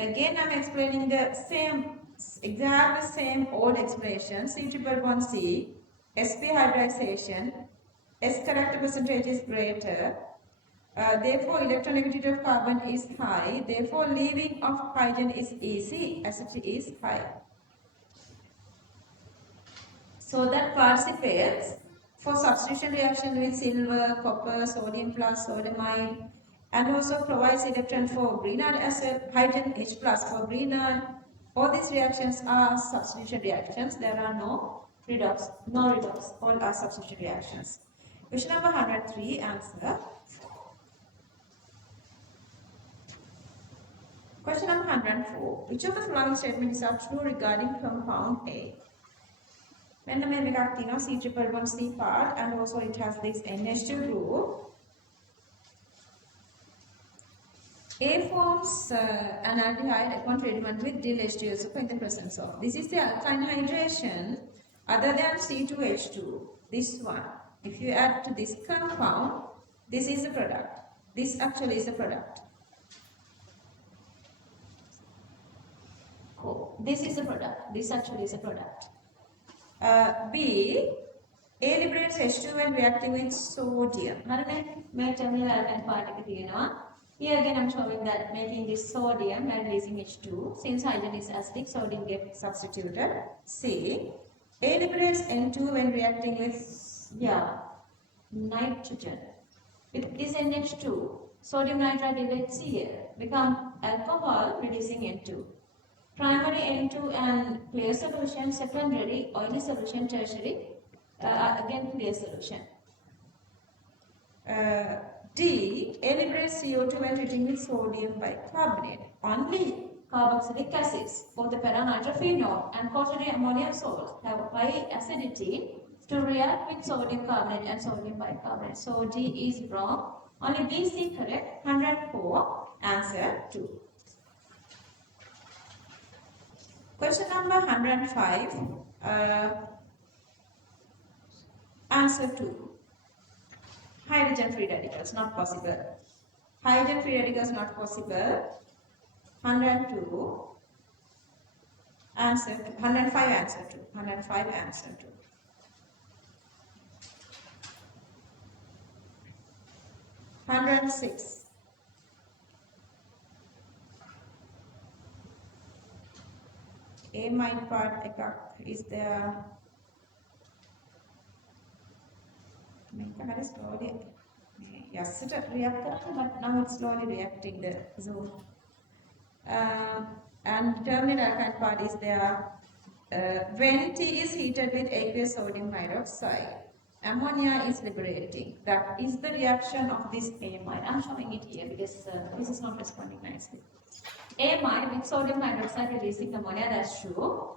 Again, I'm explaining the same, exactly same old expression. C111C, sp hybridization, S character percentage is greater. Therefore, electronegativity of carbon is high. Therefore, leaving of hydrogen is easy. Acidity is high. So that participates for substitution reaction with silver, copper, sodium plus, sodiumide, and also provides electron for Grignard acid, hydrogen H plus for Grignard. All these reactions are substitution reactions. There are no redox, all are substitution reactions. Question number 103, answer. Question number 104. Which of the following statements are true regarding compound A? When the megactino C111C part, and also it has this NH2 group. A forms an aldehyde upon treatment with dill H2SO in the presence of. This is the alkyne hydration other than C2H2. This one. If you add to this compound, this is the product. This actually is the product. Oh, this is the product. This actually is a product. B. A liberates H2 when reacting with sodium. May terminal alkyne particle. Here again I am showing that making this sodium and releasing H2. Since hydrogen is acidic, sodium gets substituted. C. A liberates N2 when reacting with nitrogen. With this NH2, sodium nitrite liberates here, become alcohol releasing N2. Primary N2 and clear solution, secondary oily solution, tertiary again clear solution. D. A liberates CO2 when treating with sodium bicarbonate. Only carboxylic acids, both the para-nitrophenol and quaternary ammonium salt, have high acidity to react with sodium carbonate and sodium bicarbonate. So D is wrong. Only B is correct. 104. Answer 2. Question number 105. Answer 2. Hydrogen free radicals not possible. Hydrogen free radicals not possible. 102. Answer 2. 105 answer 2. 105 answer 2. 106. Amide part is there. Make slowly. Yes, it react, but now it's slowly reacting the zone. And terminal alkyne part is there. When T is heated with aqueous sodium hydroxide, ammonia is liberating. That is the reaction of this amide. I'm showing it here because this is not responding nicely. Amide with sodium hydroxide releasing ammonia, that's true.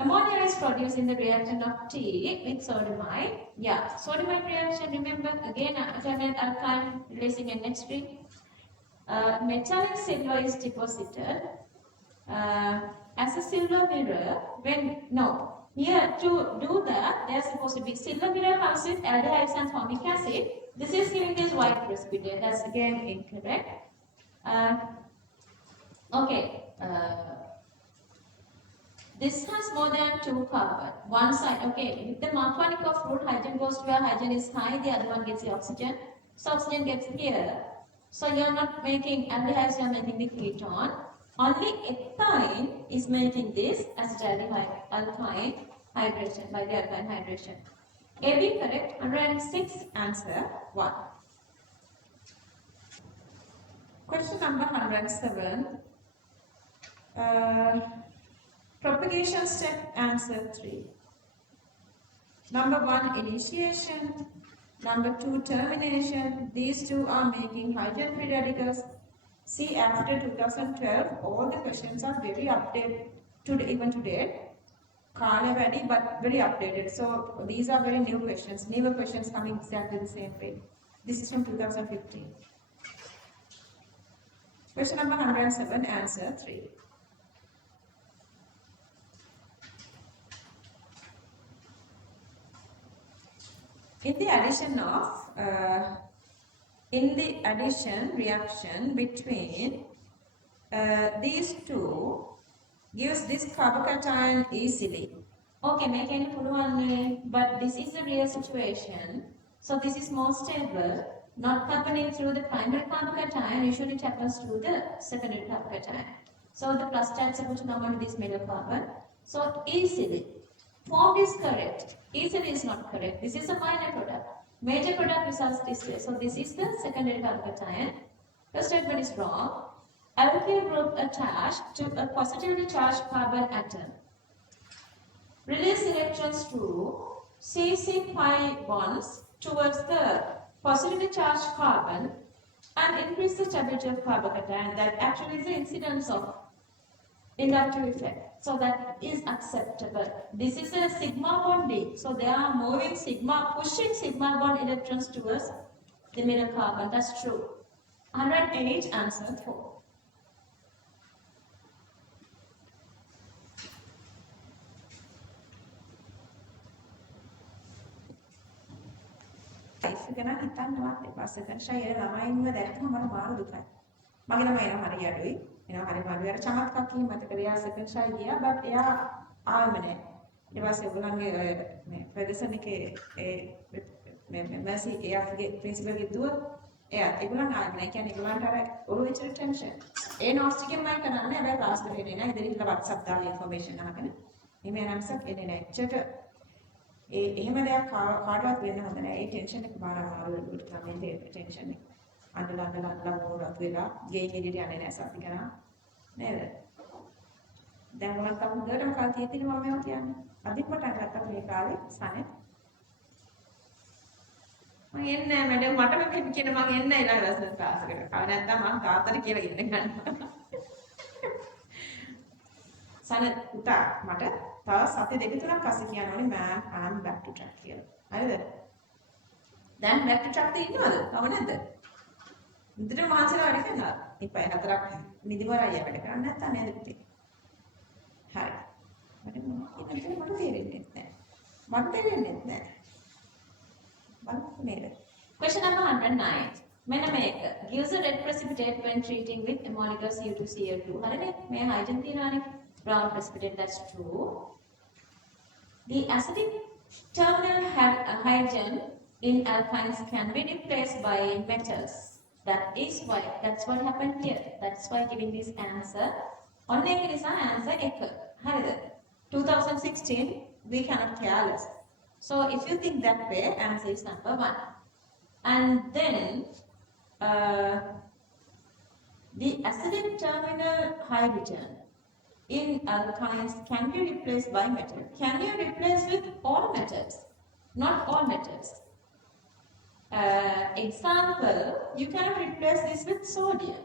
Ammonia is produced in the reaction of T with sodiumide. Yeah, sodiumide reaction, remember again alternate alkyne releasing NH3. Metallic silver is deposited as a silver mirror. Here to do that, there's supposed to be silver mirror comes with aldehydes and formic acid. This is giving this white precipitate. That's again incorrect. This has more than 2 carbon. One side, with the Markovnikov rule, hydrogen goes to where hydrogen is high, the other one gets the oxygen. So oxygen gets here. So you're not making aldehydes, you're making the ketone. Only ethine is making this acetaldehyde alkyne hydration by the alkyne hydration. AB correct, 106 answer 1. Question number 107. Propagation step, answer 3. Number 1, initiation. Number 2, termination. These two are making hydrogen free radicals. See, after 2012, all the questions are very updated, even today. But very updated. So these are very new questions. Newer questions coming exactly the same way. This is from 2015. Question number 107, answer 3. . In the addition of in the addition reaction between these two gives this carbocation easily. Okay, make any one, but this is the real situation. So this is more stable, not happening through the primary carbocation, usually it happens through the secondary carbocation. So the plus charge is supposed to come onto this middle carbon. So easily, form is correct, easily is not correct. This is a minor product. Major product results this way. So this is the secondary carbocation. The statement is wrong. Alkyl group attached to a positively charged carbon atom release electrons to CC pi bonds towards the positively charged carbon and increase the stability of carbocation. That actually is the incidence of inductive effect. So that is acceptable. This is a sigma bonding. So they are moving sigma, pushing sigma bond electrons towards the middle carbon. That's true. 108 answer 4. ගැන හිතන්නවත් එපා. Second shy ඒ ළමයින්ව දැක්කම මට මාරු දුකයි. මගේ ළමයි එනවා හරි අඩුයි. එනවා හරි මාරු. අර චමත්කාරක කීම මතකද? එයා සෙකන්ඩ් ෂයි ගියා බට් එයා ආවෙම නැහැ. ඊට පස්සේ ඔයගොල්ලන්ගේ මේ ෆෙඩරේෂන් එකේ මේ මැසි එයාගේ ප්‍රින්සිපල්ගේ දුව එයා ඒගොල්ලන් ආවෙම නැහැ. කියන්නේ ඒගොල්ලන්ට අර ඔළුවේ ඉච්චර ටෙන්ෂන්. ඒ නෝට්ස් ටිකෙන්මයි කරන්නේ. හැබැයි ක්ලාස් එකට එන්නේ නැහැ. ඉතින් ඉතලා WhatsApp දාලා ඉන්ෆර්මේෂන් අහගෙන. එමේ අනම්සක් එන්නේ නැහැ. එච්චර එහෙම දෙයක් කාටවත් වෙන්න හොඳ නැහැ. ඒ ටෙන්ෂන් එක බාර අමාරුයි තමයි ටෙන්ෂන් එක. අඬලා මොනවත් වෙලා ගෙයින් එළියට යන්නේ නැහැ සති ගණන්. නේද? දැන් මොනක් තමයි හොඳටම කල් තියෙන්නේ මම මේවා කියන්නේ. අදින් පටන් ගත්තා මේ කාලේ සනේ. මම එන්නේ නැහැ මැඩම් මට මේ කියන මම එන්නේ නැහැ ඊළඟ ලෙසන් ක්ලාස් එකට. කව නැත්තම් මම තාත්තට කියලා ඉන්න ගන්නවා. සනේ පුතා මට තව සති දෙක තුනක් අස්සේ කියන්න ඕනේ ma'am I'm back to track කියලා. හරිද? දැන් back to track ද ඉන්නවද? තව නැද්ද? මුදිට මහන්සිලා වැඩ කරනවා. ඉපය හතරක් නිදිමරයි වැඩ කරන්නේ නැත්තම් නේද පුතේ? හරි. මට තේරෙන්නේ නැහැ. මට තේරෙන්නේ නැහැ. බලන්න නේද? Question number 109. මෙන්න මේක. Gives a red precipitate when treating with molecular CO2 හරිනේ? මේ hydrogen තියනවානේ. Brown precipitate, that's true. The acidic terminal hydrogen in alkynes can be replaced by metals. That's what happened here. That's why giving this answer. On is our answer ek. 2016, we cannot care less. So if you think that way, answer is number 1. And then the acidic terminal hydrogen in alkynes can be replaced by metal. Can you replace with all metals? Not all metals. Example, you cannot replace this with sodium.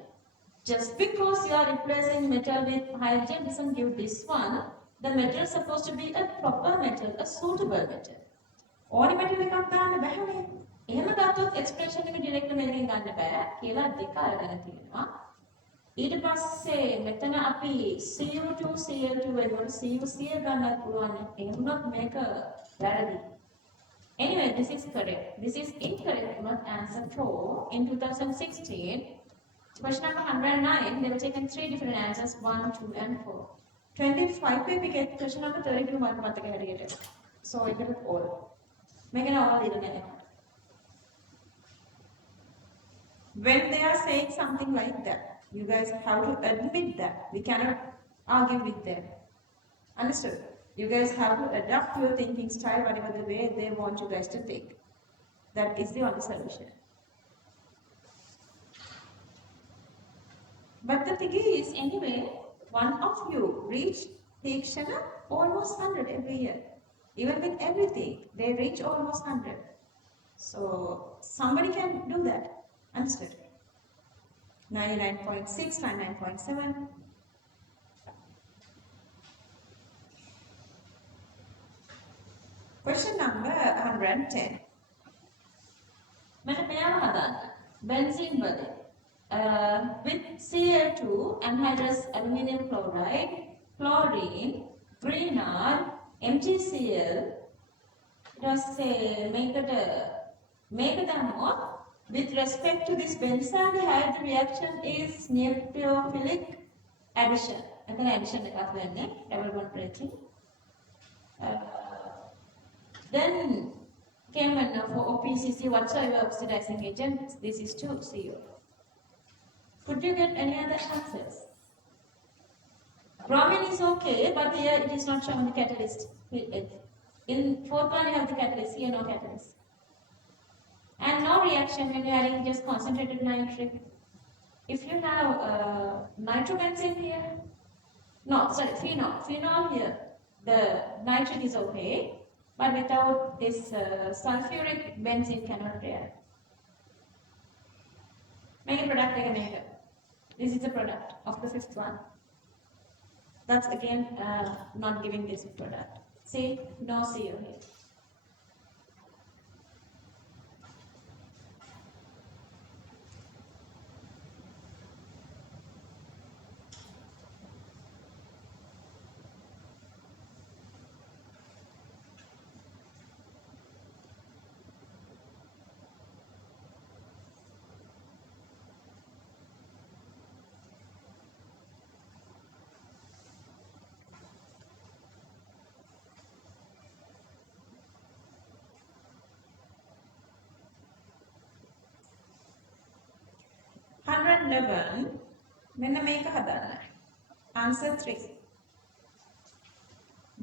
Just because you are replacing metal with hydrogen doesn't give this one. The metal is supposed to be a proper metal, a suitable metal. All metal එකක් දාන්න බැහැ. එහෙම ගත්තොත් expression එක direct මෙතනින් ගන්න බෑ කියලා දෙක අරගෙන තියෙනවා. ඊට පස්සේ මෙතන අපි CO2 වෙනකොට CuCl ගන්නත් පුළුවන්. එහෙම වුණොත් මේක වැරදි. Anyway, this is correct. This is incorrect. Not answer 4 in 2016. Question number 109. They were taken 3 different answers, 1, 2, and 4. 25 पे भी question number 32 मार्क मत कह रही है. So I get it all. मैं कहना all इधर नहीं. When they are saying something like that, you guys have to admit that. We cannot argue with them. Understood? You guys have to adapt your thinking style, whatever the way they want you guys to think. That is the only solution. But the thing is, anyway, one of you reach Tikshana almost 100 every year. Even with everything, they reach almost 100. So somebody can do that. Understood? 99.6, 99.7. Question number 110. मैंने pair हदान benzene बदे with Cl2 anhydrous aluminum chloride, chlorine, greener, MgCl, Just say make them more. With respect to this benzaldehyde, the reaction is nucleophilic addition. And then addition එකක් වෙන්නේ double bond breaking. Then came for OPCC whatsoever oxidizing agent. This is 2CO. Could you get any other answers? Bromine is okay, but here it is not showing the catalyst. In fourth one you have the catalyst, here no catalyst. And no reaction when you are adding just concentrated nitric. If you have nitrobenzene here, no, sorry, phenol here, the nitric is okay, but without this sulfuric benzene cannot react. Make a product like a maker. This is the product of the fifth one. That's again not giving this product. See, no CO here. මෙන්න මේක හදන්න. Answer 3.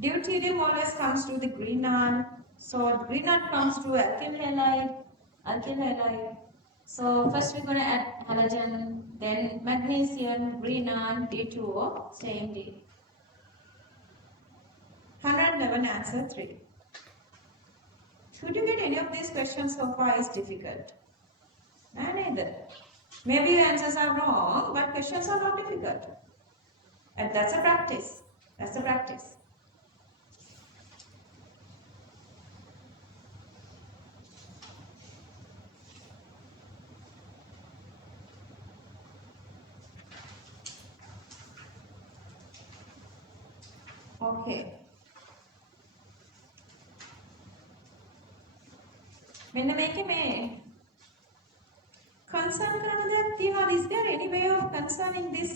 Deuterium always comes through the greenon. So greenon comes through alkyl halide. So first we're going to add halogen, then magnesium, greenon, D2O, same D. 111 answer 3. Could you get any of these questions so far is difficult? Neither. Maybe your answers are wrong, but questions are not difficult. And that's a practice. That's a practice. Okay. මෙන්න මේකේ මේ concern කරන දෙයක් තියෙනවා. Is there any way of concerning this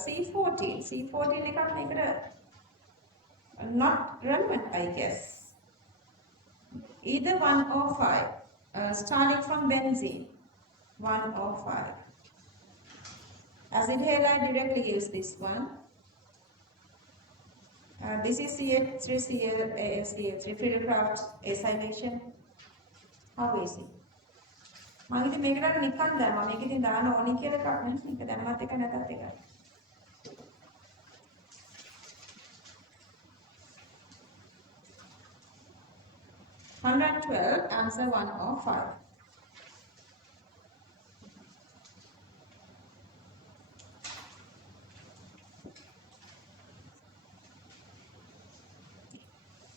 C14? C14 එකක් මේකට not relevant, I guess. Either 1 or 5. Starting from benzene, 1 or 5. Acid halide directly gives this one. This is CH3Cl, AFCl3, Friedel-Crafts acylation. How is it? මම ඉතින් මේකට නිකන් දැම්මා. මේක ඉතින් දාන්න ඕනි කියලා එකක් නේ. මේක දැම්මත් එක නැතත් එකයි. 112, answer 1 or 5.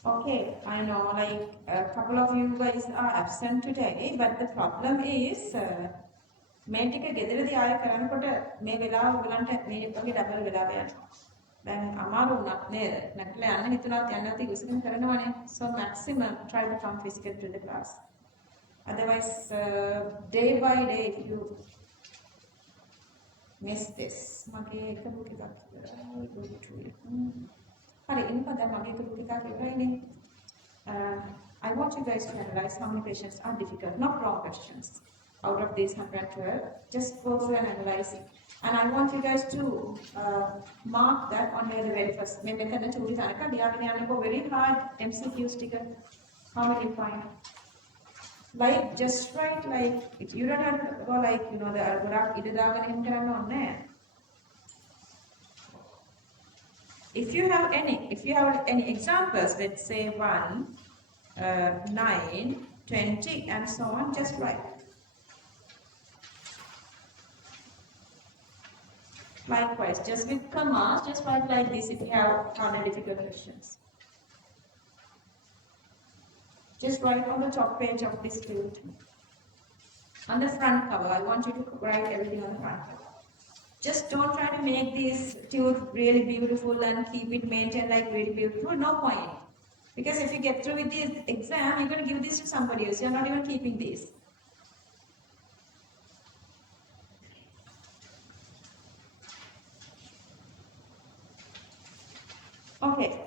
Okay, I know like a couple of you guys are absent today, but the problem is මේ ටික ගෙදරදී ආයෙ කරනකොට මේ වෙලාව ඔයගලන්ට මේ වගේ ඩබල් වෙලාව යනවා. දැන් අමාරු වුණා නේද? නැත්නම් යන්න හිතුණාත් යන්න නැති ඉවසගෙන කරනවනේ. So maximum try to come physically to the class. Otherwise day by day if you miss this. මගේ එක බුක් එකක් ඉවරයි. හරි ඉන්නකද මගේ එක බුක් එකක් ඉවරයිනේ. I want you guys to analyze how many questions are difficult, not wrong questions. Out of these 112, just go through and analyze it. And I want you guys to mark that on the very first. Maybe we have a very hard MCQ sticker. How many you find? Like, just write like, you don't have to go like, you know, the algorithm, on there. If you have any examples, let's say 1, 9, 20, and so on, just write. Likewise, just with commas, just write like this if you have other difficult questions. Just write on the top page of this field. On the front cover, I want you to write everything on the front cover. Just don't try to make this tooth really beautiful and keep it maintained like really beautiful. No point. Because if you get through with this exam, you're going to give this to somebody else. You're not even keeping this. Okay,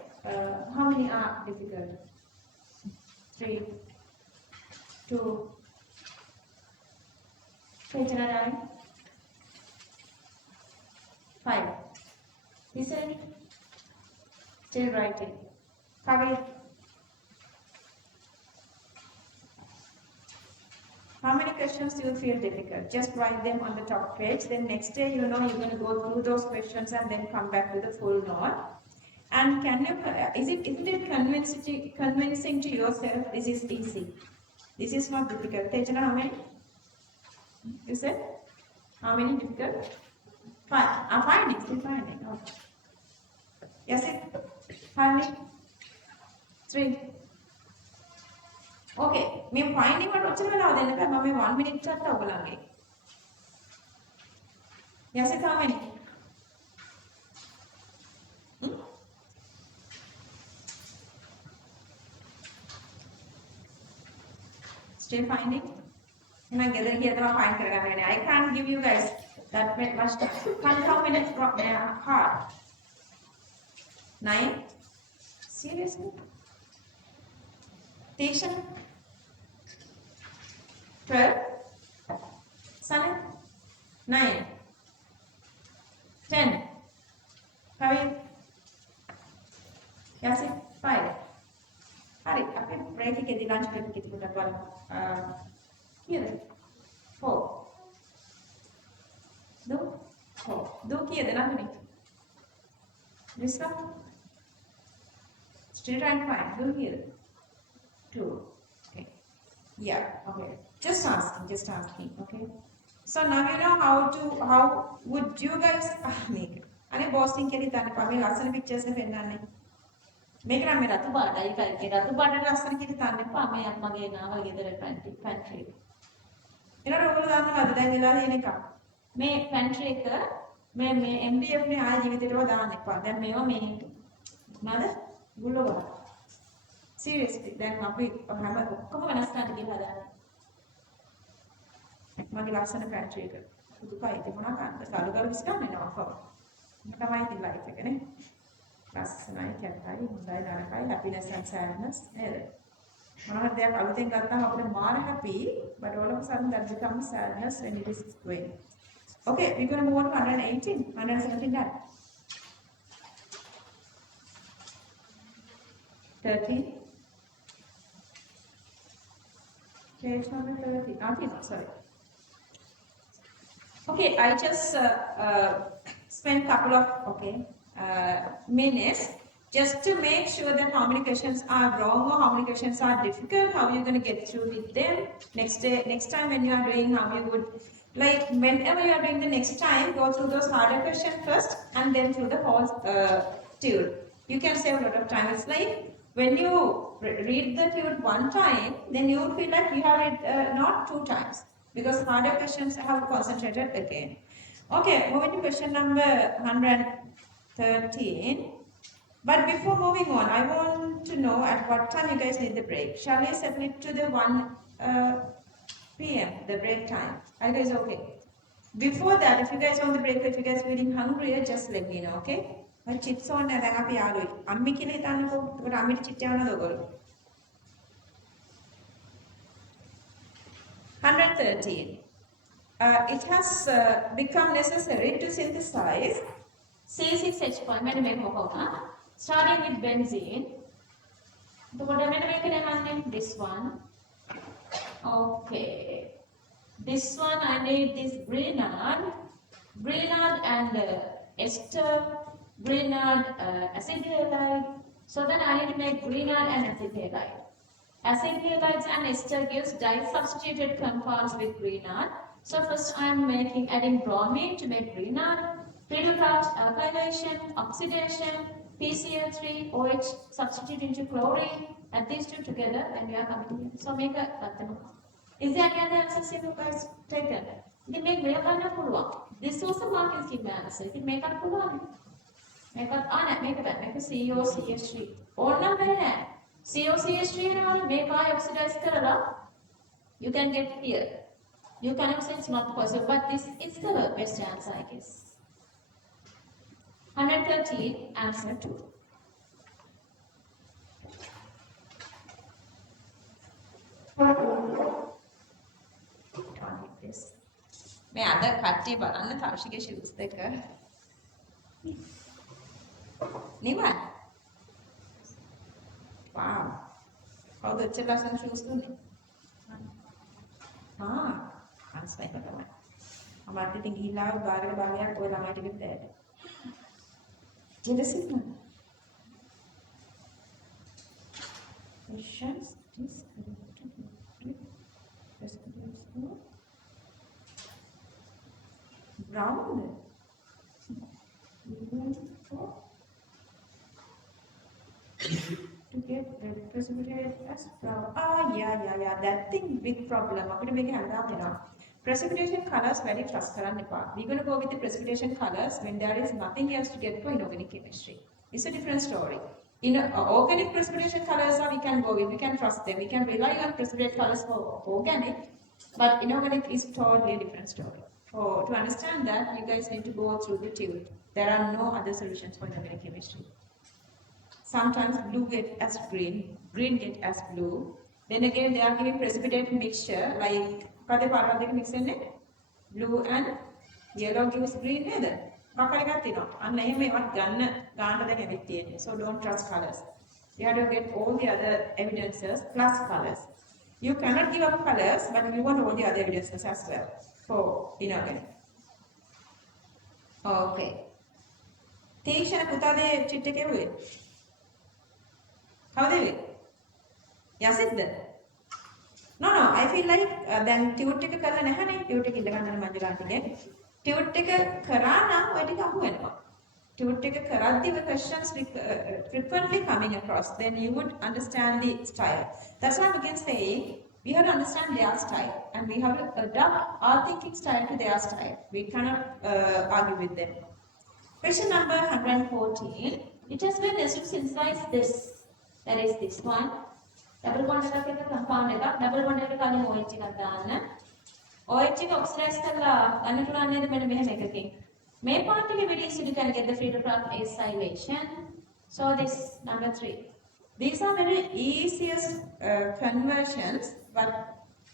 how many are difficult? 3, 2, page 9, 5. Listen, still writing. Kavit. How many questions do you feel difficult? Just write them on the top page. Then next day, you know, you're going to go through those questions and then come back with a full note. And can you, isn't it convincing to yourself, this is easy? This is not difficult. Tejana, how many? You said? How many difficult? 5. I'm finding, still finding. Okay. Yes, it? How many? 3. Okay. Me finding what what's වෙලාව දෙන්න බෑ මම 1 minute එකක් ඔයගොල්ලන්ගේ. Yes, it how many? Still finding? I can't give you guys that much time. Count how minutes hard? 9? Seriously? Tisha? 12? Sunny? 9? 10? Kavit? Yasi? 5? Hari, අපි break එකේදී lunch break එකේදී පොඩ්ඩක් බලමු. කීයද? 4. Do? 4. Do කීයද ළඟනේ? This one? Still trying to find. Do kීයද? 2. Okay. Yeah, okay. Just asking, okay? So now you know how would you guys make it? අනේ boss link එකේ දාන්න පා මේ ලස්සන pictures එක පෙන්නන්නේ. මේක නම් මේ රතු පාටයි කල්කේ රතු පාටට ලස්සන කිරි තාන්න එපා මේ අම්මගේ නාව ගෙදර පැන්ට්‍රි එක. ඒනට ඔයගොල්ලෝ දන්නවද දැන් වෙලා තියෙන එක? මේ පැන්ට්‍රි එක මේ MDF නේ ආය ජීවිතේටව දාන්න එපා. දැන් මේවා මේ මොනවාද? ගුල්ලෝ ගහ. Seriously දැන් අපි හැම ඔක්කොම වෙනස් කරන්න ගිහලා දාන්න. මගේ ලස්සන පැන්ට්‍රි එක. දුකයි ඒක මොනවා කරන්නද? ගලු විශ්කන්නේ නෑ. මම තමයි ඉතින් ලයිෆ් එක නේ. ලස්සනයි කැතයි හොඳයි නරකයි happiness and sadness නේද මොනවද දෙයක් අලුතෙන් ගත්තාම අපිට මාර happy but all of a sudden that becomes sadness when it is going. Okay, we're going to move on to 118 117 done. 13 page number 30 sorry. Okay, I just spent couple of minutes just to make sure that how many questions are wrong or how many questions are difficult, how you're going to get through with them. Next time when you are doing, how you would, like whenever you are doing the next time, go through those harder questions first and then through the whole tune. You can save a lot of time. It's like when you read the tune one time, then you would feel like you have read not 2 times because harder questions have concentrated again. Okay, moving to question number 113. But before moving on, I want to know at what time you guys need the break. Shall I set it to the 1 p.m. the break time? Are you guys okay? Before that, if you guys want the break, if you guys feeling hungry, just let me know, okay? But chips on දැන් අපි යාළුවයි. අම්මි කියලා හිතන්නකෝ. ඒකට අම්මිට chit යවනවද ඔයගොල්ලෝ? 113. It has become necessary to synthesize C6H point මෙන්න මේක මොකක්ද? Starting with benzene. එතකොට මෙන්න මේක නෑනේ this one. Okay. This one I need this Grignard and ester, Grignard acid halide. So then I need to make Grignard and acid halide. Acid halides and ester gives disubstituted compounds with Grignard. So first I am adding bromine to make Grignard. Pre-Dirac alkylation, oxidation, PCl3, OH substitute into chlorine. Add these two together and we are coming here. So make a is there any other answers you guys taken? They make this was a marking scheme answer. If you make up make a CO, CH3. All number. COCH3 එනවනේ මේක ආයෙ oxidise කරලා you can get here. You can say it's not possible, but this is the best answer, I guess. 113, answer 2. Don't need this. මේ අද කට්ටිය බලන්න තර්ෂිගේ shoes දෙක. නිවන්. Wow. කවුද එච්චර ලස්සන shoes දුන්නේ? අන්ස්මයි තමයි. අමාත් ඉතින් ගිහිල්ලා බාරක භාගයක් ඔය ළමයි ටිකත් දැද. Jealousy. Questions this brown. To get red precipitate as brown. Yeah. That thing big problem. අපිට මේක හැමදාම වෙනවා. Precipitation colors very trust කරන්න එපා. We're going to go with the precipitation colors when there is nothing else to get for inorganic chemistry. It's a different story. In organic precipitation colors, we can go with, we can trust them. We can rely on precipitate colors for organic, but inorganic is totally a different story. To understand that, you guys need to go through the Tute. There are no other solutions for inorganic chemistry. Sometimes blue get as green, green get as blue. Then again, they are giving precipitate mixture like blue and yellow gives green either. So don't trust colors. You have to get all the other evidences plus colors. You cannot give up colors, but you want all the other evidences as well for inorganic. Okay. Teisha putade chitte kevuwe. How did it? Yes, it did. No, I feel like then Tute එක කරලා නැහනේ. Tute එක ඉල්ල ගන්න මංජුලාටිගේ. Tute එක කරා නම් ඔය ටික අහු වෙනවා. Tute එක කරද්දී the questions frequently coming across, then you would understand the style. That's why I'm again saying we have to understand their style and we have to adapt our thinking style to their style. We cannot argue with them. Question number 114. It has been assumed synthesize this. That is this one. Double bond එකක් එක compound එකක්. Double bond එකට කලින් OH එකක් දාන්න. OH එක oxidize කරලා ගන්න පුළුවන් නේද මෙන්න මෙහෙම එකකින්. මේ part එකේ very easy you can get the freedom from acylation. So this number 3. These are very easiest conversions, but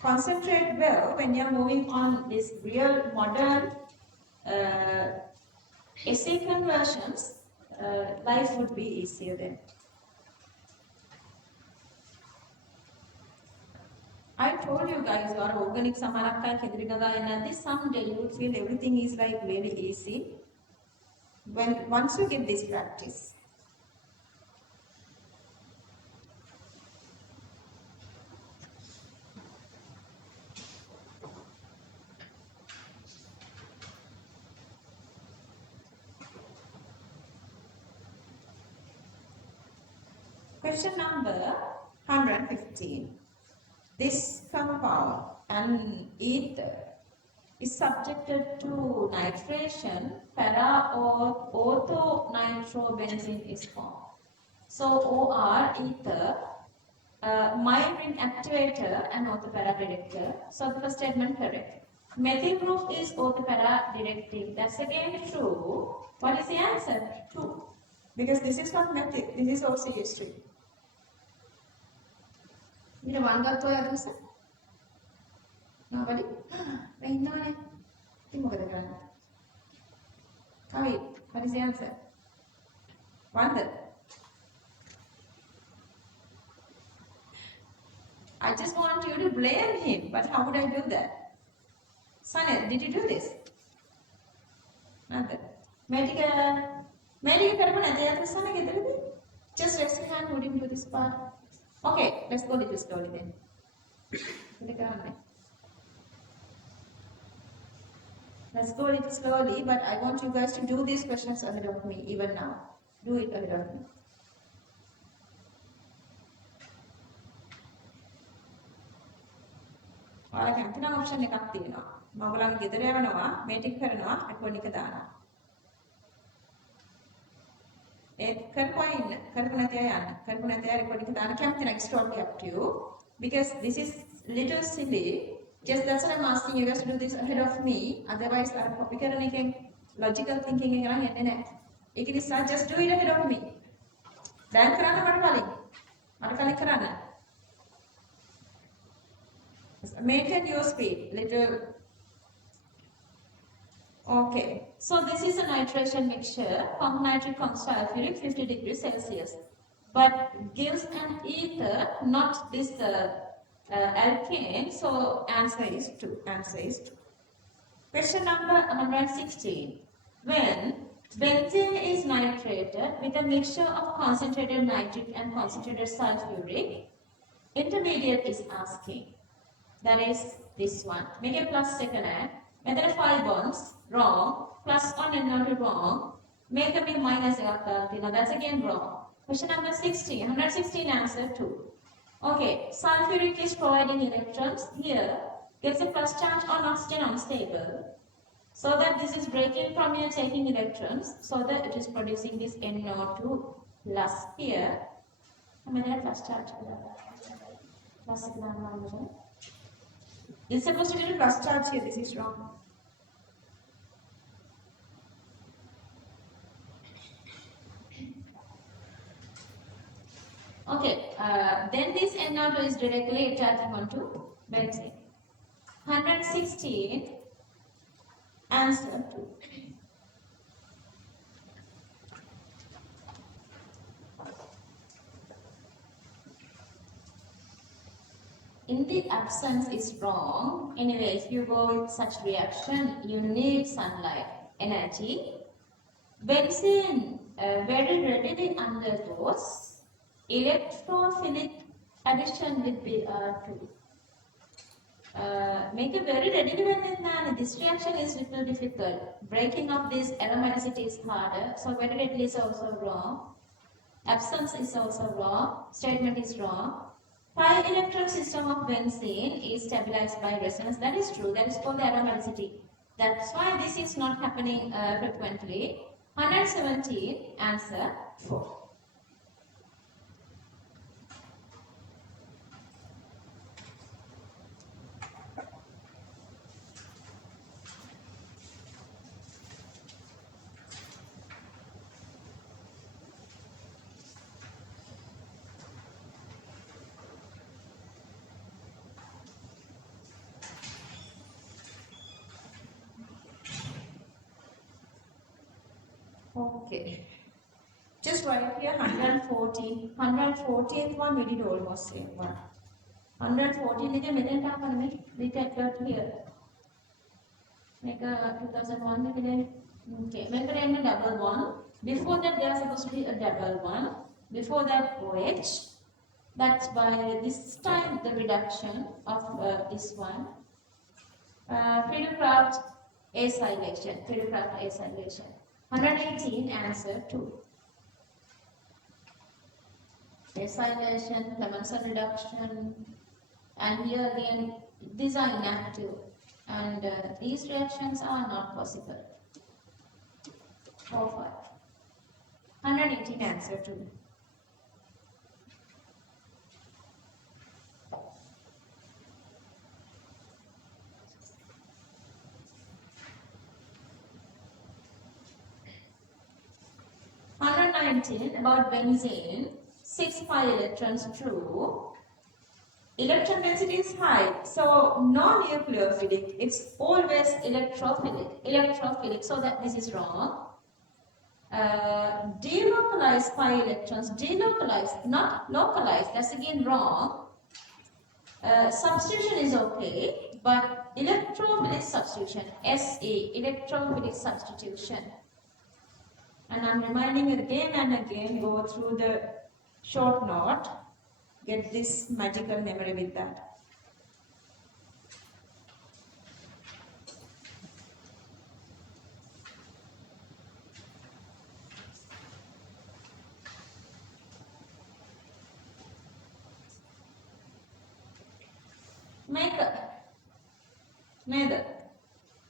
concentrate well when you are moving on this real modern essay conversions. Life would be easier then. I told you guys, you are organic samalakkai kedirigaga enaddi someday you will feel everything is like really easy once you get this practice. Question number 115. This compound and ether is subjected to nitration, para or orthonitrobenzene is formed. So OR, ether, mild ring activator and orthopara director. So the first statement correct. Methyl group is orthopara directive. That's again true. What is the answer? True. Because this is not methyl, this is OCH3. You know one got to answer? Nobody? Wait, no, I think we're going to Kavi, what is the answer? Wonder. I just want you to blame him, but how would I do that? Sanel, did you do this? Nothing. Medical karapana deyatu sana gedaladi. Just raise your hand, would you do this part? Okay, let's go little slowly then. Let's go a little slowly, but I want you guys to do these questions ahead of me, even now. Do it ahead of me. ඔයාලා කැමති නම් option එකක් තියෙනවා. මම ඔයාලගේ ගෙදර යවනවා, මේ ටික කරනවා, අකෝඩ් එක දානවා. ඒත් කරපුවා ඉන්න. කරපු නැති අය යන්න. කරපු නැති අය රෙකෝඩින් එක දාන්න කැමති නම් it's totally up to you. Because this is little silly. Just that's why I'm asking you guys to do this ahead of me. Otherwise, අර copy කරන එකෙන් logical thinking එක නම් එන්නේ නැහැ. ඒක නිසා just do it ahead of me. දැන් කරන්න මට කලින්. මට කලින් කරන්න. Maintain your speed. Little. Okay. So this is a nitration mixture. Pump nitric pump sulfuric 50 degrees Celsius. But gives an ether, not this alkane. So answer is 2. Answer is 2. Question number 116. When benzene is nitrated with a mixture of concentrated nitric and concentrated sulfuric, intermediate is asking. That is this one. Make a plus second add. Method of 5 bonds, wrong. Plus on and not wrong. Make a minus that's again wrong. Question number 16. 116 answer 2. Okay, sulfuric is providing electrons. Here, gets a plus charge on oxygen unstable. So that this is breaking from here, taking electrons. So that it is producing this NO2 plus here. I mean, plus charge. Plus it's supposed to be a plus charge here. This is wrong. Okay, then this NO2 is directly charging onto benzene. 116 answer 2. In the absence is wrong. Anyway, if you go with such reaction, you need sunlight energy. Benzene very readily undergoes electrophilic addition with Br2. Make a very readily when this reaction is little difficult. Breaking of this aromaticity is harder. So very readily is also wrong. Absence is also wrong. Statement is wrong. Pi electron system of benzene is stabilized by resonance. That is true. That is called the aromaticity. That's why this is not happening frequently. 117 answer 4. Okay. Just right here 114. 114th one we did almost same one. 114 එක මෙතෙන් තාපන මේ detected here. Make a 2001 again. Okay. Make a double one. Before that there is supposed to be a double one. Before that OH. That's by this time the reduction of this one. Friedel-Crafts acylation. Friedel-Crafts acylation. 118 answer 2. Acylation, Clemenson reduction, and here again these are inactive, and these reactions are not possible. 4, 5. 118 answer 2. About benzene, 6 pi electrons true. Electron density is high, so non-nucleophilic. It's always electrophilic. Electrophilic, so that this is wrong. Delocalized pi electrons, delocalized, not localized. That's again wrong. Substitution is okay, but electrophilic substitution, SE, electrophilic substitution. And I'm reminding you again and again, go through the short note, get this magical memory with that.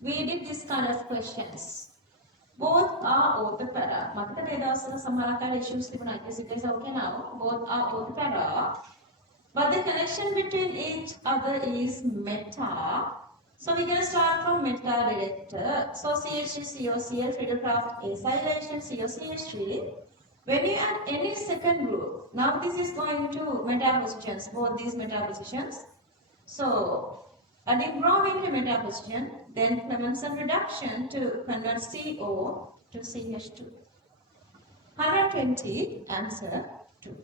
We did this kind of questions. Both are orthopara. Matata Vedasana Samaraka issues I guess it is okay now. Both are orthopara. But the connection between each other is meta. So we can start from meta director. So CH3, COCl, Friedel-Crafts, acylation, COCH3. When you add any second group, now this is going to meta positions, both these meta positions. So adding bromine to meta position, then Clemmensen reduction to convert CO to CH2. 120 answer 2.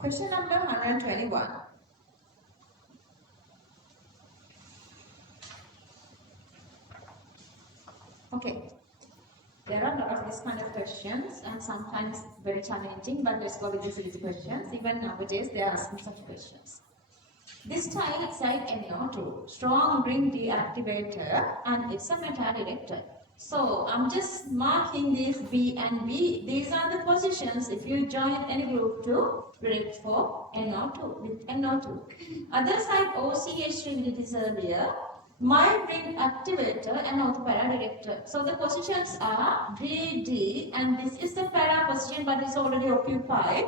Question number 121. Okay, there are a lot of this kind of questions and sometimes very challenging, but let's go with these easy questions. Even nowadays they are asking such questions. This type site NO2, strong ring deactivator, and it's a meta director. So I'm just marking these B and B. These are the positions if you join any group to react for NO2 with NO2. Other side OCH3 it is earlier. My ring activator and also para director. So the positions are D, D, and this is the para position but it's already occupied.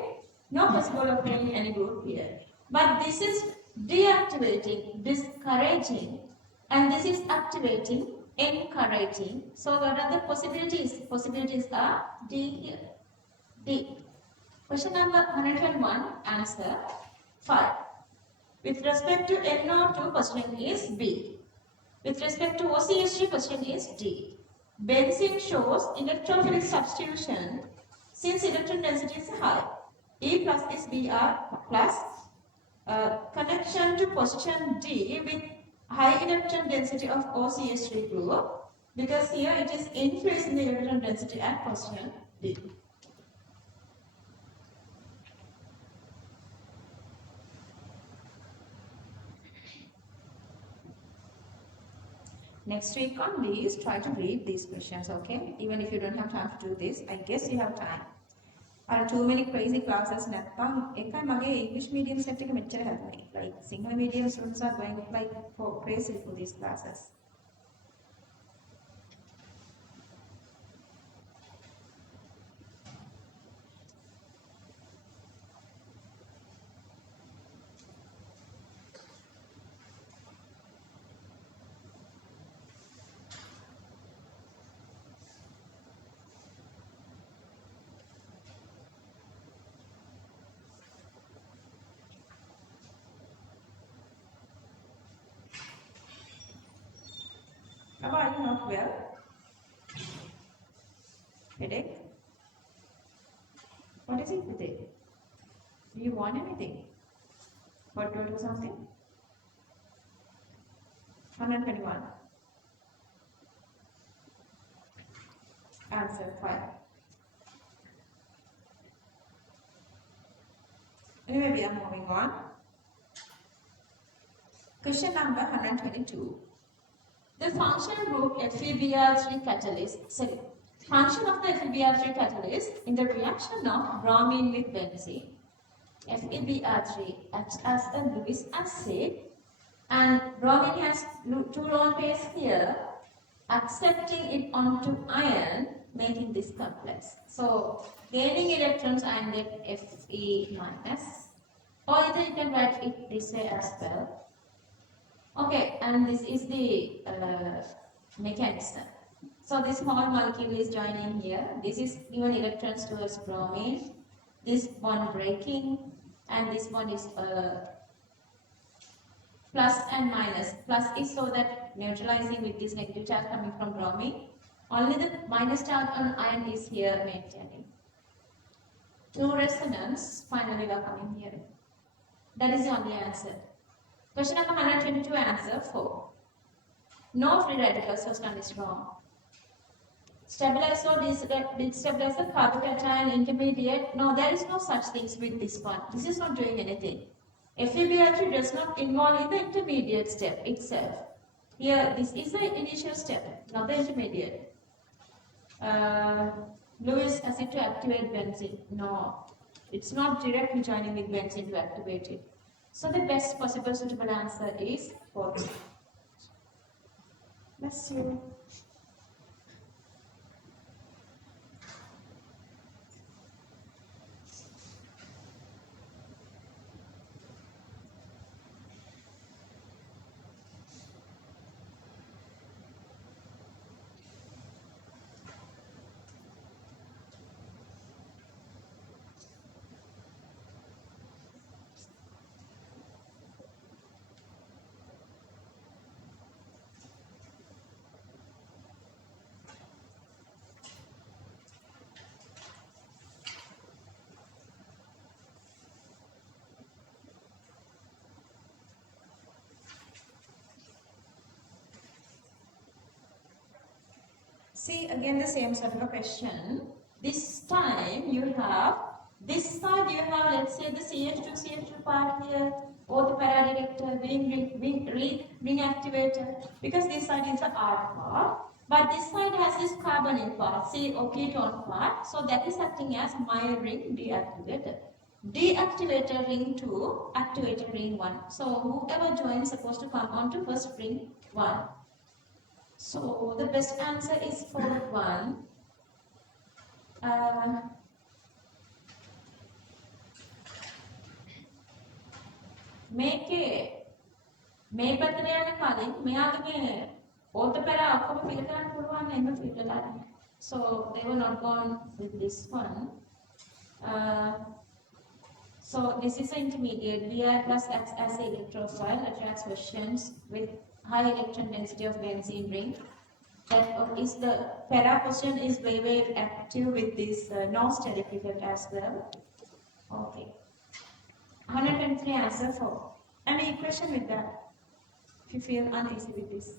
No possible of getting any group here. But this is deactivating, discouraging, and this is activating, encouraging. So what are the possibilities? Possibilities are D here. D. Question number 101, answer 5. With respect to NO2, question is B. With respect to OCH3, question is D. Benzene shows electrophilic substitution since electron density is high. E plus is Br plus. Connection to position D with high electron density of OCH3 group because here it is increasing the electron density at position D. Next week on these, try to read these questions, okay? Even if you don't have time to do this, I guess you have time. Are too many crazy classes නැත්තම් එකයි මගේ English medium set එක මෙච්චර හැදුනේ. Like Sinhala medium students are going like for crazy for these classes. How are you not well? Headache? What is it today? Do you want anything? Want to do something? 121. Answer 5. Anyway, we are moving on. Question number 122. The functional group FeBr3 catalyst, function of the FeBr3 catalyst in the reaction of bromine with benzene. FeBr3 acts as a Lewis acid and bromine has 2 lone pairs here, accepting it onto iron, making this complex. So gaining electrons and get Fe minus, or either you can write it this way as well. Okay, and this is the mechanism. So this whole molecule is joining here. This is given electrons towards bromine. This bond breaking, and this one is plus and minus. Plus is so that neutralizing with this negative charge coming from bromine. Only the minus charge on ion is here maintaining. Two resonance finally are coming here. That is the only answer. Question number 122 answer 4. No free radicals, first one is wrong. Stabilizer or destabilizer, carbocation intermediate. No, there is no such things with this one. This is not doing anything. FeBr3 does not involve in the intermediate step itself. Here, this is the initial step, not the intermediate. Lewis acid to activate benzene. No, it's not directly joining with benzene to activate it. So the best possible suitable answer is 4. Bless you. See, again the same sort of a question. This time you have, this side you have, let's say the CH2 part here, or the paradirector, ring activator, because this side is the R part, but this side has this carbonyl part, say, or ketone part, so that is acting as my ring deactivator. Deactivator ring 2, activator ring 1. So whoever joins is supposed to come on to first ring 1. So the best answer is 4-1. මේ පැත්තට යන කලින් මෙයාගේ ඕතපැර ඔක්කොම feel කරන්න පුළුවන් නේ එහෙම ෆිල් කරලා. So they were not gone with this one. So this is an intermediate. Br plus acts as an electrophile, attracts questions with high electron density of benzene ring. That is the para position is very active with this non-static effect as well. Okay. 123 answer 4. Any question with that? If you feel uneasy with this.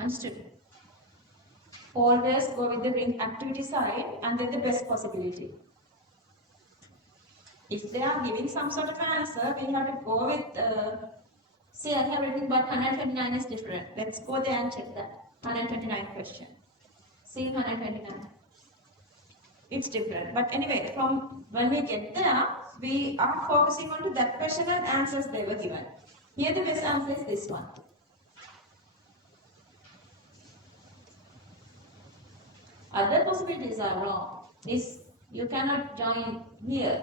Understood. Always go with the ring activity side and then the best possibility. If they are giving some sort of an answer, we have to go with, say I have written but 129 is different. Let's go there and check that. 129 question. See 129. It's different. But anyway, from when we get there, we are focusing on to that question and answers they were given. Here the best answer is this one. Other possibilities are wrong. This, you cannot join here.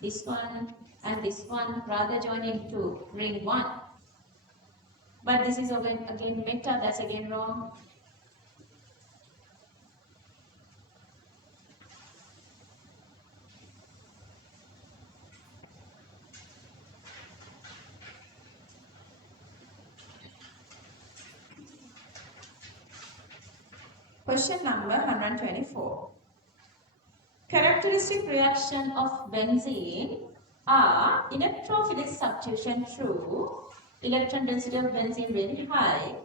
This one and this one, rather joining to ring 1. But this is again meta, that's again wrong. Question number 124. Characteristic reaction of benzene are electrophilic substitution through electron density of benzene very high,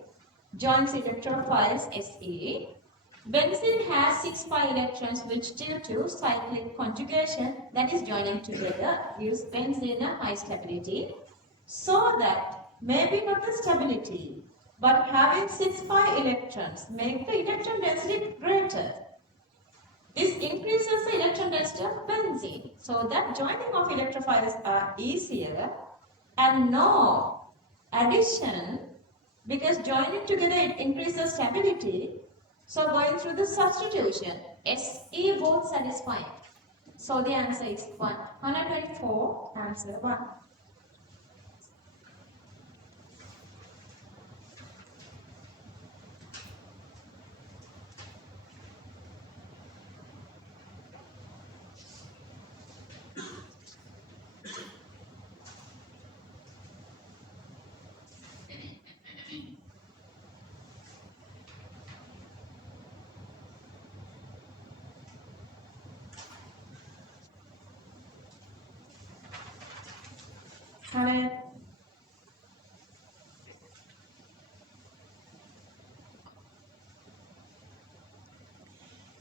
joins electrophiles Se. Benzene has 6 pi electrons which due to cyclic conjugation, that is joining together, gives benzene a high stability, so that maybe not the stability, but having 6 pi electrons make the electron density greater. This increases the electron density of benzene, so that joining of electrophiles are easier, and no addition, because joining together it increases stability. So going through the substitution, Se both satisfying. So the answer is 1. 124, answer 1.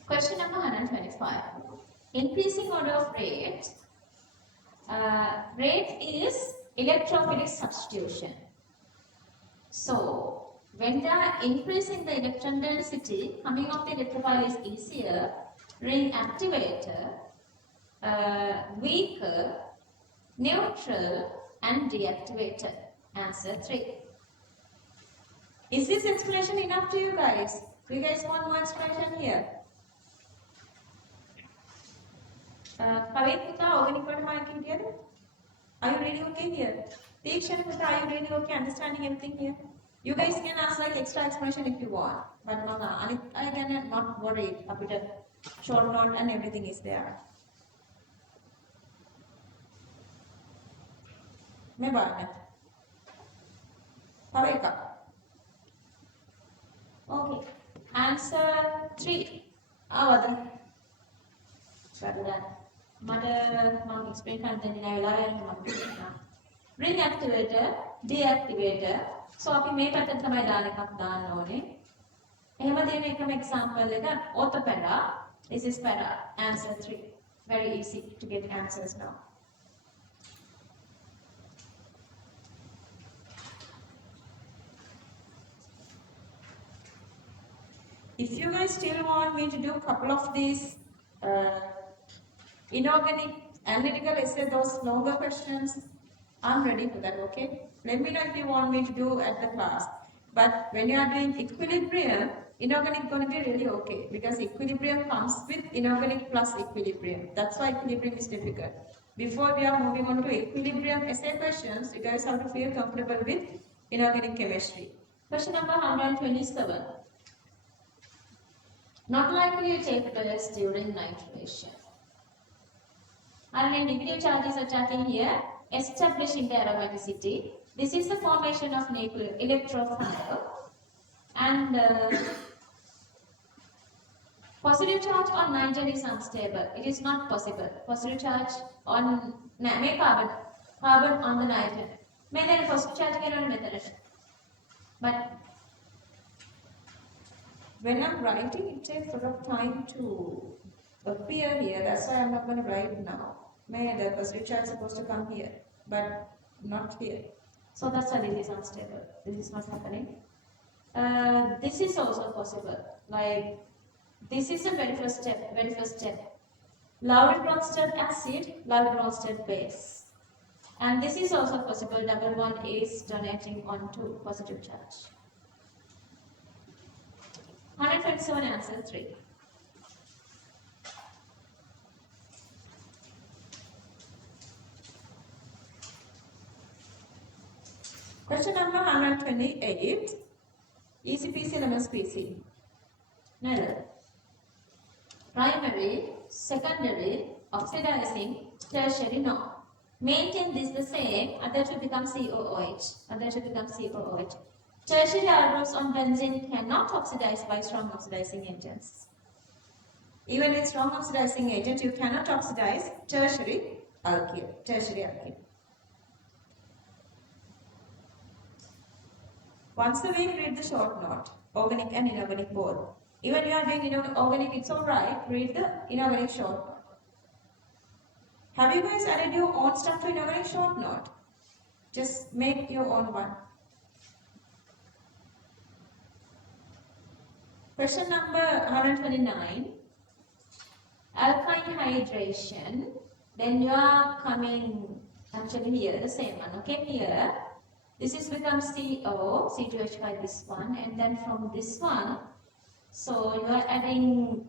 Question number 125. Increasing order of rate. Rate is electrophilic substitution. So, when they are increasing the electron density, coming off the electrophile is easier, ring activator, weaker, neutral, and deactivator. Answer 3. Is this explanation enough to you guys? Do you guys want more explanation here? Kavit Putta, organic marking here? Are you really okay here? Dikshan Putta, are you really okay understanding everything here? You guys can ask like extra explanation if you want. But I can not worry. A short note and everything is there. मैं बात में Kavika. Okay. Answer 3. Mother explain ring activator, deactivator. So අපි මේ පැත්තට තමයි දාන එකක් දාන්න ඕනේ. එහෙම දෙන එකම example එක orthopeda. This is para. Answer 3. Very easy to get answers now. If you guys still want me to do a couple of these inorganic analytical essay, those longer questions, I'm ready for that, okay? Let me know if you want me to do at the class. But when you are doing equilibrium, inorganic is going to be really okay because equilibrium comes with inorganic plus equilibrium. That's why equilibrium is difficult. Before we are moving on to equilibrium essay questions, you guys have to feel comfortable with inorganic chemistry. Question number 127. Not likely to take place during nitration. And when negative charge is attacking here, establishing the aromaticity. This is the formation of electrophile. And positive charge on nitrogen is unstable. It is not possible. Positive charge on carbon on the nitrogen. May there positive charge get on method. But when I'm writing, it takes a lot of time to appear here. That's why I'm not going to write now. May the positive charge is supposed to come here, but not here. So that's why this is unstable. This is not happening. This is also possible. Like this is the very first step. Laurel-Bronsted acid, Laurel-Bronsted base. And this is also possible. Double bond is donating onto positive charge. 127 answer 3. Question number 128. ECPC and MSPC. Neither. Primary, secondary, oxidizing, tertiary, no. Maintain this the same, other to become COOH. Tertiary aldehydes on benzene cannot oxidize by strong oxidizing agents. Even with strong oxidizing agent, you cannot oxidize tertiary alkyl. Once a week, read the short note, organic and inorganic both. Even you are doing organic, it's alright, read the inorganic short note. Have you guys added your own stuff to inorganic short note? Just make your own one. Question number 129. Alkyne hydration. Then you are coming actually here, the same one, okay? Here, this is becomes CO, C2H5 this one, and then from this one, so you are adding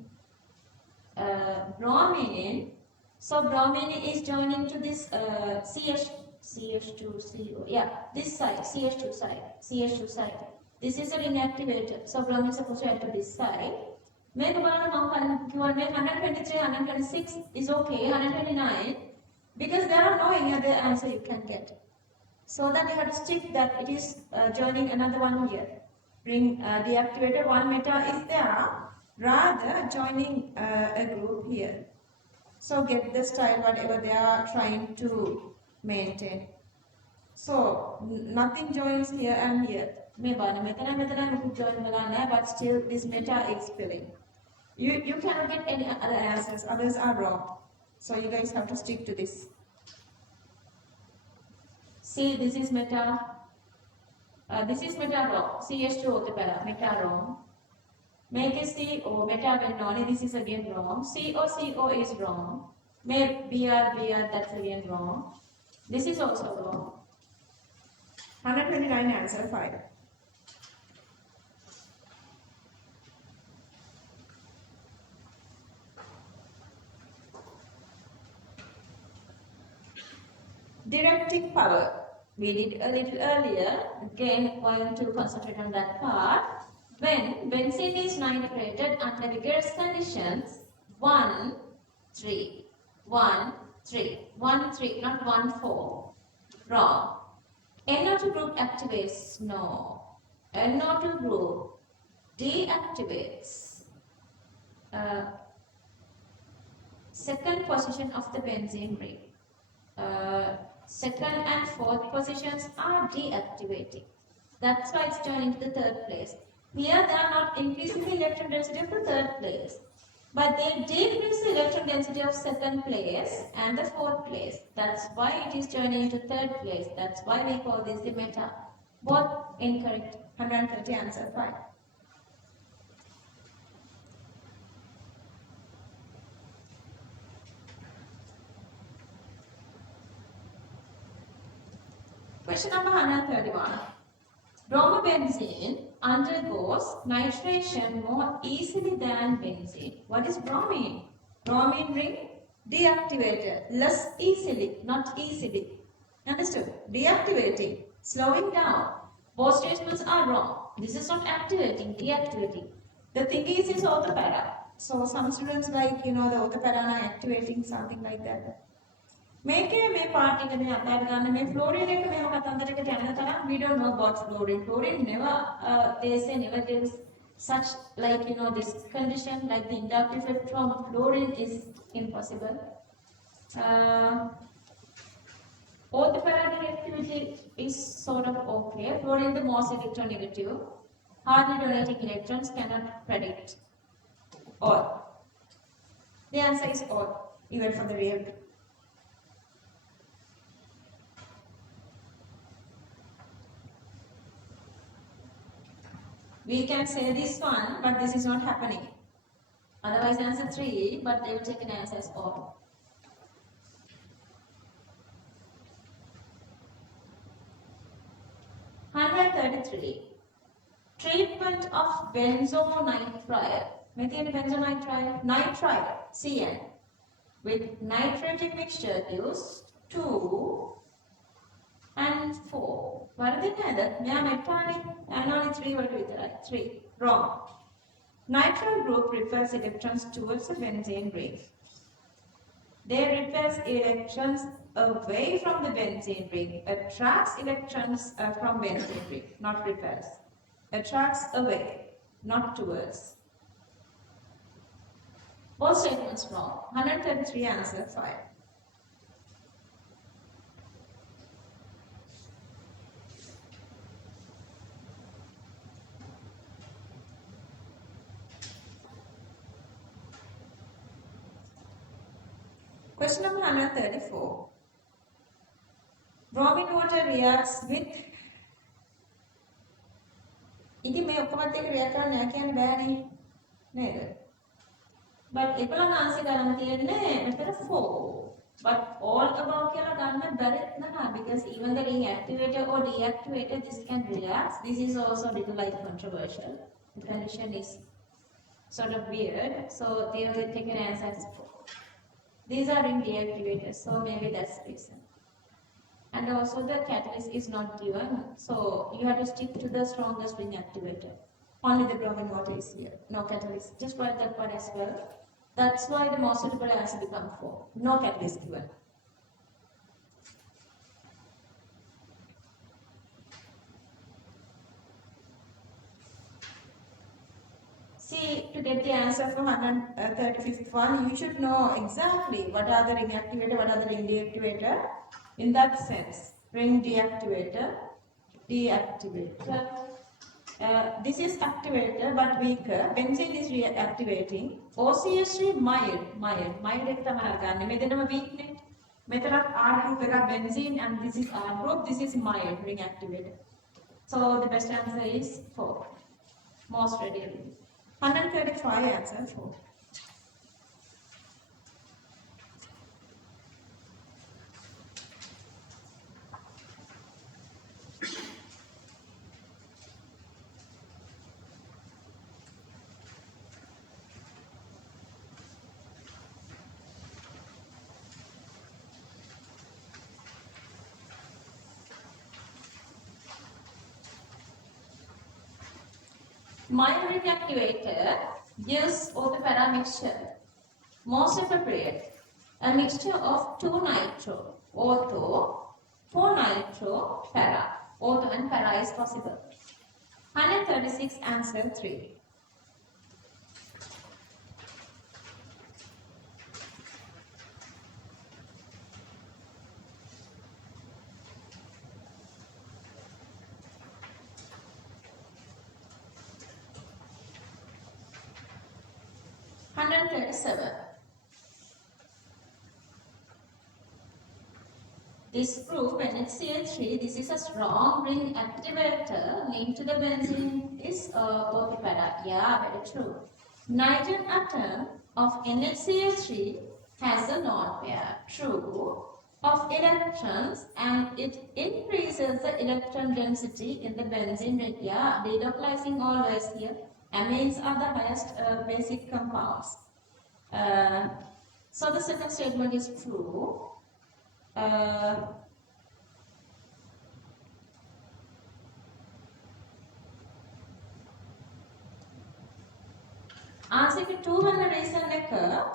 bromine So bromine is joining to this CH2CO. Yeah, this side, CH2 side, CH2 side. This is a ring activator. So bromine is supposed to add to this side. Make a balance of 123, 126 is okay, 129, because there are no any other answer you can get. So that you have to stick that it is joining another one here. Ring deactivator, one meta is there, rather joining a group here. So get the style whatever they are trying to maintain. So nothing joins here and here. But still this meta is filling. You cannot get any other answers, others are wrong. So you guys have to stick to this. See, this is meta. This is meta wrong. CH2 meta wrong. Make a CO, meta benoni, this is again wrong. CO is wrong. Make BR, that's again wrong. This is also wrong. 129 answer 5. Directing power. We did a little earlier. Again, going to concentrate on that part. When benzene is nitrated under vigorous conditions, 1, 3, 1, 3, 1, 3, not 1, 4. Wrong. NO2 group activates. No. NO2 group deactivates. Second position of the benzene ring. Second and fourth positions are deactivating. That's why it's joining to the third place. Here they are not increasing the electron density of the third place, but they decrease the electron density of second place and the fourth place. That's why it is joining to third place. That's why we call this the meta. Both incorrect. 130 answer 5. Question number 131. Bromobenzene undergoes nitration more easily than benzene. What is bromine? Bromine ring deactivated less easily, not easily. Understood? Deactivating, slowing down. Both statements are wrong. This is not activating, deactivating. The thing is orthopara. So some students like, the orthopara are activating something like that. මේ part එක මේ අතට ගන්න මේ fluorine එක මෙහෙම කතන්දරයකට යන තරම් we don't know about fluorine. Fluorine never they say never gives such like this condition like the inductive effect from fluorine is impossible. Orthoparadic activity is sort of okay. Fluorine the most electronegative. Hardly donating electrons cannot predict. Or the answer is or even for the real. We can say this one, but this is not happening. Otherwise, answer 3, but they will take an answer as or. 133. Treatment of benzonitrile. Methane benzonitrile, nitrile, CN, with nitrating mixture used 2 and 4. වරදින්නේ නැද? මෙයා මෙට්ටානේ. and only 3 වලට විතරයි. 3. Wrong. Nitrile group repels electrons towards the benzene ring. They repels electrons away from the benzene ring. Attracts electrons from benzene ring, not repels. Attracts away, not towards. Both statements wrong. 133 answer 5. Question number 134. Bromine water reacts with ඉතින් මේ ඔක්කොමත් එක්ක react කරන්න නෑ කියන්න බෑනේ නේද? But ඒගොල්ලන් answer ගන්න තියෙන්නේ මෙතන 4. But all above කියලා ගන්න බැරිත් නැහැ because even the ring activator or deactivator this can react. This is also a little like controversial. The condition is sort of weird. So they will take an answer as 4. These are ring deactivators, so maybe that's the reason. And also the catalyst is not given, so you have to stick to the strongest ring activator. Only the bromine water is here, no catalyst. Just write that one as well. That's why the most suitable answer becomes 4. No catalyst given. See, to get the answer for 135th one, you should know exactly what are the ring activator, what are the ring deactivator. In that sense, ring deactivator, deactivator. This is activator but weaker. Benzene is reactivating. OCH3 mild එක තමයි අරගන්නේ. මෙතනම weak නේ. මෙතනත් R group එකක් benzene and this is R group. This is mild ring activator. So the best answer is 4. Most readily. 135 answer 4. Mild ring activator gives ortho-para mixture. Most appropriate, a mixture of 2 nitro, ortho, 4 nitro, para. Ortho and para is possible. 136 answer 3. This group NHCl3, this is a strong ring activator linked to the benzene is ortho-para. Yeah, very true. Nitrogen atom of NHCl3 has a lone pair. True. Of electrons, and it increases the electron density in the benzene ring. Yeah, delocalizing always here. Amines are the highest basic compounds. So the second statement is true. Answer to 200 reason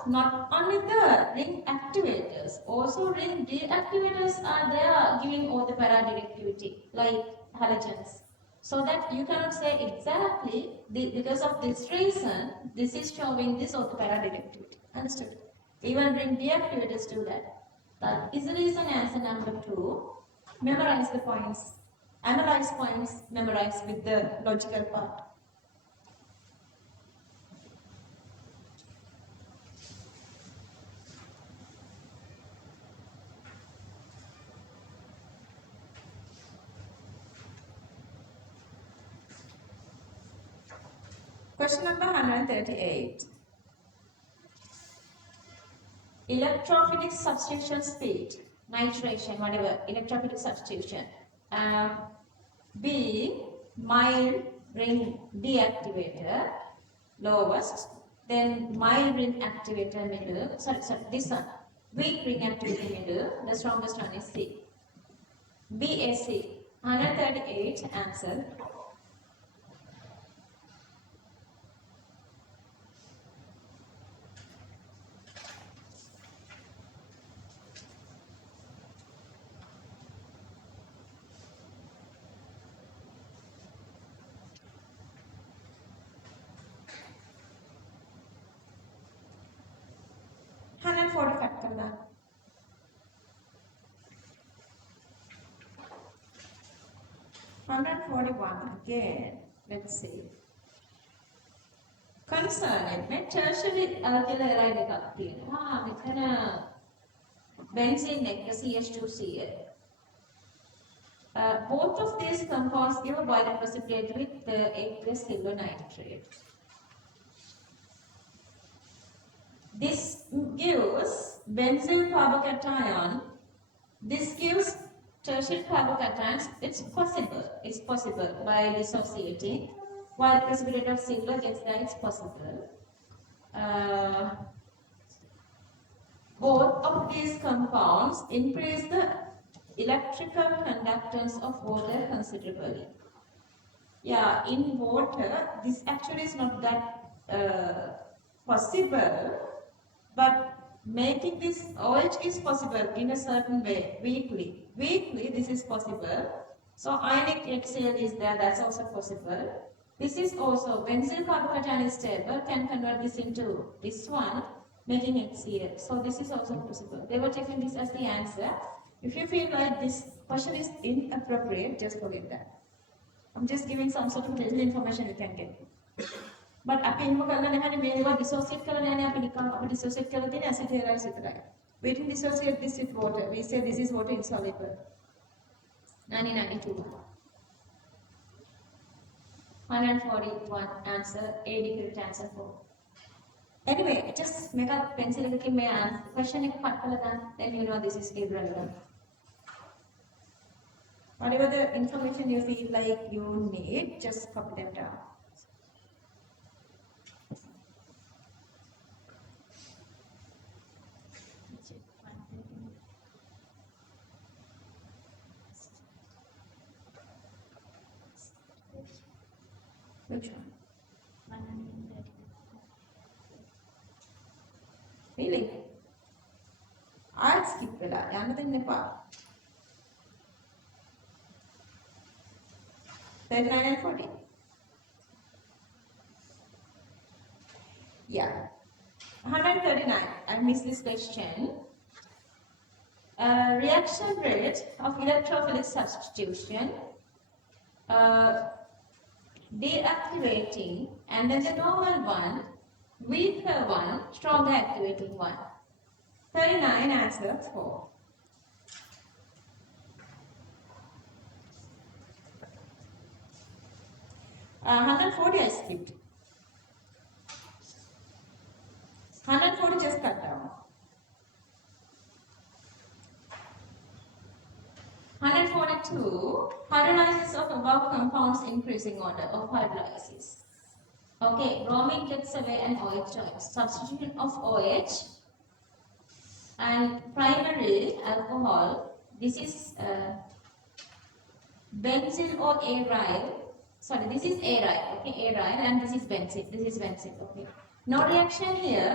not only the ring activators, also ring deactivators are there giving ortho-para directivity like halogens. So that you cannot say exactly because of this reason, this is showing this ortho-para directivity. Understood? Even ring deactivators do that. That is the reason answer number 2. Memorize the points. Analyze points, memorize with the logical part. Question number 138. Electrophilic substitution speed, nitration, whatever, electrophilic substitution. B, mild ring deactivator, lowest. Then mild ring activator middle, sorry, this one. Weak ring activator middle, the strongest one is C. BAC, 138 answer. factor that. again, let's see. Concern it, tertiary alkyl halide එකක් තියෙනවා. මෙතන benzene එක CH2Cl. Both of these compounds give a bioprecipitate with the aqueous silver nitrate. This gives benzyl carbocation. This gives tertiary carbocations. It's possible by dissociating. While precipitate of silver gets there, it's possible. both of these compounds increase the electrical conductance of water considerably. Yeah, in water, this actually is not that possible, but making this OH is possible in a certain way, weakly. Weakly, this is possible. So ionic HCl is there, that's also possible. This is also, benzyl carbocation is stable, can convert this into this one, making HCl. So this is also possible. They were taking this as the answer. If you feel like this question is inappropriate, just forget that. I'm just giving some sort of little information you can get. But අපි එහෙම කරලා නැහැනේ මේවා dissociate කරලා නැහැනේ අපි නිකන් අපි dissociate කරලා තියෙන acid halide විතරයි. We didn't dissociate this with water. We say this is water insoluble. 1992. 141 answer, A correct answer for. Anyway, just make a pencil එකකින් මේ question එක cut කරලා දාන්න. Then you know this is irrelevant. Whatever the information you feel like you need, just copy them down. Which one? 130. Really? I'll skip වෙලා යන්න දෙන්න එපා. 39 and 40. Yeah. 139. I missed this question. Reaction rate of electrophilic substitution. Deactivating, and then the normal one, weaker one, stronger activating one. 39 answer 4. Uh, 140 I skipped. 140 just cut down. 142, hydrolysis of above compounds increasing order of hydrolysis. Okay, bromine gets away and OH joins. Substitution of OH and primary alcohol. This is benzyl or aryl. Sorry, this is aryl. Okay, aryl, and this is benzyl. This is benzyl. Okay. No reaction here.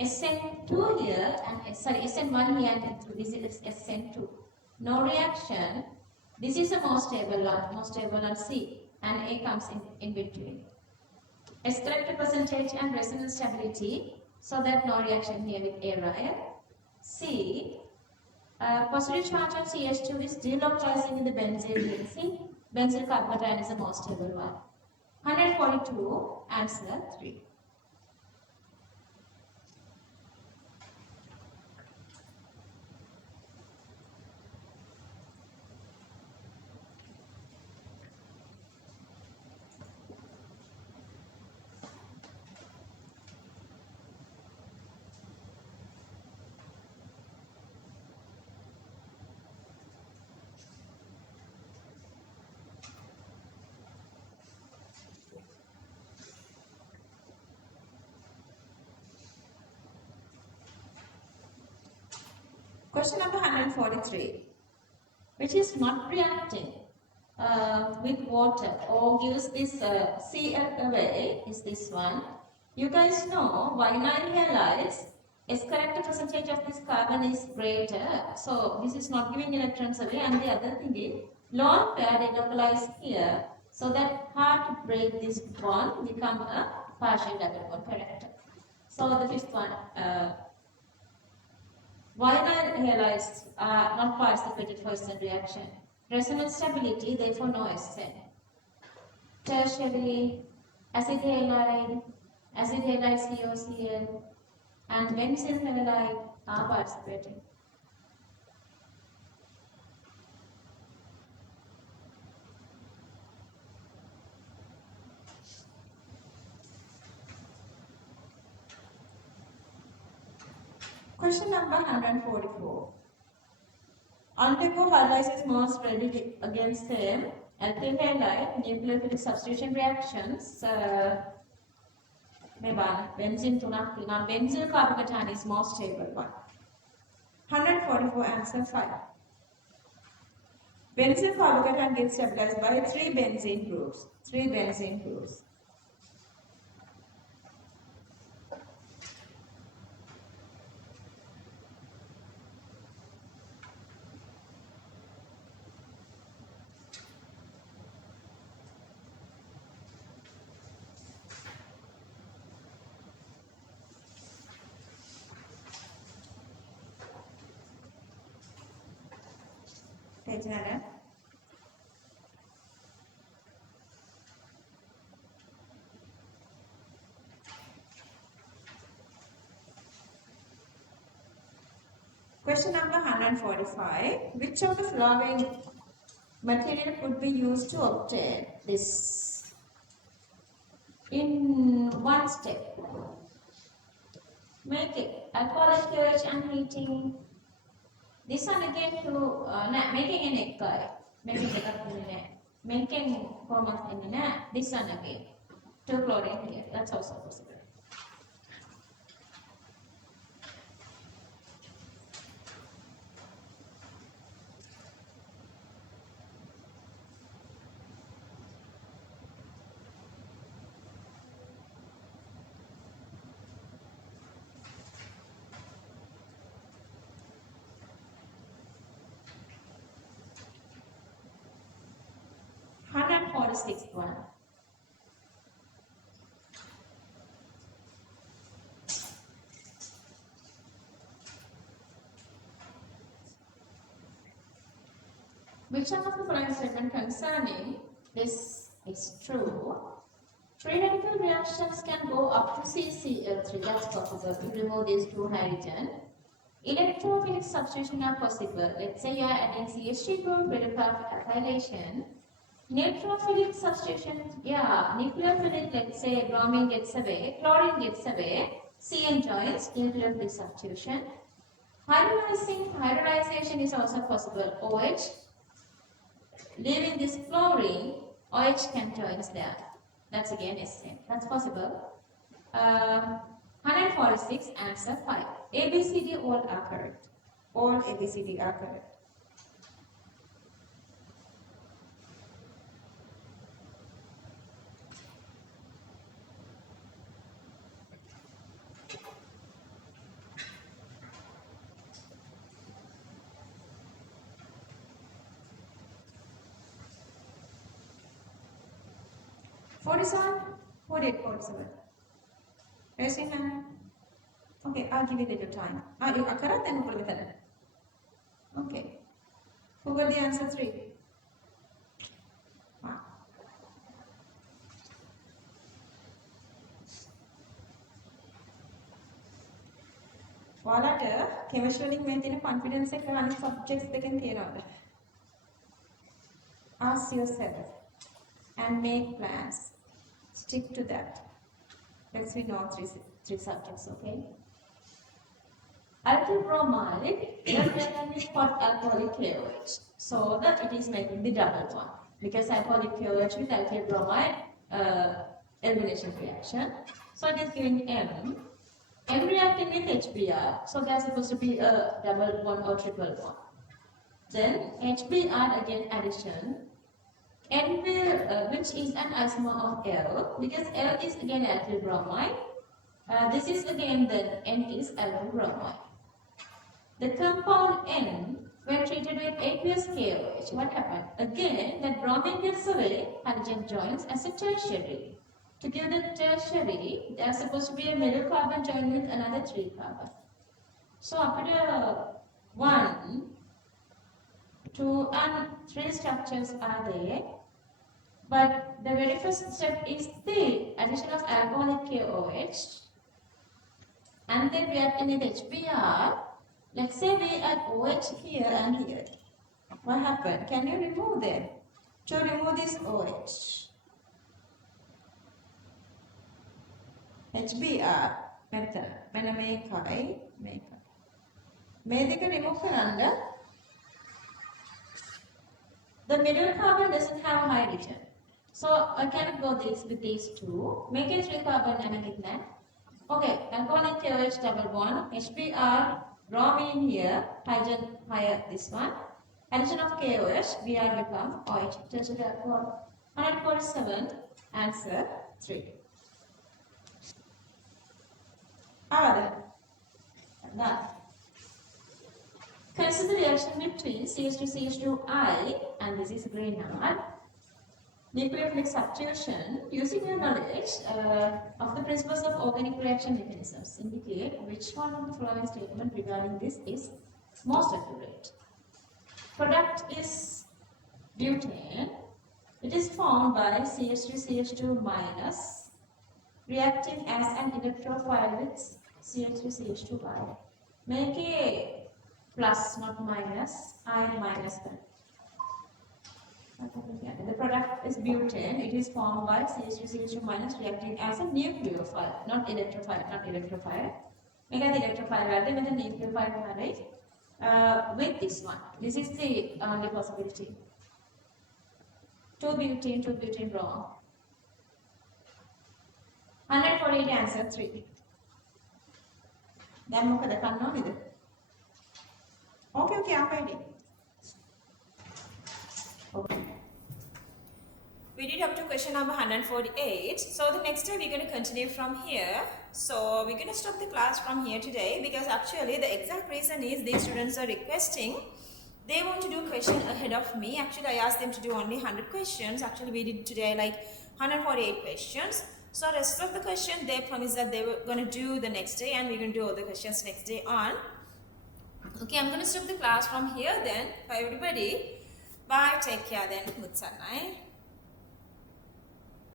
SN2 here and SN1 here and this is SN2. No reaction. This is a more stable one C, and A comes in between. S character percentage and resonance stability, so that no reaction here with aryl. C, positive charge of CH2 is delocalizing in the benzyl ring. See, benzyl carbocation is a more stable one. 142, answer 3. Question number 143, which is not reacting with water or gives this Cl away, is this one. You guys know vinyl halides, S character percentage of this carbon is greater, so this is not giving electrons away, and the other thing is lone pair they localize here, so that hard to break this bond become a partial double bond character. So the fifth one. Vinyl halides are not participated for SN reaction. Resonance stability, therefore no SN. Tertiary, acid halide COCl, and benzyl halide are participating. Question number 144. Undergo hydrolysis most readily against same alkyl halide nucleophilic substitution reactions. Benzene තුනක් තියෙනවා. Benzyl carbocation is most stable one. 144, answer 5. Benzene carbocation gets stabilized by 3 benzene groups. 3 benzene groups. Page 9. Question number 145. Which of the following material could be used to obtain this? In one step, make it alcoholic pH and heating. This one again to making an egg pie. Making it up in an making format in an this one again. 2 chlorine here. That's also possible. Sixth one. Which one of the following statement concerning this is true? Free radical reactions can go up to CCl3, that's possible to remove these 2 hydrogen. Electrophilic substitution are possible. Let's say you are adding CH3 group with a alkylation. Neutrophilic substitution, yeah, nucleophilic, let's say bromine gets away, chlorine gets away, CN joins, nucleophilic substitution. Hydrolyzation is also possible. OH, leaving this chlorine, OH can join there. That's again SN. That's possible. 146, answer 5. ABCD all are correct. All ABCD are correct. Forty-seven, 48, 47. Raising hand. Okay, I'll give you a little time. You are correct then with that. Okay. Who got the answer 3? Wow. ඔයාලට chemistry වලින් මේ තියෙන confidence එක අනිත් subjects දෙකෙන් තියනවාද? Ask yourself and make plans. Stick to that. Let's we know three subjects, okay? Alkyl bromide is making hot alcoholic KOH. So that it is making the double one. Because alcoholic KOH with alkyl bromide elimination reaction. So it is giving M. M reacting with HBr. So there's supposed to be a double bond or triple bond. Then HBr again addition. N will, which is an isomer of L, because L is again alkyl bromide. This is again then N is alkyl bromide. The compound N, when treated with aqueous KOH, what happened? Again, that bromine gets away, hydrogen joins as a tertiary. To give the tertiary, there is supposed to be a middle carbon joined with another 3 carbon. So after 1, 2 and 3 structures are there. But the very first step is the addition of alcoholic KOH. And then react in HBr. Let's say we add OH here and here. What happened? Can you remove them? To remove this OH. HBr method. When I make I remove කරන්න. The middle carbon doesn't have hydrogen. So I cannot go with these 2. Make a 3 carbon and make it that. Okay, alcoholic KOH double bond, HBr Rho mean here, hydrogen higher this one. Addition of KOH, Br become OH. Tertiary alcohol. 147, answer 3. Other. Done. Consider the reaction between CH2CH2I and this is Grignard. Nucleophilic substitution. Using your knowledge of the principles of organic reaction mechanisms, indicate which one of the following statement regarding this is most accurate. Product is butane. It is formed by CH3CH2 minus reacting as an electrophile with CH3CH2I. Make a plus, not minus, ion minus then. The product is butane. It is formed by CH2CH2 minus reacting as a nucleophile, not electrophile. Make the electrophile with the nucleophile with this one. This is the only possibility. 2 butane wrong. 148 answer 3. Then look at the cannon. Okay, I'm ready. Okay. We did up to question number 148. So the next day we're going to continue from here. So we're going to stop the class from here today because actually the exact reason is these students are requesting. They want to do a question ahead of me. Actually, I asked them to do only 100 questions. Actually, we did today like 148 questions. So rest of the question they promised that they were going to do the next day and we're going to do all the questions next day on. Okay, I'm going to stop the class from here then. Bye everybody. Bye. Take care then. Mutsanai.